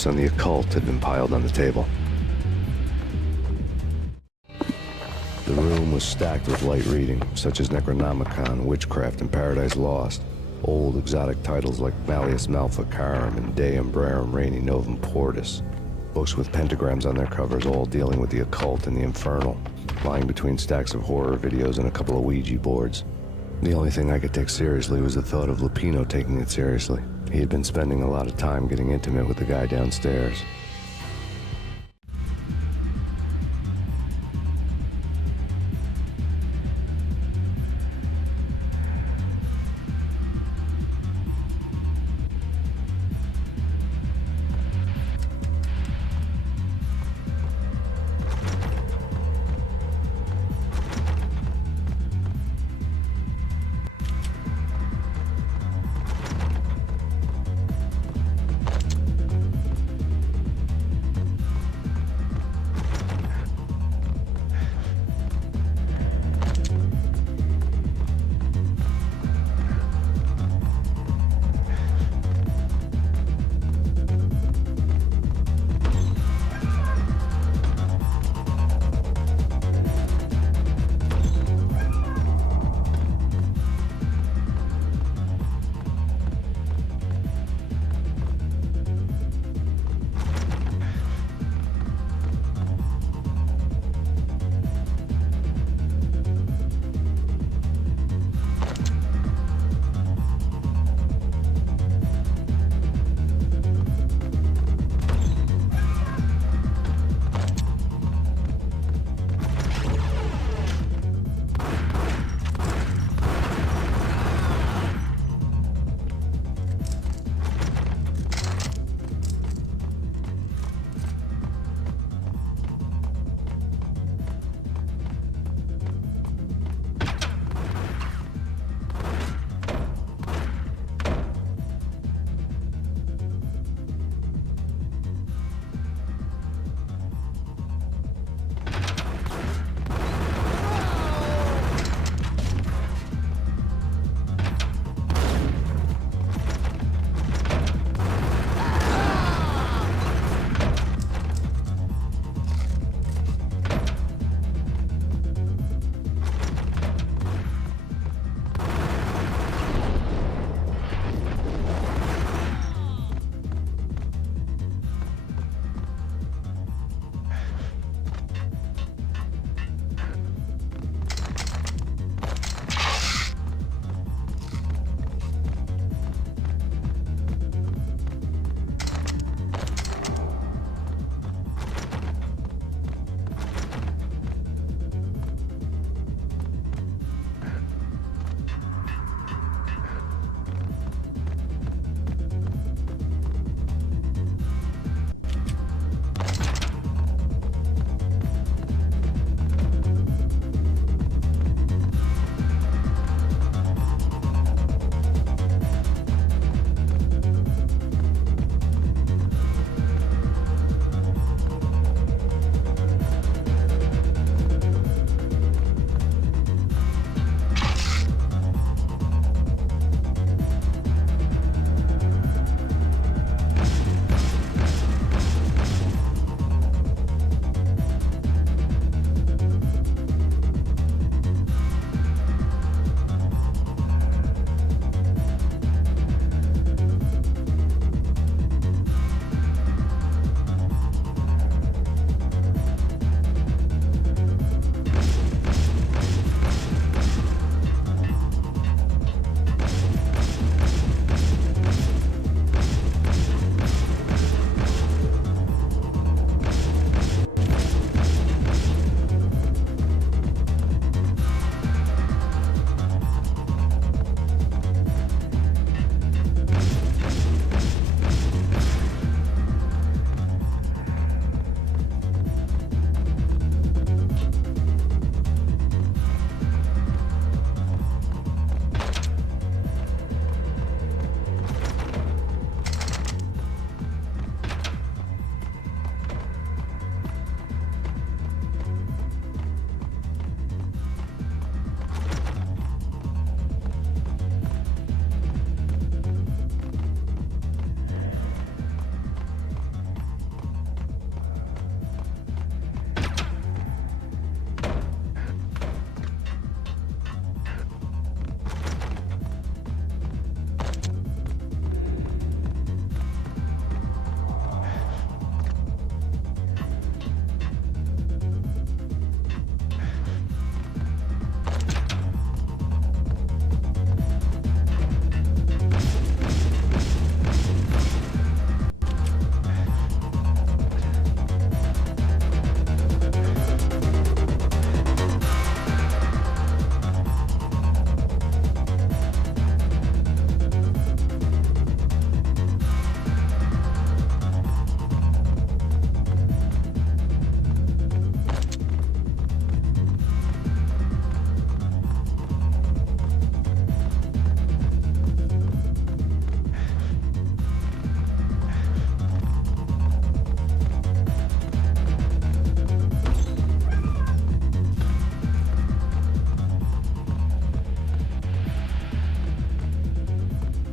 Books on the occult had been piled on the table. The room was stacked with light reading, such as Necronomicon, Witchcraft, and Paradise Lost. Old exotic titles like Malleus Maleficarum and De Umbrarum Reini Novum Portis. Books with pentagrams on their covers, all dealing with the occult and the infernal, lying between stacks of horror videos and a couple of Ouija boards. The only thing I could take seriously was the thought of Lupino taking it seriously. He had been spending a lot of time getting intimate with the guy downstairs.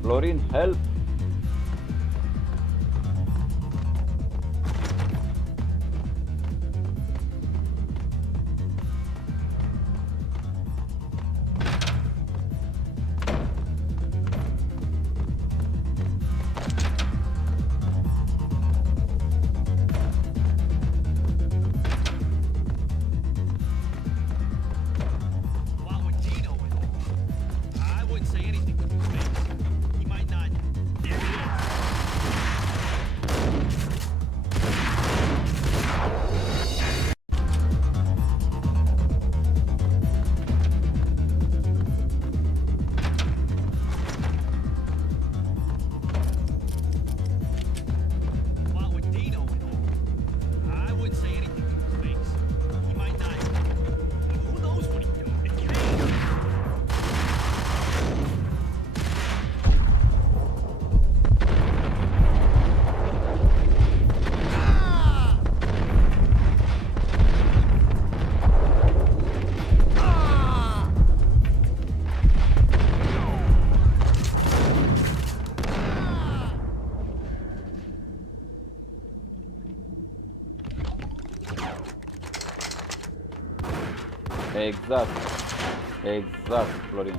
Florin, help! Exact. Exact, Florin.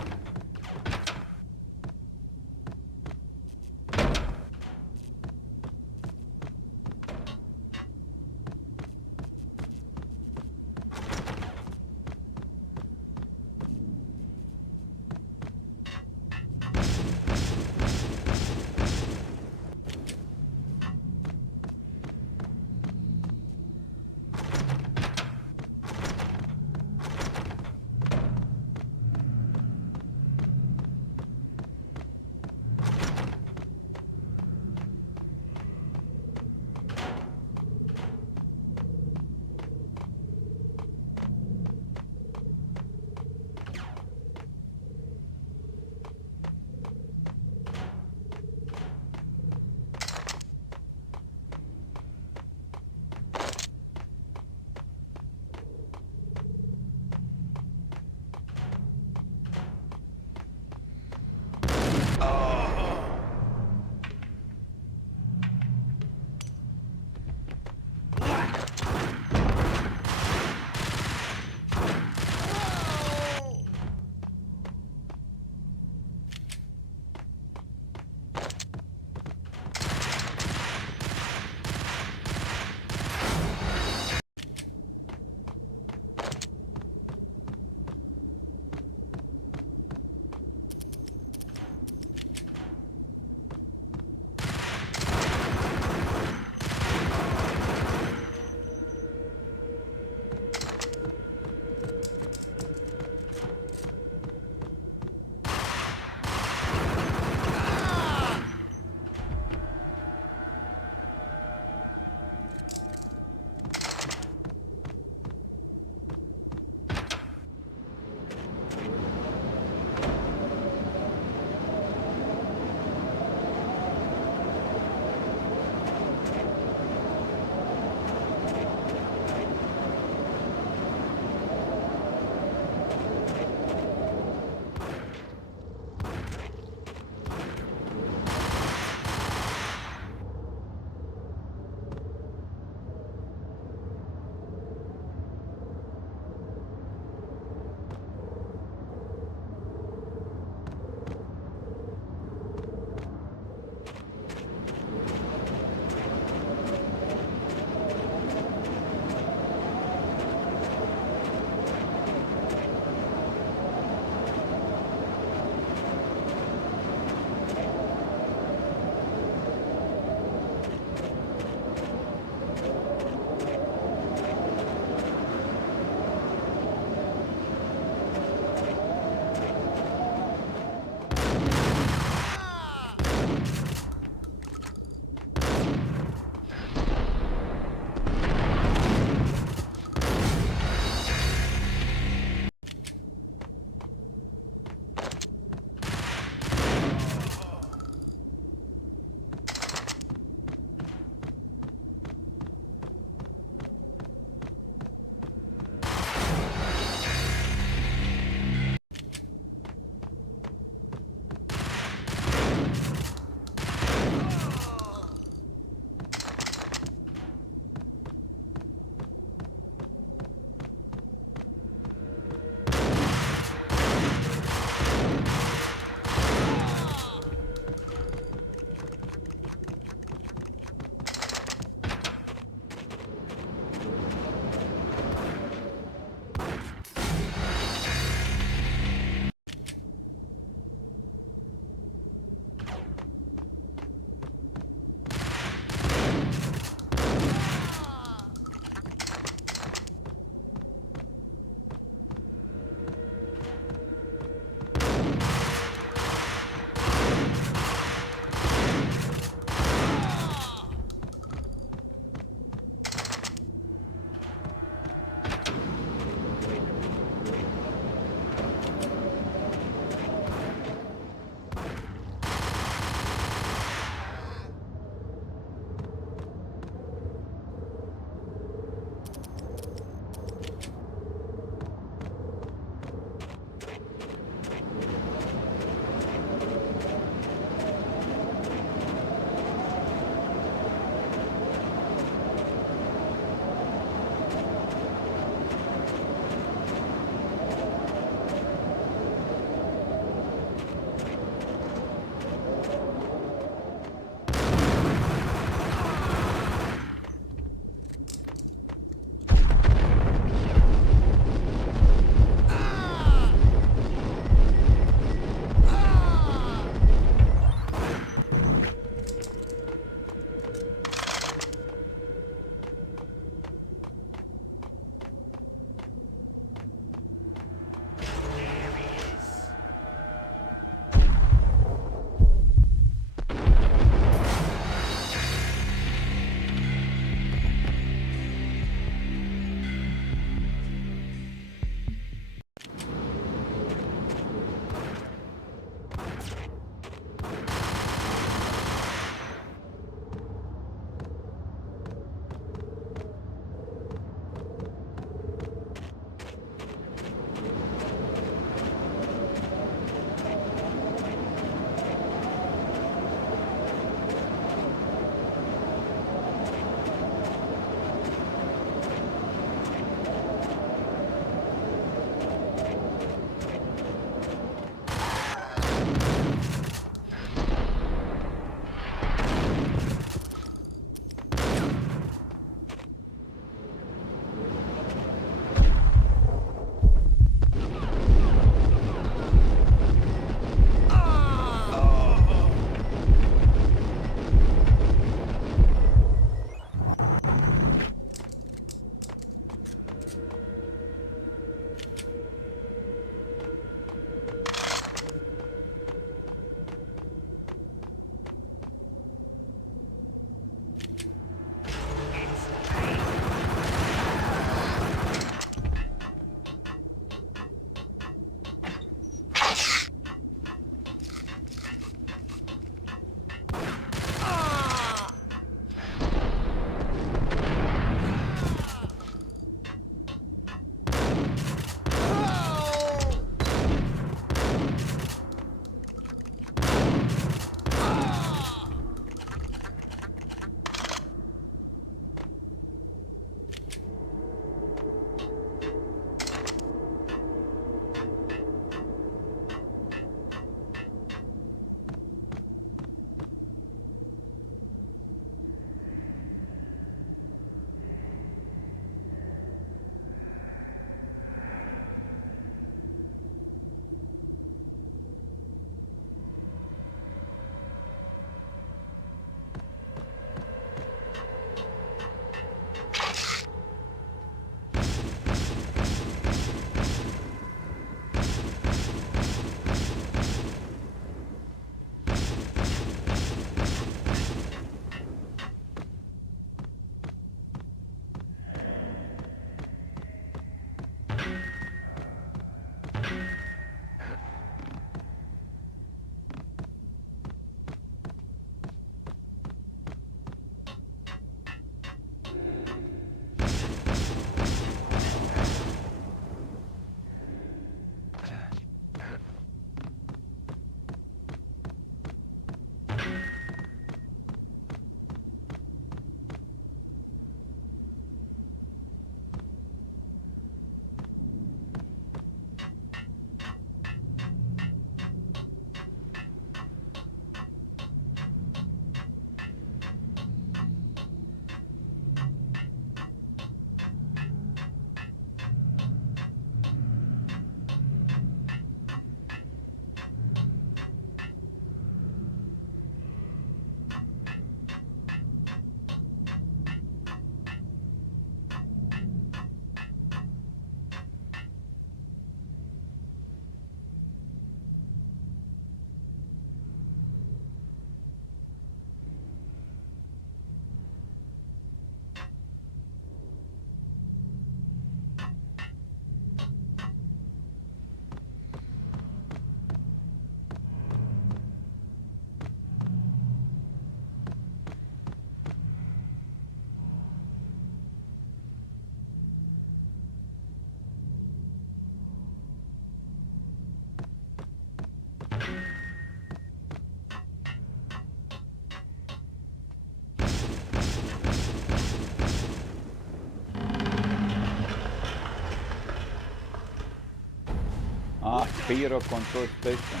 Pyro control station.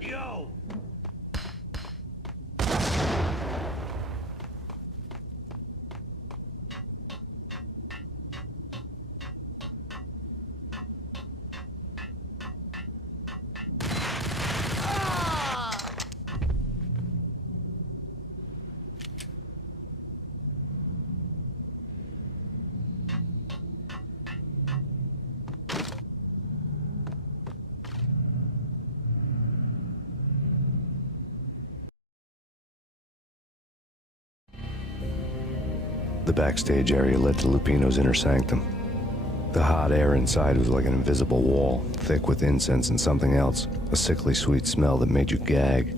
Yo! The backstage area led to Lupino's inner sanctum. The hot air inside was like an invisible wall, thick with incense and something else, a sickly sweet smell that made you gag.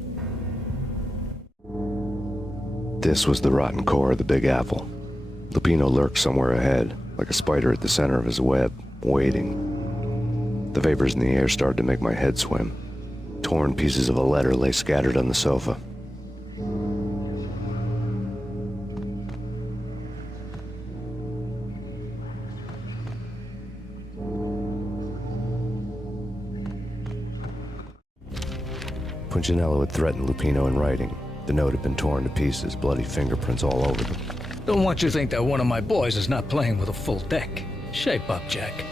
This was the rotten core of the Big Apple. Lupino lurked somewhere ahead, like a spider at the center of his web, waiting. The vapors in the air started to make my head swim. Torn pieces of a letter lay scattered on the sofa. Punchinello had threatened Lupino in writing. The note had been torn to pieces, bloody fingerprints all over them. Don't want you to think that one of my boys is not playing with a full deck. Shape up, Jack.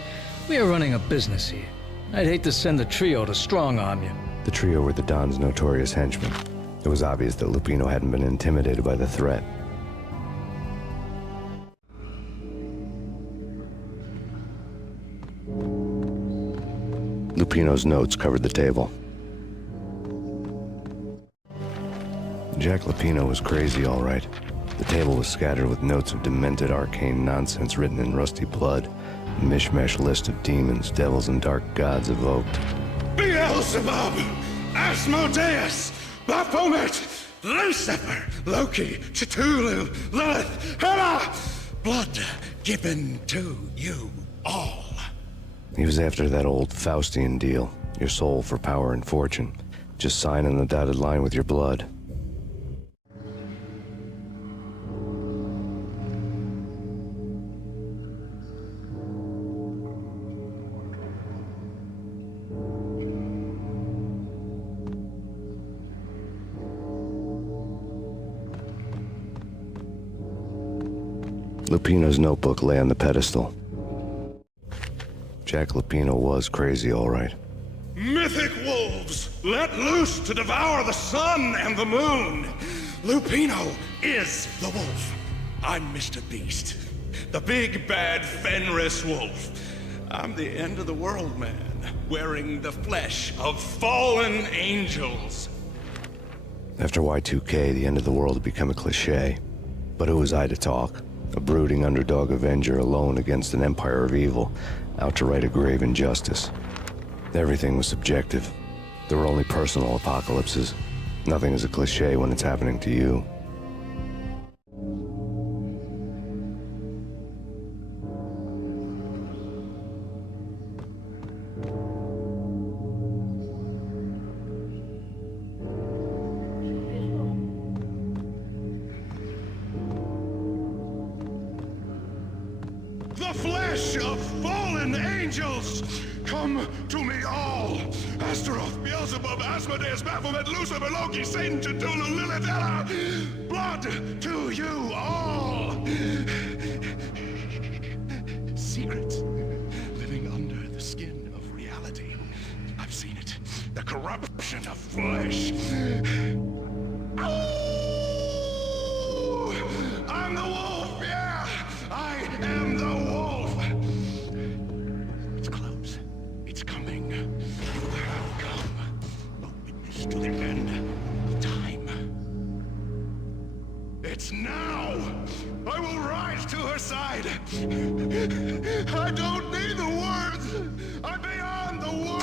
We are running a business here. I'd hate to send the trio to strong-arm you. The trio were the Don's notorious henchmen. It was obvious that Lupino hadn't been intimidated by the threat. Lupino's notes covered the table. Jack Lupino was crazy, all right. The table was scattered with notes of demented arcane nonsense written in rusty blood. A mishmash list of demons, devils, and dark gods evoked. Beelzebub, Asmodeus, Baphomet, Lucifer, Loki, Cthulhu, Lilith, Hela! Blood given to you all. He was after that old Faustian deal. Your soul for power and fortune. Just sign on the dotted line with your blood. Lupino's notebook lay on the pedestal. Jack Lupino was crazy, all right. mythic wolves, let loose to devour the sun and the moon. Lupino is the wolf. I'm Mr. Beast, the big bad Fenris wolf. I'm the end of the world man, wearing the flesh of fallen angels. After Y2K, the end of the world had become a cliché. But who was I to talk? A brooding underdog avenger alone against an empire of evil, out to right a grave injustice. Everything was subjective. There were only personal apocalypses. Nothing is a cliché when it's happening to you. The flesh of fallen angels! Come to me all! Astaroth, Beelzebub, Asmodeus, Baphomet, Lucifer, Loki, Satan, Cthulhu, Lilith, Ella! Blood to you all! Secrets living under the skin of reality. I've seen it. The corruption of flesh. I'm the wolf, yeah! I am the wolf! It's close. It's coming. You have come. A witness to the end of time. It's now! I will rise to her side! I don't need the words! I'm beyond the words!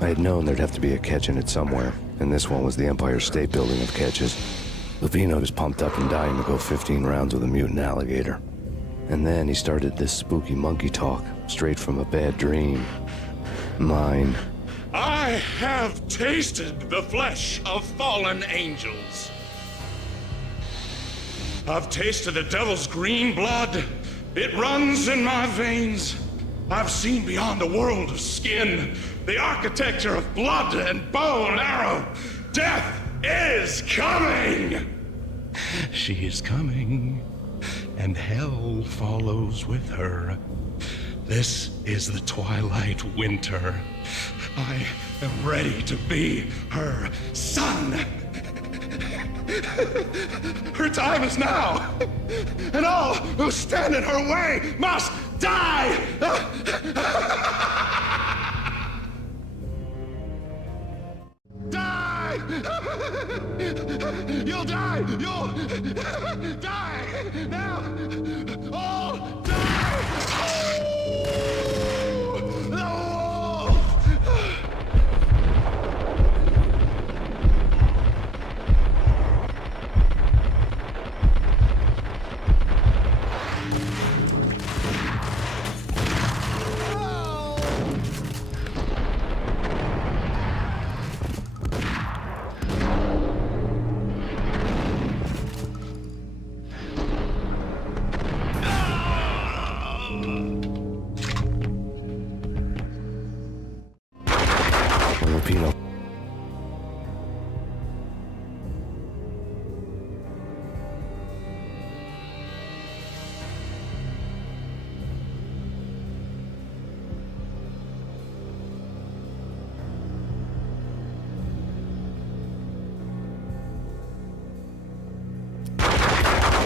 I had known there'd have to be a catch in it somewhere, and this one was the Empire State Building of catches. Lupino was pumped up and dying to go 15 rounds with a mutant alligator. And then he started this spooky monkey talk, straight from a bad dream. Mine. I have tasted the flesh of fallen angels. I've tasted the devil's green blood. It runs in my veins. I've seen beyond the world of skin, the architecture of blood and bow and arrow. Death is coming! She is coming, and hell follows with her. This is the twilight winter. I am ready to be her son. Her time is now, and all who stand in her way must die! Die! You'll die! You'll die! Now! All die! The wolf! Filipino.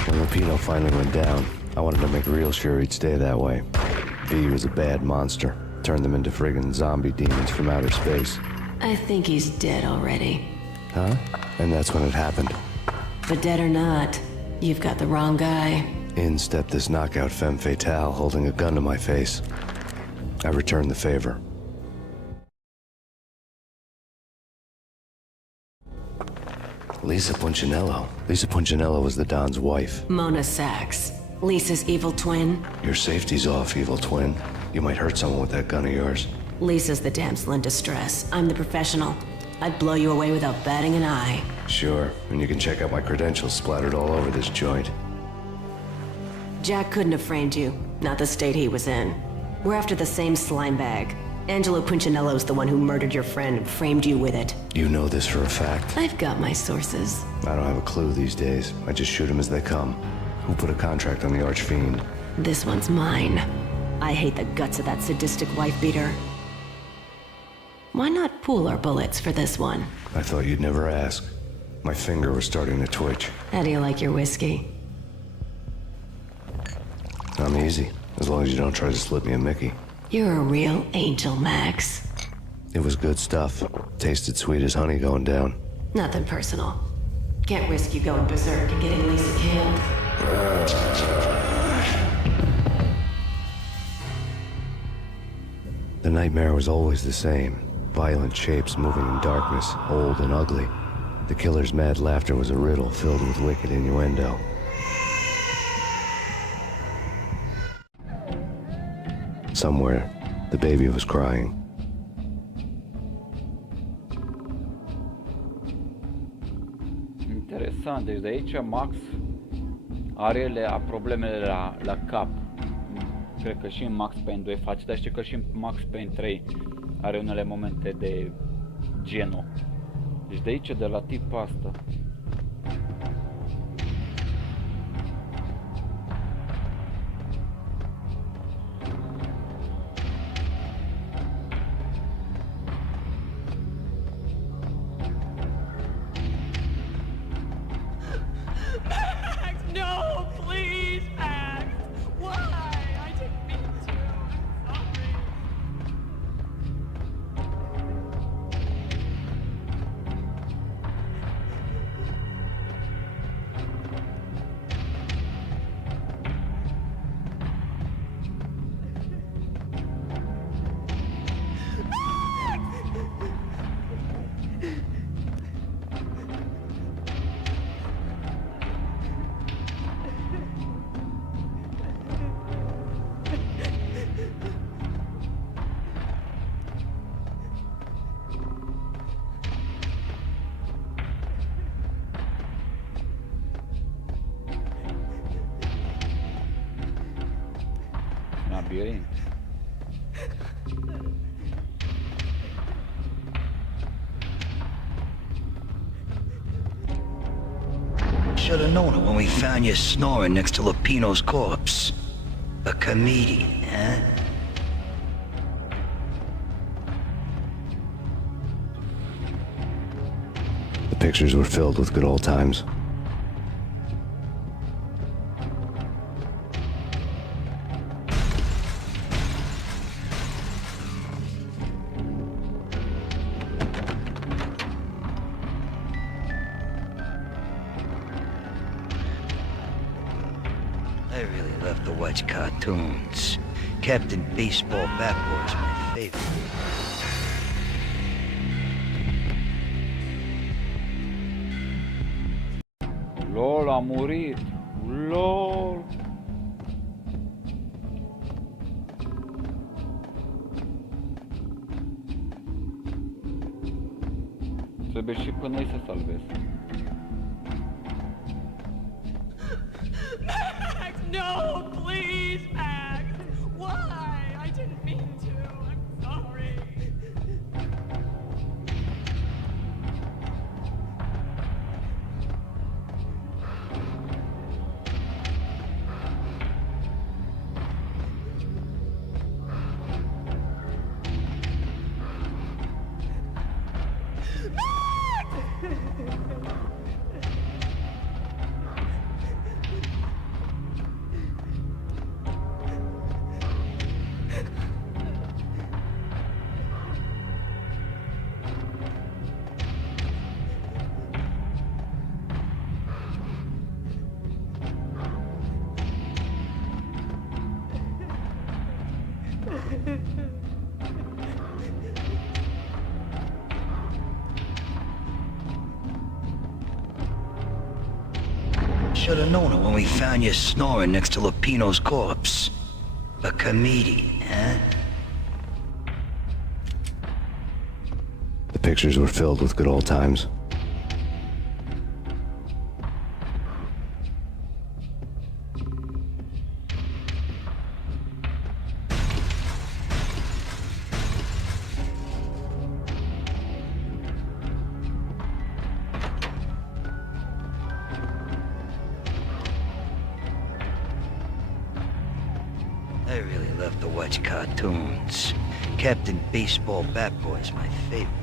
When Lupino finally went down, I wanted to make real sure he'd stay that way. V was a bad monster. Turned them into friggin' zombie demons from outer space. I think he's dead already. Huh? And that's when it happened. But dead or not, you've got the wrong guy. In stepped this knockout femme fatale holding a gun to my face. I returned the favor. Lisa Punchinello. Lisa Punchinello was the Don's wife. Mona Sachs. Lisa's evil twin. Your safety's off, evil twin. You might hurt someone with that gun of yours. Lisa's the damsel in distress. I'm the professional. I'd blow you away without batting an eye. Sure, and you can check out my credentials splattered all over this joint. Jack couldn't have framed you. Not the state he was in. We're after the same slime bag. Angelo Punchinello's the one who murdered your friend and framed you with it. You know this for a fact. I've got my sources. I don't have a clue these days. I just shoot them as they come. Who put a contract on the Archfiend? This one's mine. I hate the guts of that sadistic wife-beater. Why not pool our bullets for this one? I thought you'd never ask. My finger was starting to twitch. How do you like your whiskey? I'm easy, as long as you don't try to slip me a Mickey. You're a real angel, Max. It was good stuff. Tasted sweet as honey going down. Nothing personal. Can't risk you going berserk and getting Lisa killed. The nightmare was always the same. Violent shapes moving in darkness, old and ugly. The killer's mad laughter was a riddle filled with wicked innuendo. Somewhere, the baby was crying. Interesant, deci de aici Max are problemele la cap. Cred că și în Max Payne 2 face, dar știu că și în Max Payne 3 are unele momente de genul. Deci de aici, de la tipa asta. No, please, Max. Why? I didn't mean to. I'm sorry. Labirint. Should have known it when we found you snoring next to Lupino's corpse. A comedian, huh? pictures were filled with good old times. I really love to watch cartoons. Captain Baseball Bat Boy's my favorite. LOL, a murit. LOL. Trebuie și până ei să salvezi. Max, no, please, Max. Why? I didn't mean to. I'm sorry. Should have known it when we found you snoring next to Lupino's corpse. A comedian, huh? The pictures were filled with good old times. I really love to watch cartoons. Captain Baseball Bat Boy's my favorite.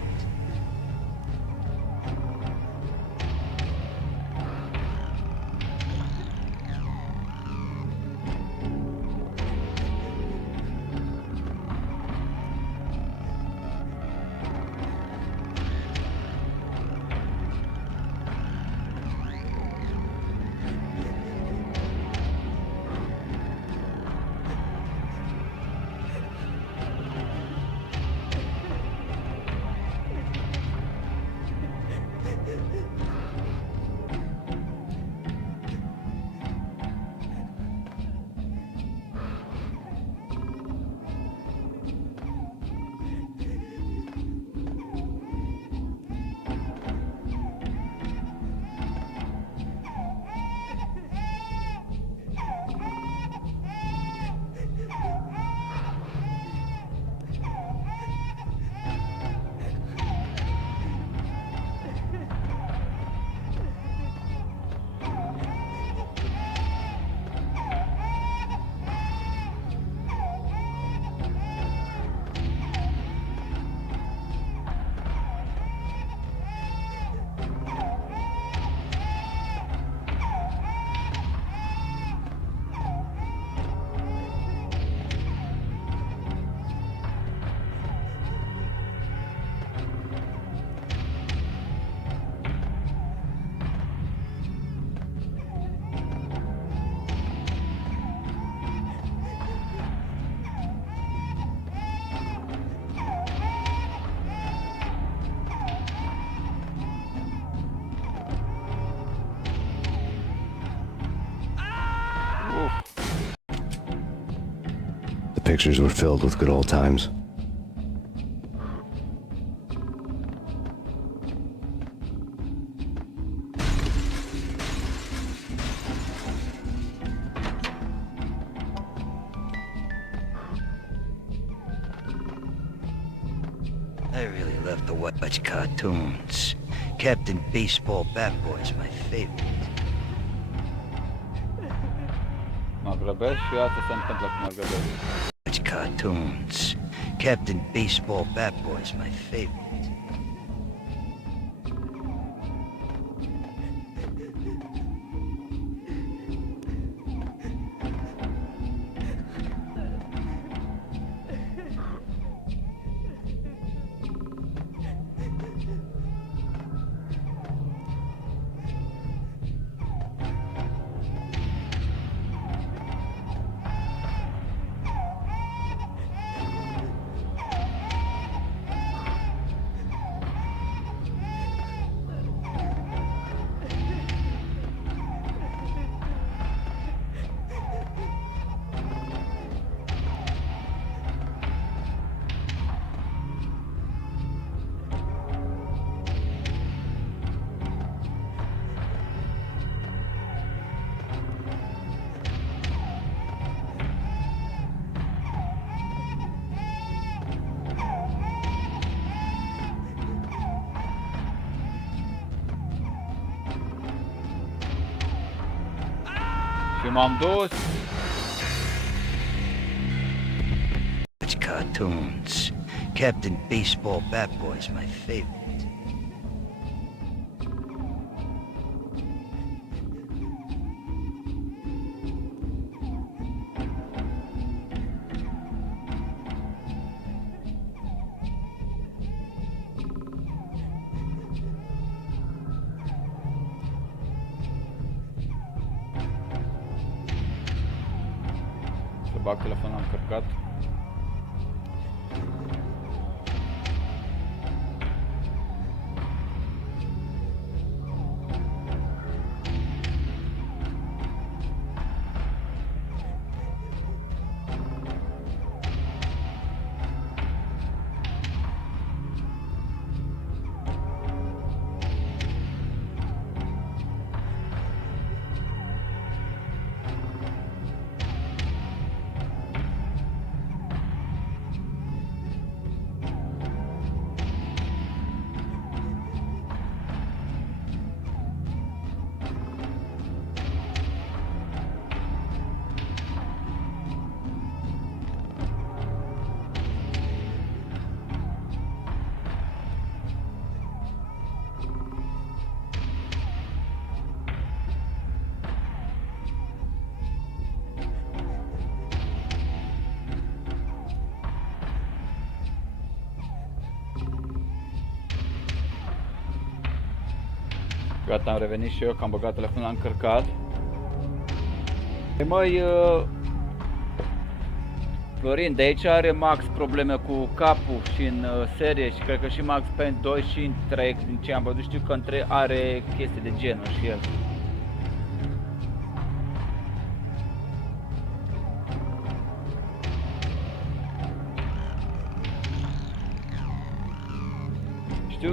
The pictures were filled with good old times. I really love to watch cartoons. Captain Baseball Bat Boy's my favorite. Mă grăbesc și asta se întâmplă când mă grăbesc. Watch cartoons. Captain Baseball Bat Boy's my favorite. Și m-am dus. Cartoons. Captain Baseball Bat Boy's my favorite. Să bag telefonul încărcat. Gata, am revenit și eu, că am băgat telefonul la încărcat. Măi, Florin, de aici are Max probleme cu capul și în serie și cred că și Max Payne 2 și în 3, din ce am văzut, știu că în 3 are chestii de genul și el. Știu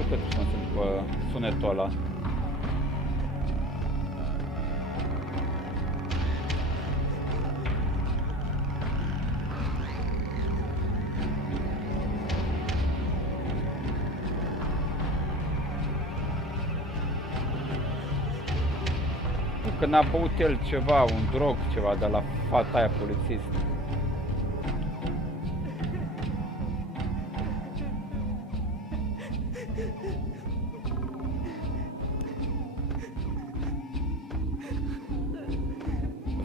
că trebuie să mă simt după sunetul ăla. Că n-a băut el ceva, un drog, ceva de la fata aia polițist.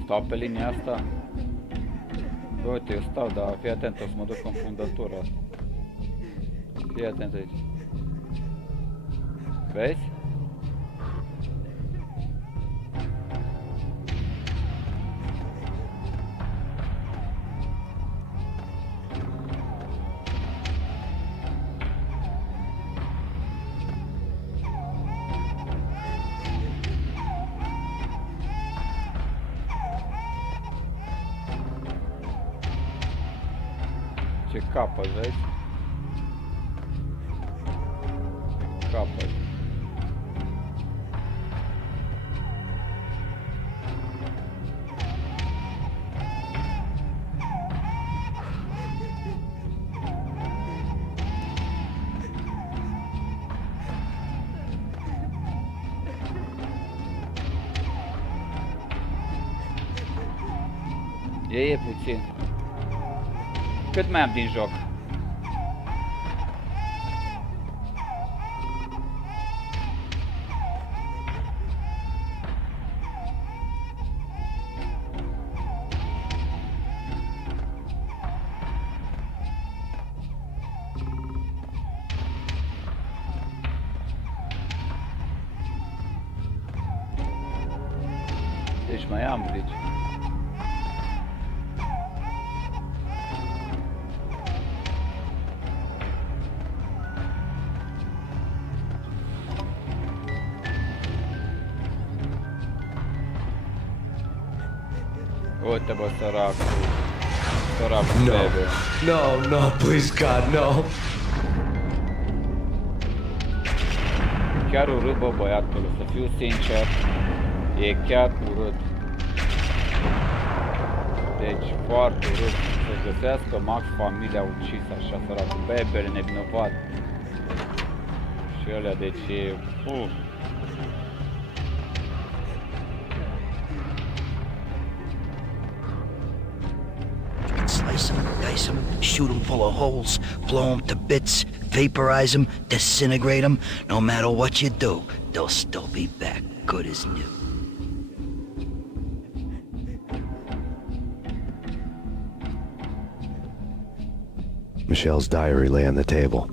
Stau pe linia asta. Bă, uite, eu stau, dar fii atent, o să mă duc în fundătură. Fii atent aici. Vezi? Ce capăt, vezi? Capăt. E puțin. Cât mai am din joc? Deci mai am, deci. Uite bă, săracul. Săracul bebe. No, please God, no. Chiar urât, bă, băiatul, să fiu sincer. E chiar urât. Deci foarte urât să găsească Max familia ucis așa, săracul bebele nevinovat. Și ălea, deci e... slice them, dice them, shoot them full of holes, blow them to bits, vaporize them, disintegrate them. No matter what you do, they'll still be back good as new. Michelle's diary lay on the table.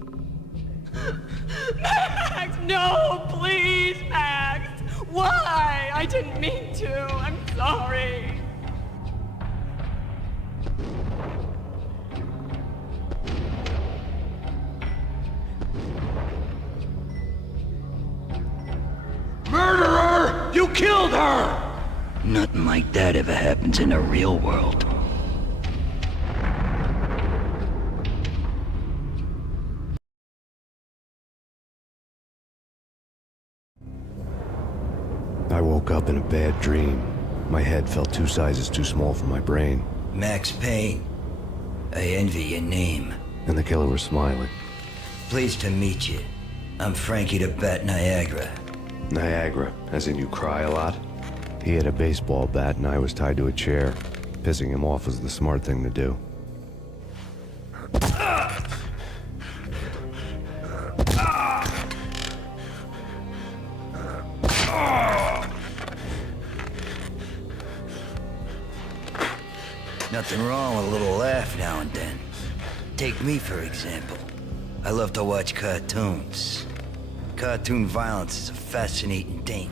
Max, no, please, Max. Why? I didn't mean to. I'm sorry. Murderer! You killed her! Nothing like that ever happens in the real world. I woke up in a bad dream. My head felt 2 sizes too small for my brain. Max Payne. I envy your name. And the killer was smiling. Pleased to meet you. I'm Frankie the Bat Niagara. Niagara, as in you cry a lot? He had a baseball bat and I was tied to a chair. Pissing him off was the smart thing to do. Nothing wrong with a little laugh now and then. Take me, for example. I love to watch cartoons. Cartoon violence is a fascinating thing.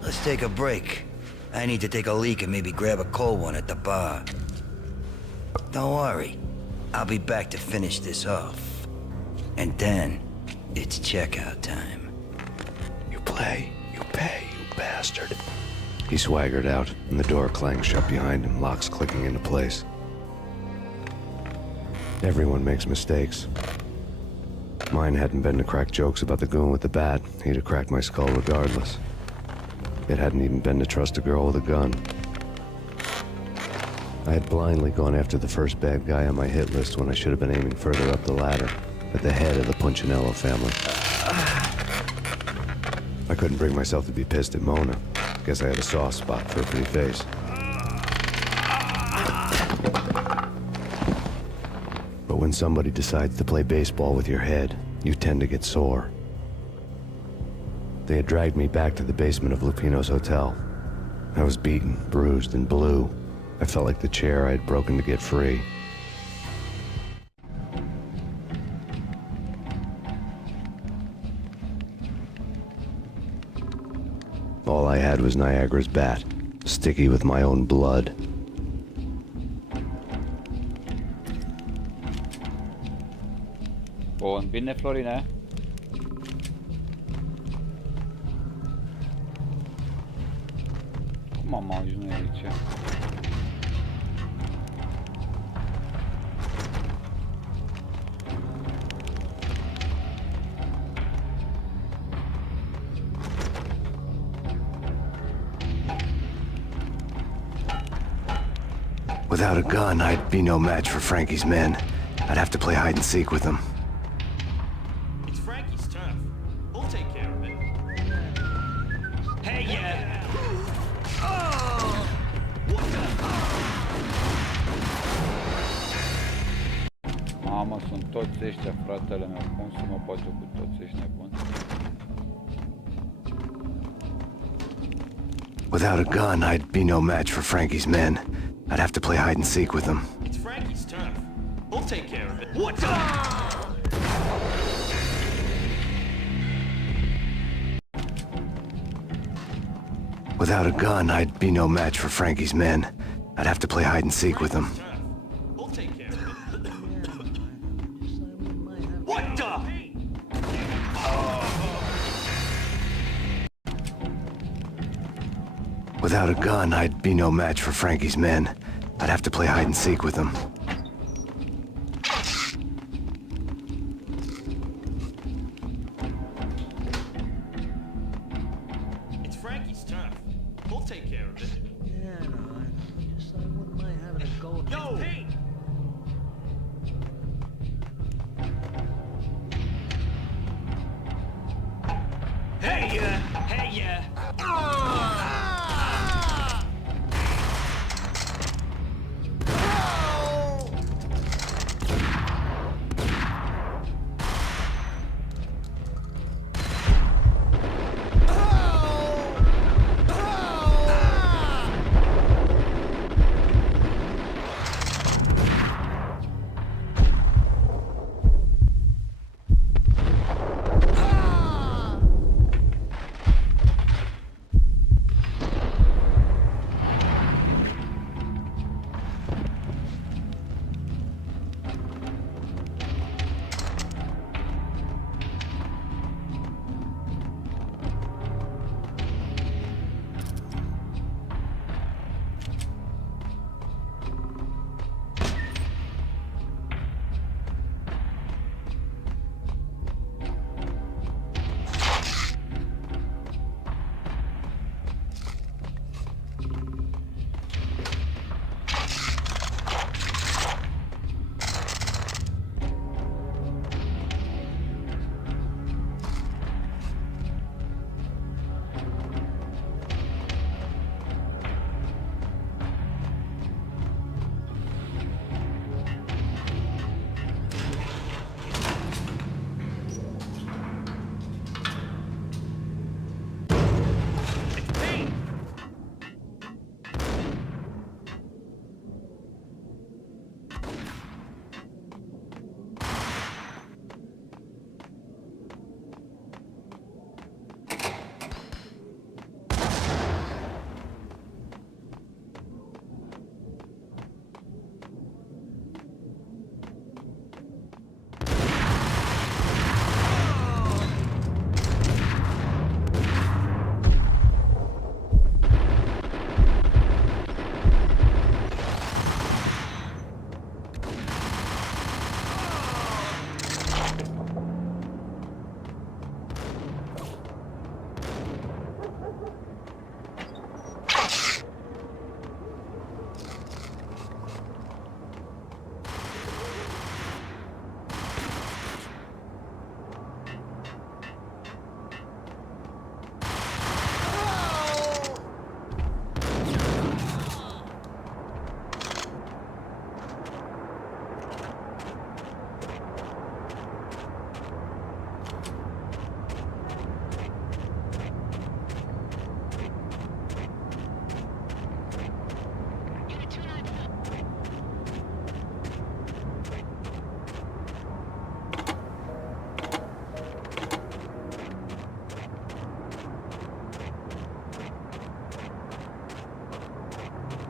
Let's take a break. I need to take a leak and maybe grab a cold one at the bar. Don't worry. I'll be back to finish this off. And then, it's checkout time. You play, you pay, you bastard. He swaggered out, and the door clanged shut behind him, locks clicking into place. Everyone makes mistakes. Mine hadn't been to crack jokes about the goon with the bat. He'd have cracked my skull regardless. It hadn't even been to trust a girl with a gun. I had blindly gone after the first bad guy on my hit list when I should have been aiming further up the ladder, at the head of the Punchinello family. I couldn't bring myself to be pissed at Mona. Guess I had a soft spot for a pretty face. But when somebody decides to play baseball with your head, you tend to get sore. They had dragged me back to the basement of Lupino's hotel. I was beaten, bruised, and blue. I felt like the chair I had broken to get free. All I had was Niagara's bat, sticky with my own blood. Bun, bine, Florine. Cum am ajuns noi aici? Without a gun, I'd be no match for Frankie's men. I'd have to play hide and seek with them. It's Frankie's turf. We'll take care of it. Hey, yeah. Oh! What the? Mamă, sunt toți ăștia, fratele meu. Cum să mă bate cu toți ăștia buni? Without a gun, I'd be no match for Frankie's men. I'd have to play hide and seek with them. It's Frankie's turf. We'll take care of it. What's up? Without a gun, I'd be no match for Frankie's men. I'd have to play hide and seek with them. We'll take care of it. What the? Without a gun, I'd be no match for Frankie's men. I'd have to play hide and seek with them. It's Frankie's turf. We'll take care of it. Yeah, no, I wouldn't mind having a go. Yo! Hey! Hey, hey,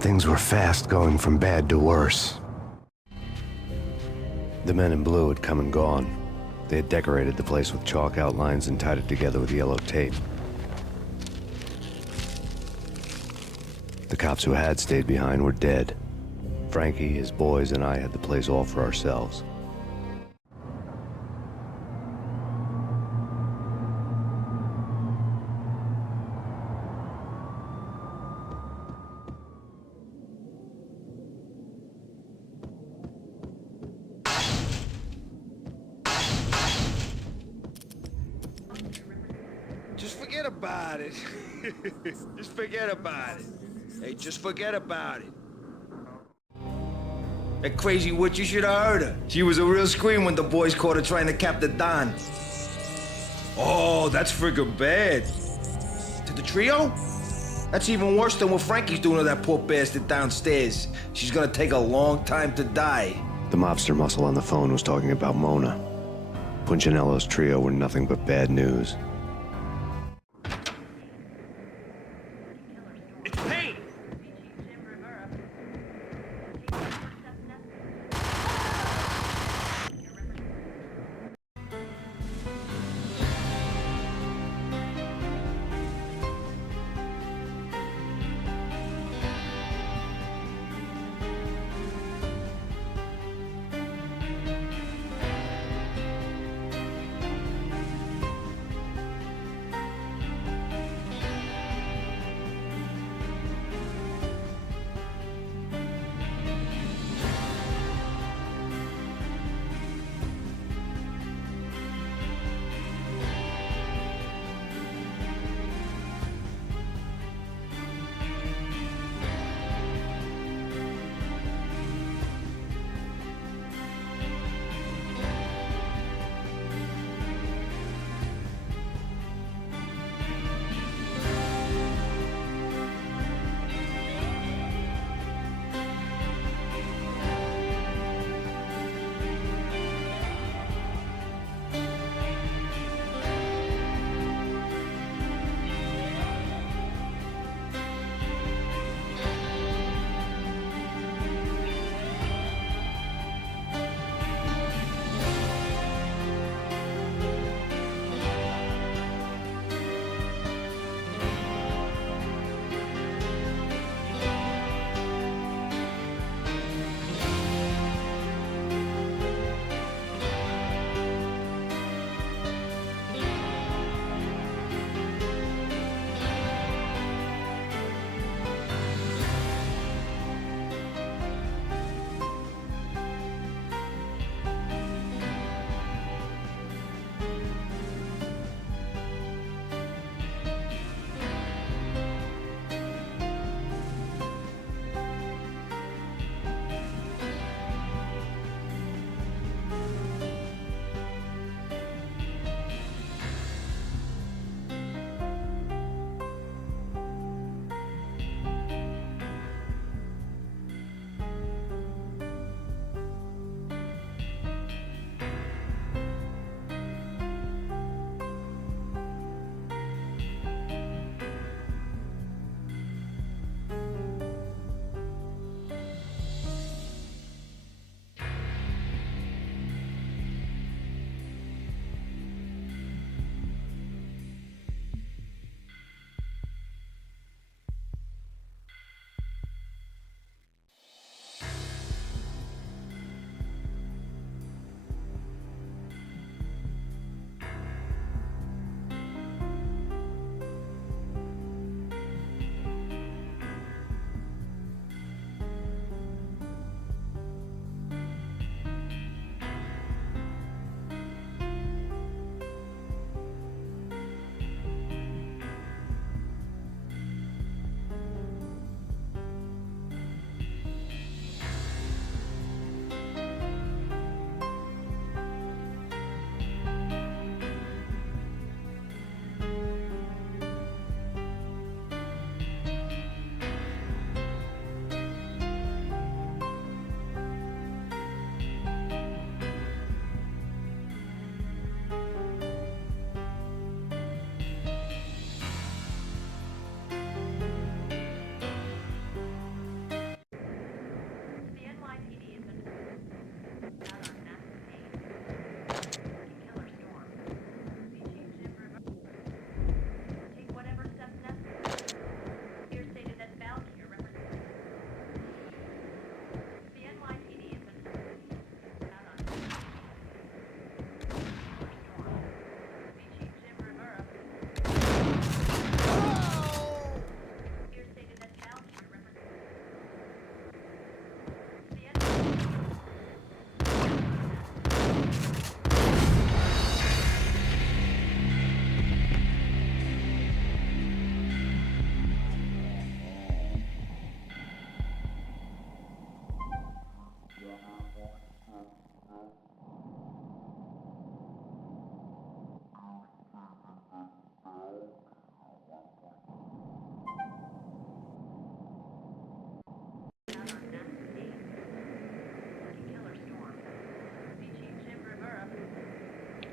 Things were fast going from bad to worse. The men in blue had come and gone. They had decorated the place with chalk outlines and tied it together with yellow tape. The cops who had stayed behind were dead. Frankie, his boys, and I had the place all for ourselves. Just forget about it. Just forget about it. Hey, just forget about it. That crazy witch, you should have heard her. She was a real scream when the boys caught her trying to cap the Don. Oh, that's friggin' bad. To the trio? That's even worse than what Frankie's doing to that poor bastard downstairs. She's gonna take a long time to die. The mobster muscle on the phone was talking about Mona. Punchinello's trio were nothing but bad news. It's PAYNE!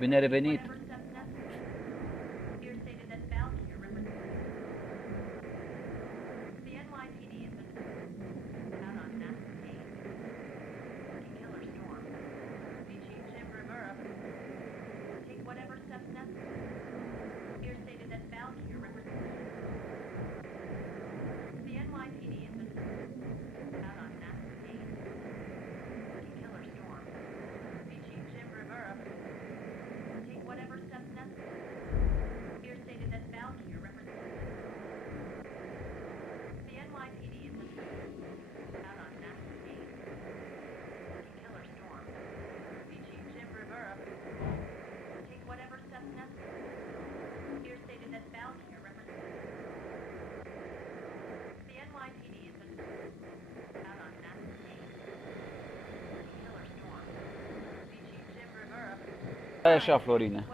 Bine revenit! Stai așa, Florine.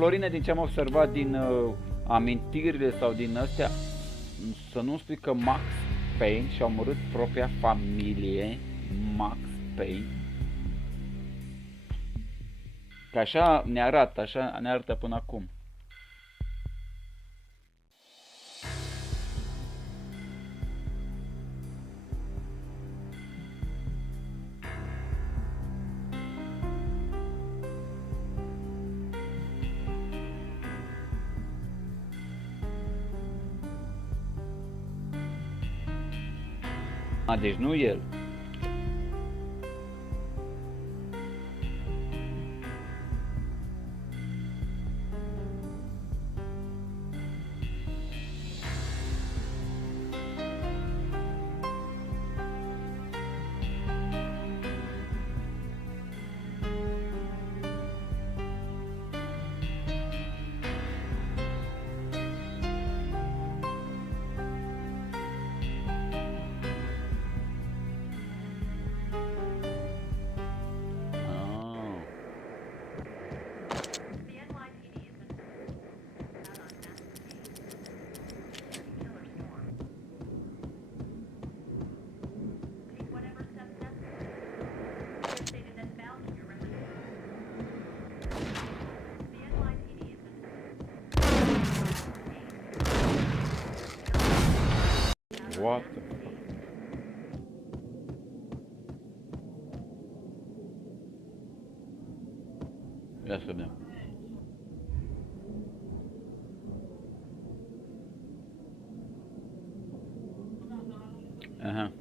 Florine, din ce am observat din amintirile sau din astea, să nu spui că Max Payne și-a omorât propria familie, Max Payne. Că așa ne arată până acum. Deci nu el. What the fuck? Ia să vedem. Aha.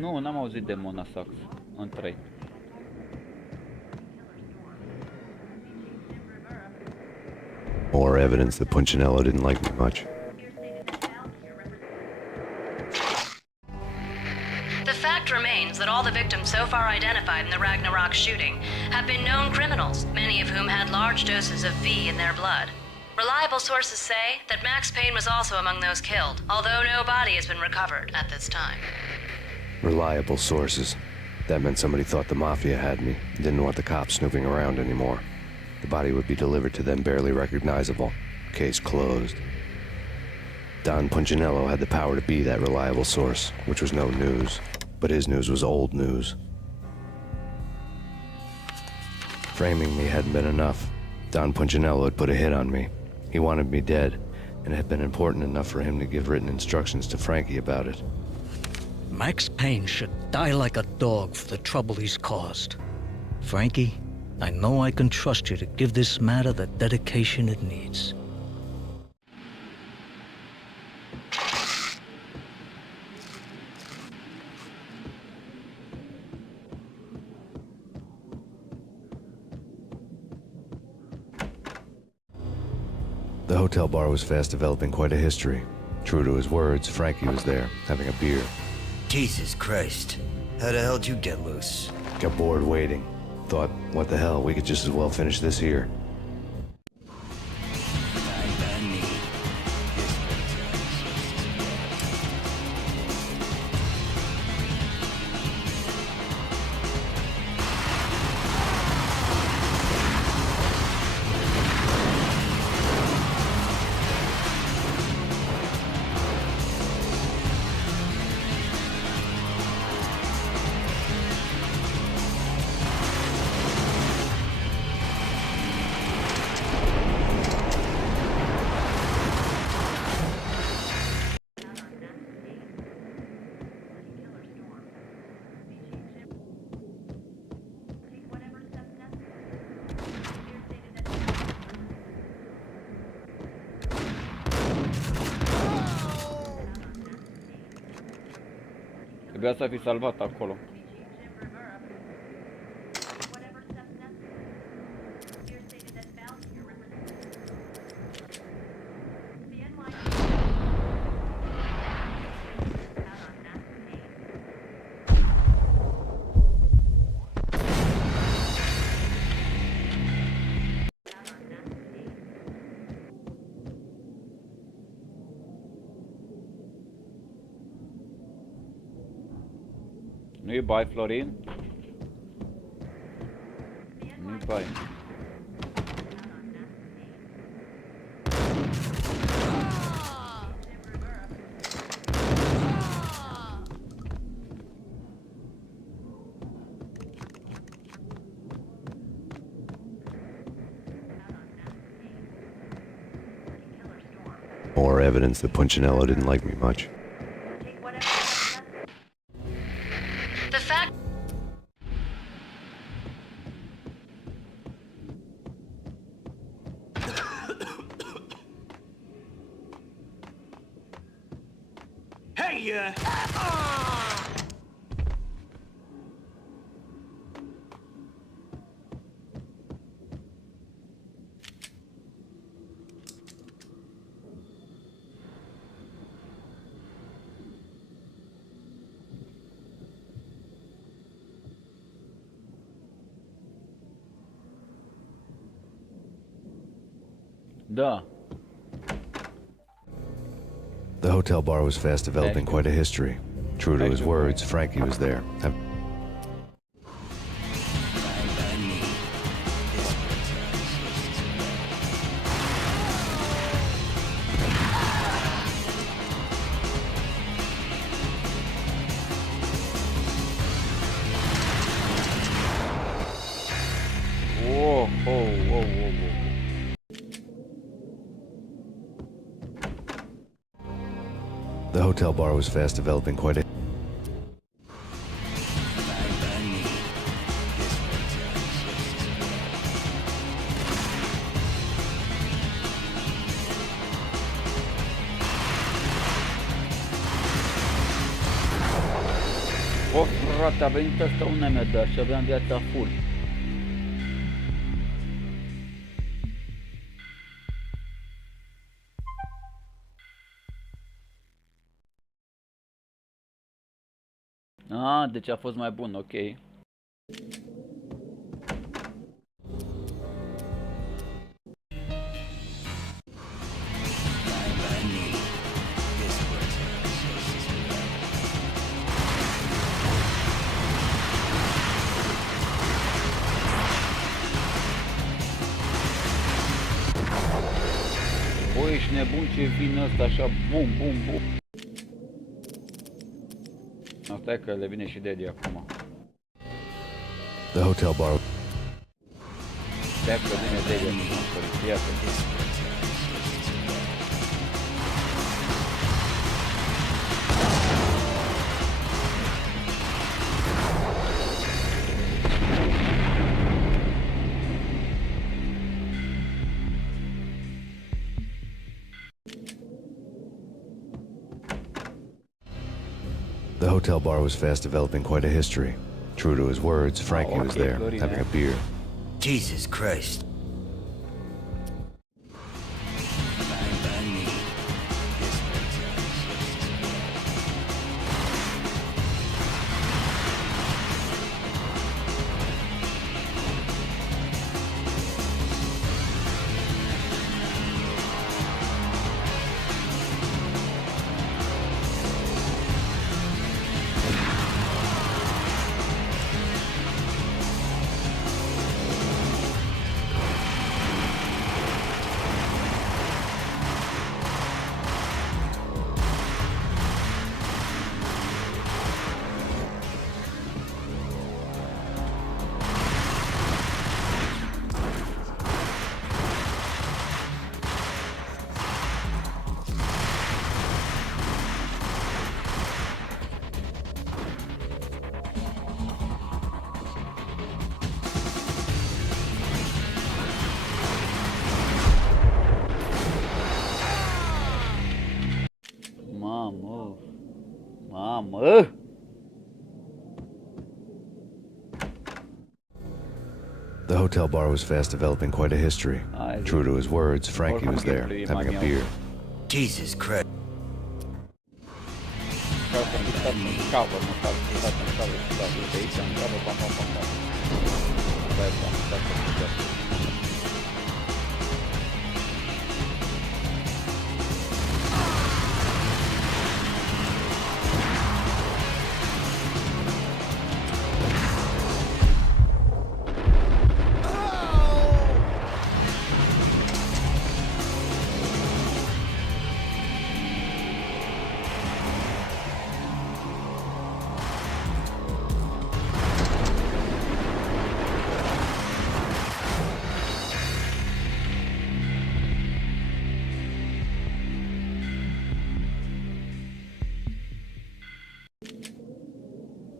Nu, n-am auzit de Mona Sax în 3. More evidence that Punchinello didn't like me much. The fact remains that all the victims so far identified in the Ragnarok shooting have been known criminals, many of whom had large doses of V in their blood. Reliable sources say that Max Payne was also among those killed, although no body has been recovered at this time. Reliable sources. That meant somebody thought the Mafia had me, didn't want the cops snooping around anymore. The body would be delivered to them barely recognizable. Case closed. Don Punchinello had the power to be that reliable source, which was no news. But his news was old news. Framing me hadn't been enough. Don Punchinello had put a hit on me. He wanted me dead, and it had been important enough for him to give written instructions to Frankie about it. Max Payne should die like a dog for the trouble he's caused. Frankie, I know I can trust you to give this matter the dedication it needs. The hotel bar was fast developing quite a history. True to his words, Frankie was there, having a beer. Jesus Christ. How the hell did you get loose? Got bored waiting. Thought, what the hell, we could just as well finish this here. Trebuia să fi salvat acolo. Nu-i bai, Florin? Nu-i bai. More evidence that Punchinello didn't like me much. The fact... Da. The hotel bar was fast developing quite a history. True to his words, Frankie was there. Whoa, whoa, whoa, whoa, whoa. The hotel bar was fast developing quite a... O, frate, a venit ăsta un MD și aveam viața full. Ah, deci a fost mai bun, ok. Bă, ești nebun ce vine ăsta așa, bum, bum, bum. Asta e că le vine și Daddy acum. The hotel bar... Stai că vine Daddy acum, iată. The hotel bar was fast developing quite a history. True to his words, Frankie was there, having a beer. Jesus Christ. Mamă! The hotel bar was fast developing quite a history. True to his words, Frankie was there, having a beer. Jesus Christ.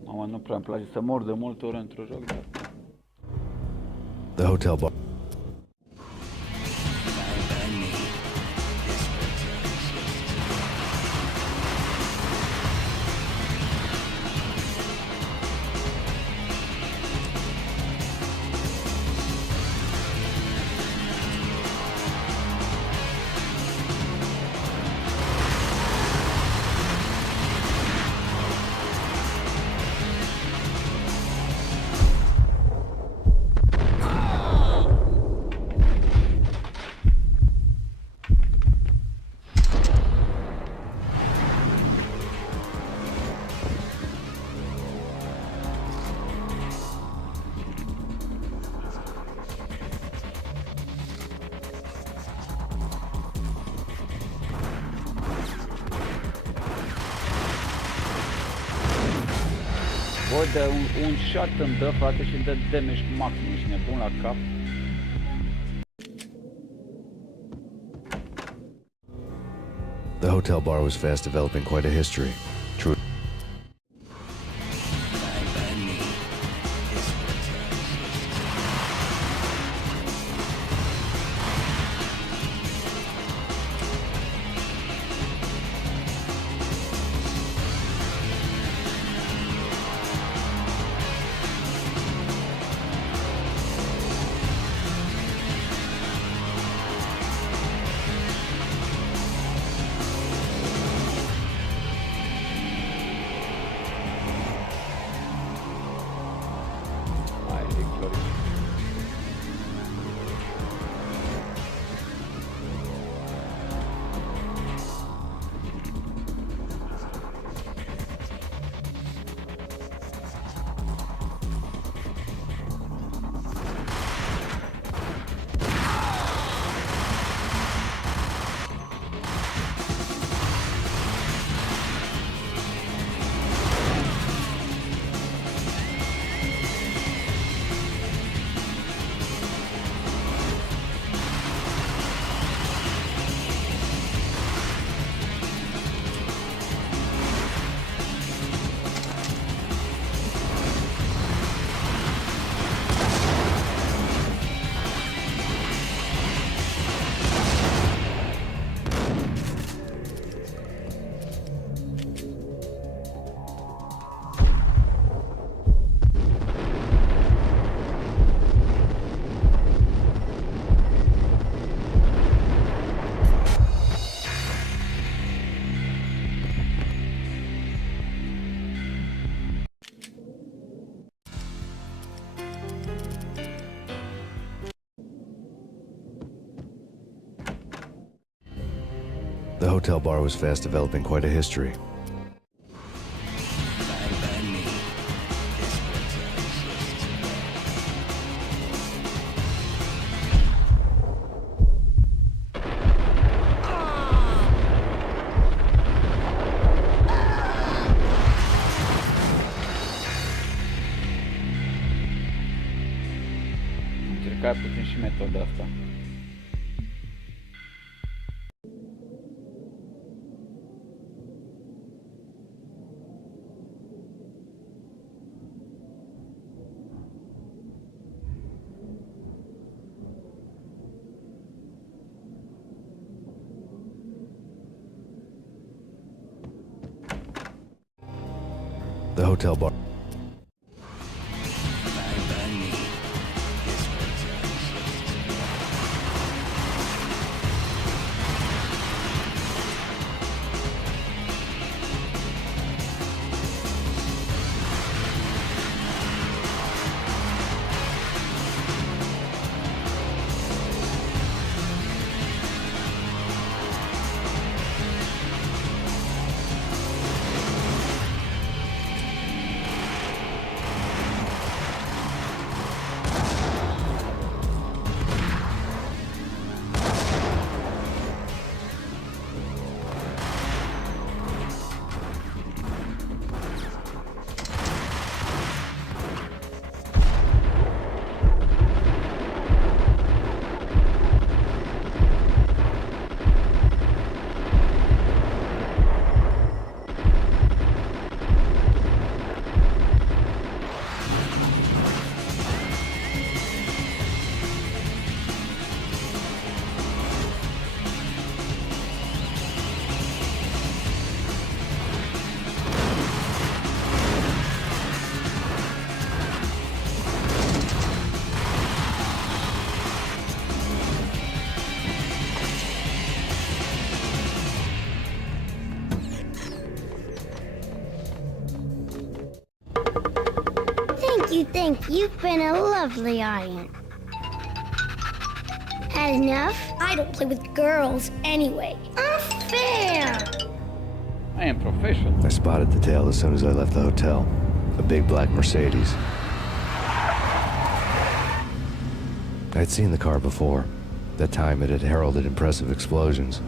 Mama, nu prea îmi place să mor de multe ori într-un joc, dar... The hotel bar... Bă, de un shot îmi dă, frate, și îmi dă damage maxim, ești nebun la cap. The hotel bar was fast developing quite a history. True. The hotel bar was fast developing quite a history. Încerca puțin și metoda asta. The hotel bar. Thank you. You've been a lovely audience. Had enough? I don't play with girls anyway. Unfair! I am professional. I spotted the tail as soon as I left the hotel. A big black Mercedes. I'd seen the car before. That time it had heralded impressive explosions.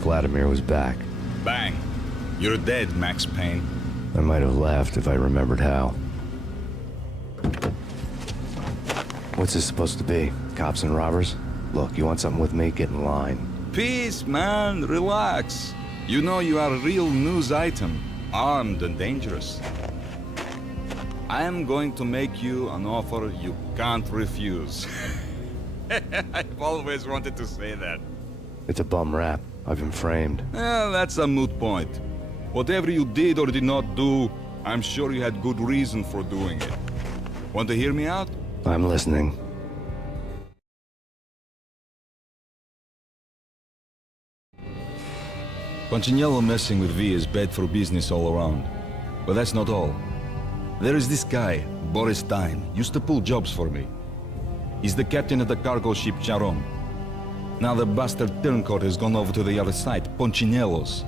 Vladimir was back. Bang. You're dead, Max Payne. I might have laughed if I remembered how. What's this supposed to be? Cops and robbers? Look, you want something with me? Get in line. Peace, man. Relax. You know you are a real news item, armed and dangerous. I am going to make you an offer you can't refuse. I've always wanted to say that. It's a bum rap. I've been framed. Well, that's a moot point. Whatever you did or did not do, I'm sure you had good reason for doing it. Want to hear me out? I'm listening. Punchinello messing with V is bad for business all around. But that's not all. There is this guy, Boris Stein, used to pull jobs for me. He's the captain of the cargo ship Charon. Now the bastard turncoat has gone over to the other side, Punchinello's.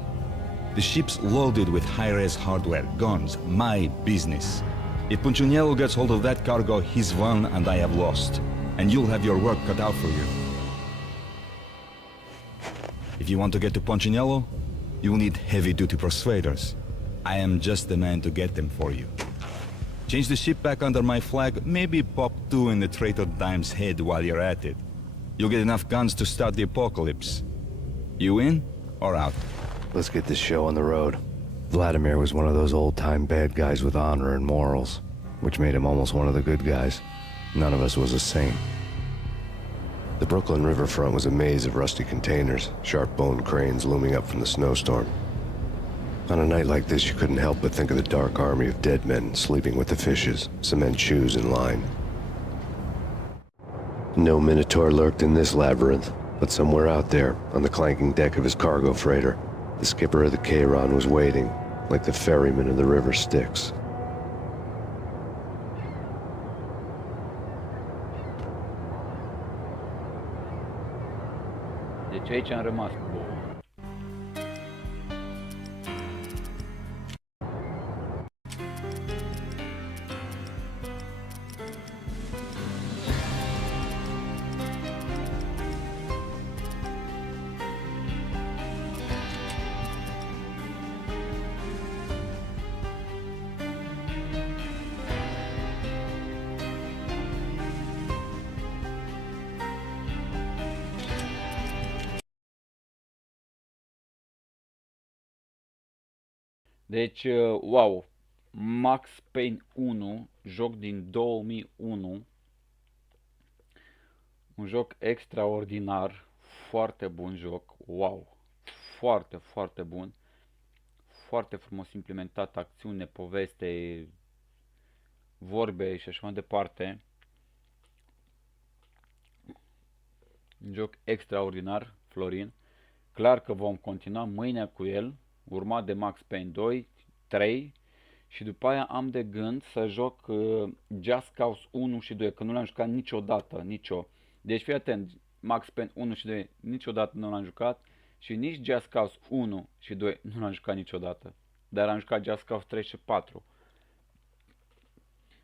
The ship's loaded with high-res hardware, guns, my business. If Punchinello gets hold of that cargo, he's won and I have lost. And you'll have your work cut out for you. If you want to get to Punchinello, you'll need heavy-duty persuaders. I am just the man to get them for you. Change the ship back under my flag, maybe pop 2 in the traitor Dime's head while you're at it. You'll get enough guns to start the apocalypse. You in or out? Let's get this show on the road. Vladimir was one of those old-time bad guys with honor and morals, which made him almost one of the good guys. None of us was a saint. The Brooklyn riverfront was a maze of rusty containers, sharp-boned cranes looming up from the snowstorm. On a night like this, you couldn't help but think of the dark army of dead men sleeping with the fishes, cement shoes in line. No Minotaur lurked in this labyrinth, but somewhere out there, on the clanking deck of his cargo freighter, the skipper of the Chiron was waiting, like the ferryman of the river Styx. Deci aici am rămas cu două. Deci, wow, Max Payne 1, joc din 2001, un joc extraordinar, foarte bun joc, wow, foarte, foarte bun, foarte frumos implementat, acțiune, poveste, vorbe și așa mai departe, un joc extraordinar, Florin, clar că vom continua mâine cu el, urmat de Max Payne 2, 3 și după aia am de gând să joc Just Cause 1 și 2, că nu l-am jucat niciodată, Deci fii atent, Max Payne 1 și 2 niciodată nu l-am jucat și nici Just Cause 1 și 2 nu l-am jucat niciodată, dar am jucat Just Cause 3 și 4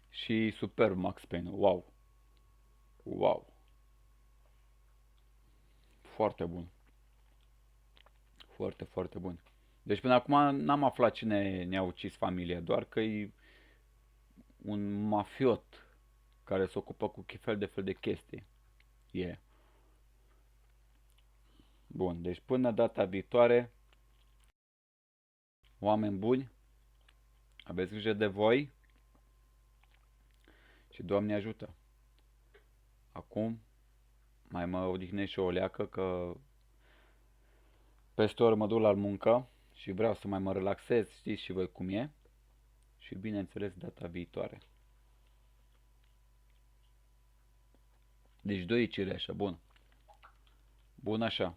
și superb Max Payne, wow, wow, foarte bun, foarte, foarte bun. Deci până acum n-am aflat cine ne-a ucis familia, doar că e un mafiot care se ocupă cu fel de chestii. Yeah. Bun, deci până data viitoare, oameni buni, aveți grijă de voi și Doamne ajută. Acum mai mă odihnesc și o leacă că peste o oră mă duc la muncă. Și vreau să mai mă relaxez, știți și voi cum e. Și bineînțeles data viitoare. Deci 2 cireașă, bun. Bun așa.